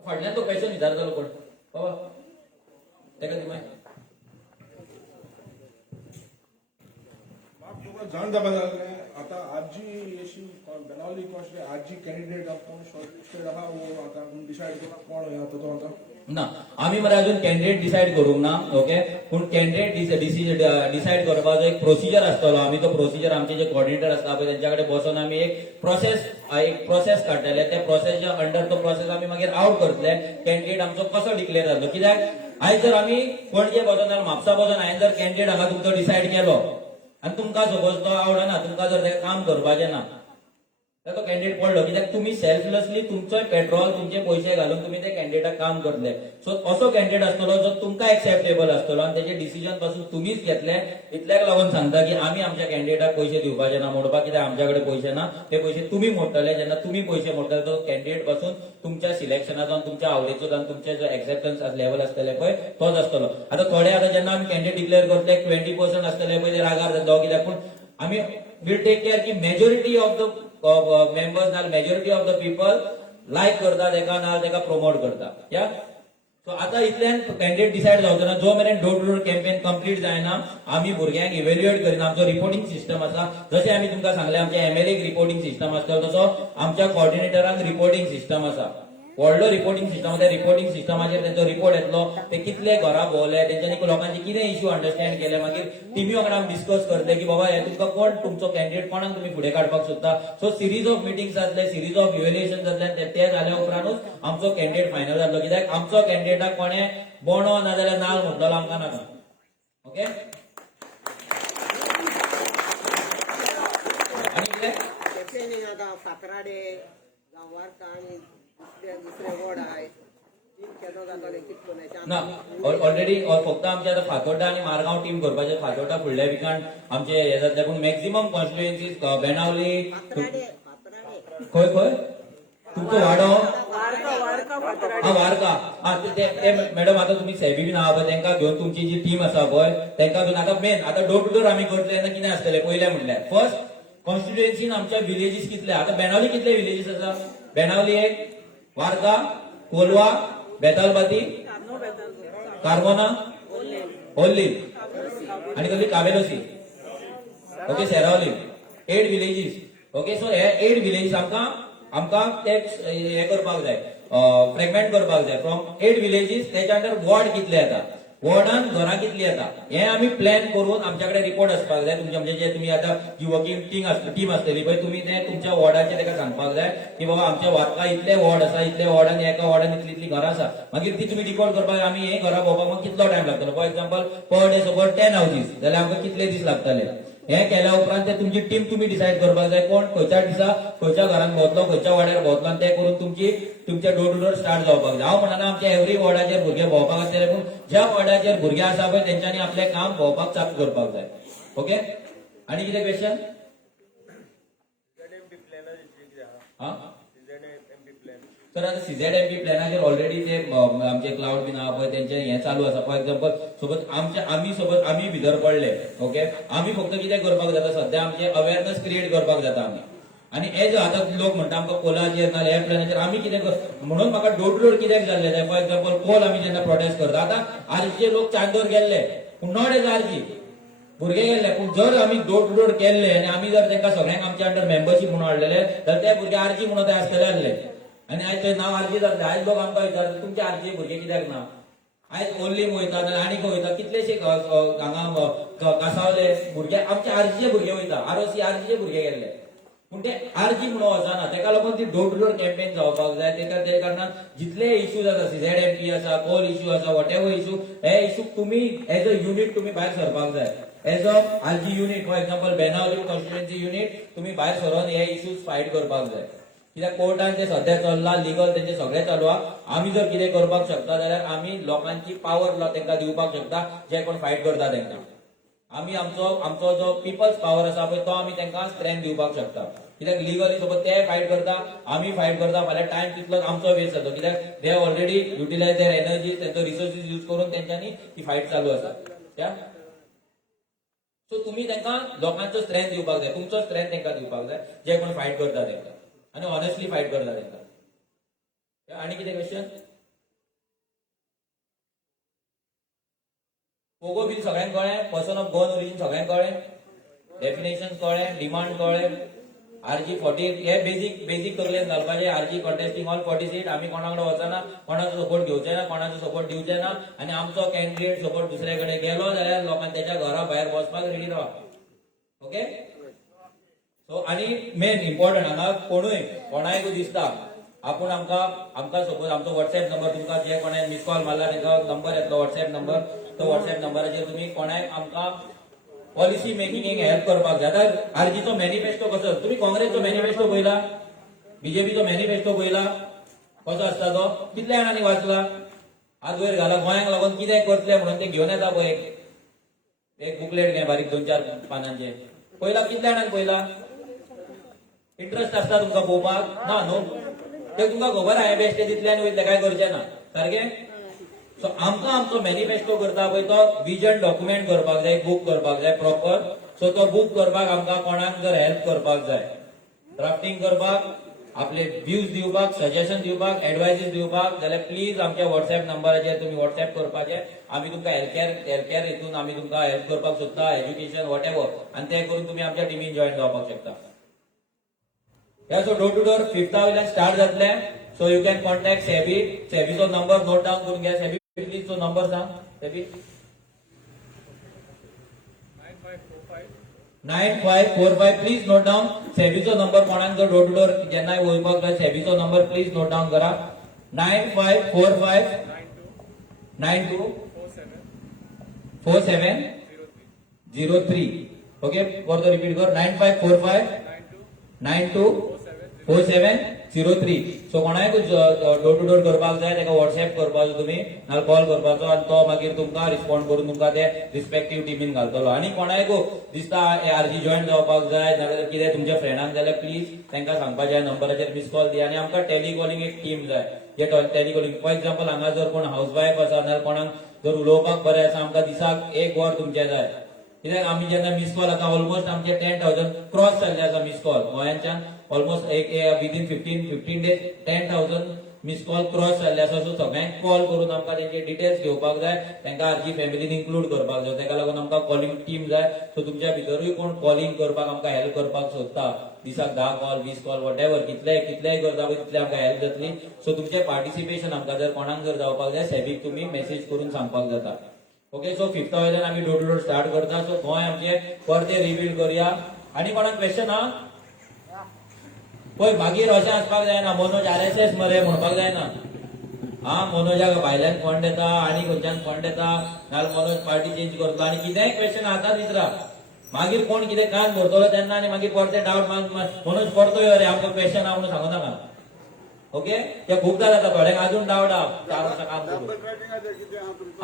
फाटल्यान तो क्वेश्चन विचारतलो कोण बाबा, तेका दी माय. जाण जावपा लागलें. आतां आजी अशी बेनावली कॉन्स्टिट्युएंसी आजी कॅन्डिडेट कोण शॉर्टलिस्टेड आहा वो आतां डिसायड केला कोण हे आतां तो आतां ना. आमी मरे अजून कॅन्डिडेट डिसायड करूंक ना. ओके, पूण कॅन्डिडेट डिसायड करपाचो एक प्रोसिजर आसतलो. आमी तो प्रोसिजर आमचे जे कोऑर्डिनेटर आसता पळय तेंच्या कडेन बसून आमी एक प्रोसेस काडटले. त्या प्रोसेसच्या अंडर तो प्रोसेस आमी मागीर आउट करतले. कॅन्डिडेट आमचो कसो डिक्लेअर जातलो. कित्याक आयज जर आमी पणजे बसून नाल्यार म्हापसा बसून हांवें जर कॅन्डिडेट हांगा तुमचो डिसायड केलो आनी तुमकां सपोज तो आवडना, तुमकां जर तेका काम करपाचें ना, तो कॅन्डिडेट पडलो कित्याक तुम्ही सेल्फलेसली तुमचो पेट्रोल तुमचे पैसे घालून तुम्ही त्या कॅन्डिडेटाक काम करतले. सो असो कॅन्डिडेट आसतलो जो तुमकां एक्सेप्टेबल आसतलो आणि त्याचे डिसिजन पासून तुम्हीच घेतले. इतल्याक लागून सांगता की आम्ही आमच्या कॅन्डिडेटाक पैसे दिवपाचे ना मोडपाक, कित्याक आमच्याकडे पैसे ना. ते पैसे तुम्ही मोडटले. जेन्ना तुम्ही पैसे मोडटले तो कॅन्डिडेट पासून तुमच्या सिलेक्शनाचो आणि तुमच्या आवडीचो आणि तुमचे जो एक्सेप्टन्स लेवल आसतले पळय तोच आसतलो. आता थोडे आता जेन्ना आम्ही कॅन्डिडेट डिक्लेअर करतले 20% आसतले पळय ते रागार जाता कित्याक, पूण आम्ही विल टेक केअर की मेजॉरिटी ऑफ द मेंबर्स ना majority of the people like करता तेका ना तेका प्रमोट करता. या सो आता इतल्यान कॅन्डिडेट डिसायड जावचो जो मेरेन door to door campaign complete जायना आम्ही भुरग्यांक इव्हॅल्युएट करीना. आमचो रिपोर्टिंग सिस्टम आसा. जशें आम्ही तुमकां सांगले आमच्या एमएलएक रिपोर्टिंग सिस्टम आसता तसो आमच्या कॉर्डिनेटरांक रिपोर्टिंग सिस्टम आसा. व्हडलो रिपोर्टिंग सिस्टम. त्या रिपोर्टिंग सिस्टमाचेर तेंचो रिपोर्ट येतलो. ते कितले घरा भोवले, तेंच्यांनी लोकांचे कितें इश्यू अंडरस्टँड केले, मागीर टिमी वांगडा आमी डिस्कस करतले की बाबा हे तुमकां कोण तुमचो कॅन्डिडेट कोणाक तुम्ही फुडें काडपाक सोदता. सो सिरीज ऑफ मिटिंग्स जातले, सिरीज ऑफ इव्हॅल्युएशन जातले. ते जाल्या उपरांतूच आमचो कॅन्डिडेट फायनल जातलो. कित्याक आमचो कॅन्डिडेटाक कोणें बोणो नाजाल्यार नाल म्हणटलो आमकां नाका. ओके आनी कितें कॅम्पेनिंग आतां फातराडे जावं वार्का आनी दुसरे वॉर्ड आहाय टीम केदो जाताले कितको ना ऑलरेडी फक्त आमचे आता फातोर्डा आणि मारगांव टीम करपाचे. फातोर्डा फुडल्या विकांत आमचे हे जातले, पूण मॅक्झिमम कॉन्स्टिट्युएन्सीज बेनावली खंय खंय तुमचो वाडो हा वार्का. हा ते मॅडम आता तुम्ही सेबी बीन आहा पळय तेंका घेवन तुमची जी टीम आसा पळय तेंका घेवन आता मेन आता डोर टू डोर आमी करतले तेन्ना कितें आसतलें पयलें म्हणल्यार फर्स्ट कॉन्स्टिट्युएन्सीन आमच्या विलेजीस कितले. आता बेनावली कितले विलेजीस आसा. बेनावली एक, वार्का, कोलवा, बेतालबाती, कार्बोना, ओल्ली आणि कसली Cavelossim. Okay Seraulim 8 villages. Okay so हे 8 विलेजीस आमकां ते हे करपाक जाय, फ्रॅगमेंट करपाक जाय फ्रॉम 8 विलेजीस. त्याच्या अंडर वॉर्ड कितले येता, वॉर्डान घरां कितली येता हे आमी प्लॅन करून आमच्याकडे रिपोर्ट आसपाक जाय. तुमचे म्हणजे जे तुम्ही आता जी वर्किंग टीम आसतली पळय तुम्ही ते तुमच्या वॉर्डाचे तेका सांगपाक जाय की बाबा आमच्या वार्का इतले वॉर्ड आसा, इतले वॉर्डान एका वॉर्डान इतली इतली घरां आसा. मागीर ती तुम्ही डिकोड करपाक आमी हे घरां भोंवपाक मागीर कितलो टायम लागतलो. For example per day suppose 10 houses जाल्यार आमकां कितले दीस लागतले. हे केल्या उपरांत ते तुमची टीम तुम्ही डिसायड करपाक जाय कोण खंयच्या दिसा खंयच्या घरान भोंवतलो, खंयच्या वाड्यार भोंवतलो आणि ते करून तुमचे डोर टू डोर स्टार्ट जावपाक जाय. हांव म्हणना आमच्या एव्हरी वॉर्डाचेर भुरगे भोंवपाक आसतले, पूण ज्या वॉर्डाचेर भुरगे आसा पळय तेंच्यांनी आपलें काम भोंवपाक चालू करपाक जाय. ओके आनी कितें क्वेश्चन. हा तर आता सीझेडएमपी प्लॅनाचेर ऑलरेडी ते आमचे क्लाउड बीन आहा पळय तेंचे हे चालू आसा. फॉर एक्झाम्पल सोबत आमी भितर पडले. ओके आमी फक्त कितें करपाक जाता सध्या आमचे अवेअरनेस क्रिएट करपाक जाता आमी. आणि हे जो आता लोक म्हणटा आमकां कोलाचेर ना ह्या प्लॅनाचेर आमी कितें म्हणून म्हाका डोर टू डोर कित्याक जाल्ले जाय. फॉर एक्झाम्पल कोल आमी जेन्ना प्रोटेस्ट करता आता आरजीचे लोक चांदोर गेल्ले पूण नॉट एज आरजी भुरगे गेल्ले, पूण जर आमी डोर टू डोर केल्ले आणि आमी जर तांकां सगळ्यांक आमच्या अंडर मेंबरशीप म्हणून हाडलेले जाल्यार ते भुरगे आरजी म्हणून ते आसतले आसले. आणि आयज ते नांव आरजी जातले. आयज लोक आमकां विचारता तुमचे आरजी भुरगे कित्याक ना. आयज ओल्लीम वयता नाल्यार आनीक वयता कितलेशे हांगा कासावले भुरगे आमचे आरजीचे भुरगे वयता. आरओसी आरजीचे भुरगे गेल्ले पूण ते आरजी म्हणून वचना. तेका लागून ती डोर टू डोर कॅम्पेन जावपाक जाय. ते कारणान जितले इश्यूज आसा सीझेडएमपी आसा, कोल इश्यू आसा, वॉट एव्हर इश्यू हे इश्यू तुम्ही एज अ युनिट तुम्ही भायर सरपाक जाय. As a RG unit for example Benaulim constituency unit तुम्ही भायर सरून हे इश्यूज फायट करपाक जाय. कित्याक कोर्टान ते सध्या चल्ला लिगल तेंचे सगळे चालू आहा. आमी जर कितें करपाक शकता जाल्यार आमी लोकांची पावर तेंकां दिवपाक शकता जे कोण फायट करता तेंकां. आमी आमचो जो पिपल्स पावर आसा पळय तो आमी तेंकां स्ट्रेंथ दिवपाक शकता. कित्याक लिगली सोबत ते फायट करता आमी फायट करता फाल्यां टायम तितलोच आमचो वेस्ट जातो. कित्याक they have already utilise their energy तेंचो रिसोर्सीस यूज करून तेंच्यांनी ती फायट चालू आसा. सो तुम्ही तेंकां लोकांचो स्ट्रेंथ दिवपाक जाय, तुमचो स्ट्रेंथ तेंकां दिवपाक जाय जे कोण फायट करता तेंकां आणि ऑनेस्टली फायट करता तेंकां. आनी कितें क्वेश्चन. पोगो बीन सगळ्यांक कळ्ळें, पर्सन ऑफ गन ओरिजीन सगळ्यांक कळ्ळें, डेफिनेशन कळ्ळें, डिमांड कळ्ळें. आरजी 40 हे बेजीक तकलेन घालपाचे. आरजी कॉन्टेस्टिंग ऑल 40 सीट आमी कोणाकडे वचना, कोणाचो सपोर्ट घेवचे ना, कोणाचो सपोर्ट दिवचे ना. आणि आमचो कॅन्डिडेट सपोर्ट दुसरे कडेन गेलो जाल्यार लोकांनी त्याच्या घरा भायर बसपाक रेडी रावा. ओके सो आणि मेन इम्पॉर्टंट हांगा कोणायकूय दिसता आपूण आमकां सपोज आमचो व्हॉट्सएप नंबर तुमकां जे कोणे मिस कॉल मारला तांकां नंबर येतलो व्हॉट्सएप नंबर. तो व्हॉट्सएप नंबराचेर तुमी कोणाय आमकां पॉलिसी मेकिंग हेल्प करपाक जाय. आतां आरजीचो मॅनिफेस्टो कसो, तुम्ही काँग्रेसचो मॅनिफेस्टो पळयला, बीजेपीचो मॅनिफेस्टो पळयला कसो आसता तो, कितल्या जाणांनी वाचला, आज वयर घाला गोंयांक लागून कितें करतले म्हणून ते घेवन येता पळय एक बुकलेट घे बारीक 2-4 पानांचे, पळयला कितल्या जाणांनी पळयला. इंटरेस्ट आसता तुमकां पळोवपाक ना न्हू, ते तुमकां खबर आहा बेश्टे दितले आनी वयतले काय करचे ना सारखें. सो आमकां आमचो मॅनिफेस्टो करता पळय तो विजन डॉक्युमेंट करपाक जाय, बुक करपाक जाय प्रॉपर. सो तो बुक करपाक आमकां कोणाक जर हेल्प करपाक जाय, ड्राफ्टिंग करपाक, आपले व्ह्यूज दिवपाक, सजेशन दिवपाक, एडवायसीस दिवपाक, जाल्यार प्लीज आमच्या व्हॉट्सएप नंबराचेर तुम्ही व्हॉट्सएप करपाचे. आमी तुमकां हेल्थ हितून आमी तुमकां हेल्प करपाक सोदता, एज्युकेशन वॉटेवर, आनी ते करून तुम्ही आमच्या टिमीन जॉईन जावपाक शकता. So door to door 5th वयल्यान स्टार्ट जातले. So you can contact Sebi. सेबीचो नंबर नोट डावन करून घ्या. सेबी प्लीज तो नंबर सांग. Sebi 9545 please note down. सेबीचो नंबर कोणाक जर डोर टू डोर जेन्नाय वयपाक जाय सेबीचो नंबर प्लीज नोट डावन करा. 9545 92 4703. ओके, परतो रिपीट कर. 9545 92 4703. सो कोणाक डोर टू डोर करपाक जाय ताका व्हॉट्सएप करपाचो तुम्ही, नाल्यार कॉल करपाचो, आनी तो मागीर तुमकां रिस्पॉन्ड करून तुमकां ते रिस्पेक्टीव टिमीन घालतलो. आनी कोणाक दिसता आरजी जॉईन जावपाक जाय नाल्यार कितें तुमच्या फ्रेंडांक जाल्यार प्लीज तांकां सांगपाचें नंबराचेर मिस कॉल दिया. आनी आमकां टेलिकॉलिंग एक टीम जाय, जे टेलिकॉलिंग फॉर एक्झाम्पल हांगा जर कोण हाऊसवायफ आसा नाल्यार कोणाक जर उलोवपाक बरें आसा, आमकां दिसाक 1 वर तुमचें जाय. कित्याक आमी जेन्ना मिस कॉल आतां ऑलमोस्ट आमचे 10,000 क्रॉस जाल्ले आसा मिस कॉल गोंयांच्यान. ऑलमोस्ट एक within 15 days 10,000 miss call cross जाल्ले आसा. सो सगळ्यांक कॉल करून आमकां तेंचे डिटेल्स घेवपाक जाय, तांकां आरजी फॅमिलीन इन्क्लूड करपाक जाय. ताका लागून आमकां कॉलिंग टीम जाय. सो तुमच्या भितरूय कोण कॉलिंग करपाक आमकां हेल्प करपाक सोदता, दिसाक 10 कॉल 20 कॉल वॉटेवर कितलेय करता पळय तितले आमकां हेल्प जातली. सो तुमचें पार्टिसिपेशन आमकां जर कोणाक जर जावपाक जाय सेबीक तुमी मेसेज करून सांगपाक जाता. ओके, सो 5th वयल्यान आमी डोर टू डोर स्टार्ट करता. सो गोंय आमचे परते रिबिल्ड करूया. आनी कोणाक क्वेश्चन हा पळय, मागीर अशें आसपाक जायना मनोज RSS मरे म्हणपाक जायना. मनोजाक भायल्यान फंड येता आनी खंयच्यान फंड येता, नाल्यार मनोज पार्टी चेंज करता आनी कितेंय क्वेश्चन हातात विचारा. मागीर कोण कितें कान भरतलो तेन्ना आनी मागीर परते डावट मनोज परतो यो रे आमकां क्वेश्चन हा म्हणून सांगू नाका. ओके, ते खूबदां जाता, थोड्यांक अजून डावट आहा 4 वर्सां काम करून. डबल ट्रॅकिंगाचेर कितें आहा तुमचो?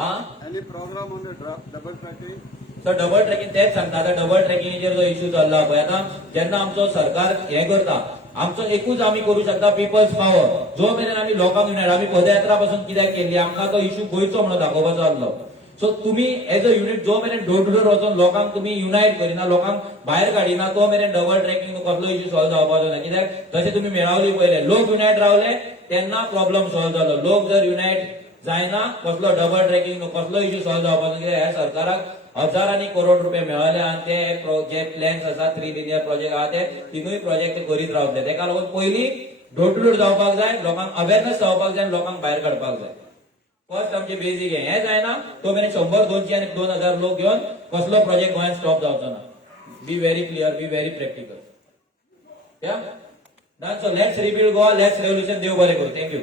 Any programme on the double tracking? So double tracking तेच सांगता. आतां डबल ट्रॅकिंगेचेर जो इश्यू चल्ला पळय, आतां जेन्ना आमचो सरकार हें करता, आमचो एकूच आमी करू शकता पिपल्स पॉवर. जो मेरेन आमी लोकांक युनायट, आमी पदयात्रा पासून कित्याक केल्ली, आमकां तो इश्यू गोंयचो म्हणून दाखोवपाचो आसलो. सो तुम्ही एज अ युनिट जो मेरेन डोर टू डोर वचून लोकांक तुम्ही युनायट करिना, लोकांक भायर काडिना, तो मेरेन डबल ट्रॅकिंग कसलो इश्यू सॉल्व जावपाचो ना. कित्याक जशें तुम्ही मेळावली पळयले, लोक युनायट रावले तेन्ना प्रॉब्लेम सॉल्व जालो. लोक जर युनायट जायना कसलो डबल ट्रॅकिंग कसलो इश्यू सॉल्व जावपाचो. कित्याक ह्या सरकाराक हजारांनी करोड रुपये मेळ्ळे आनी ते जे प्लॅन्स आसा 3 लिनियर प्रोजेक्ट आहा ते तिनूय प्रोजेक्ट करीत रावतले. तेका लागून पयली डोर टू डोर जावपाक जाय, लोकांक अवेरनेस जावपाक जाय, लोकांक भायर काडपाक जाय. फर्स्ट आमचे बेजीक हें जायना तो मेरेन 100-200 आनी 2,000 लोक घेवन कसलो प्रोजेक्ट गोंयांत स्टॉप जावचो ना. Be very clear, be very practical. Yeah done. So let's rebuild Goa, let's revolution. देव बरें करूं. थँक्यू.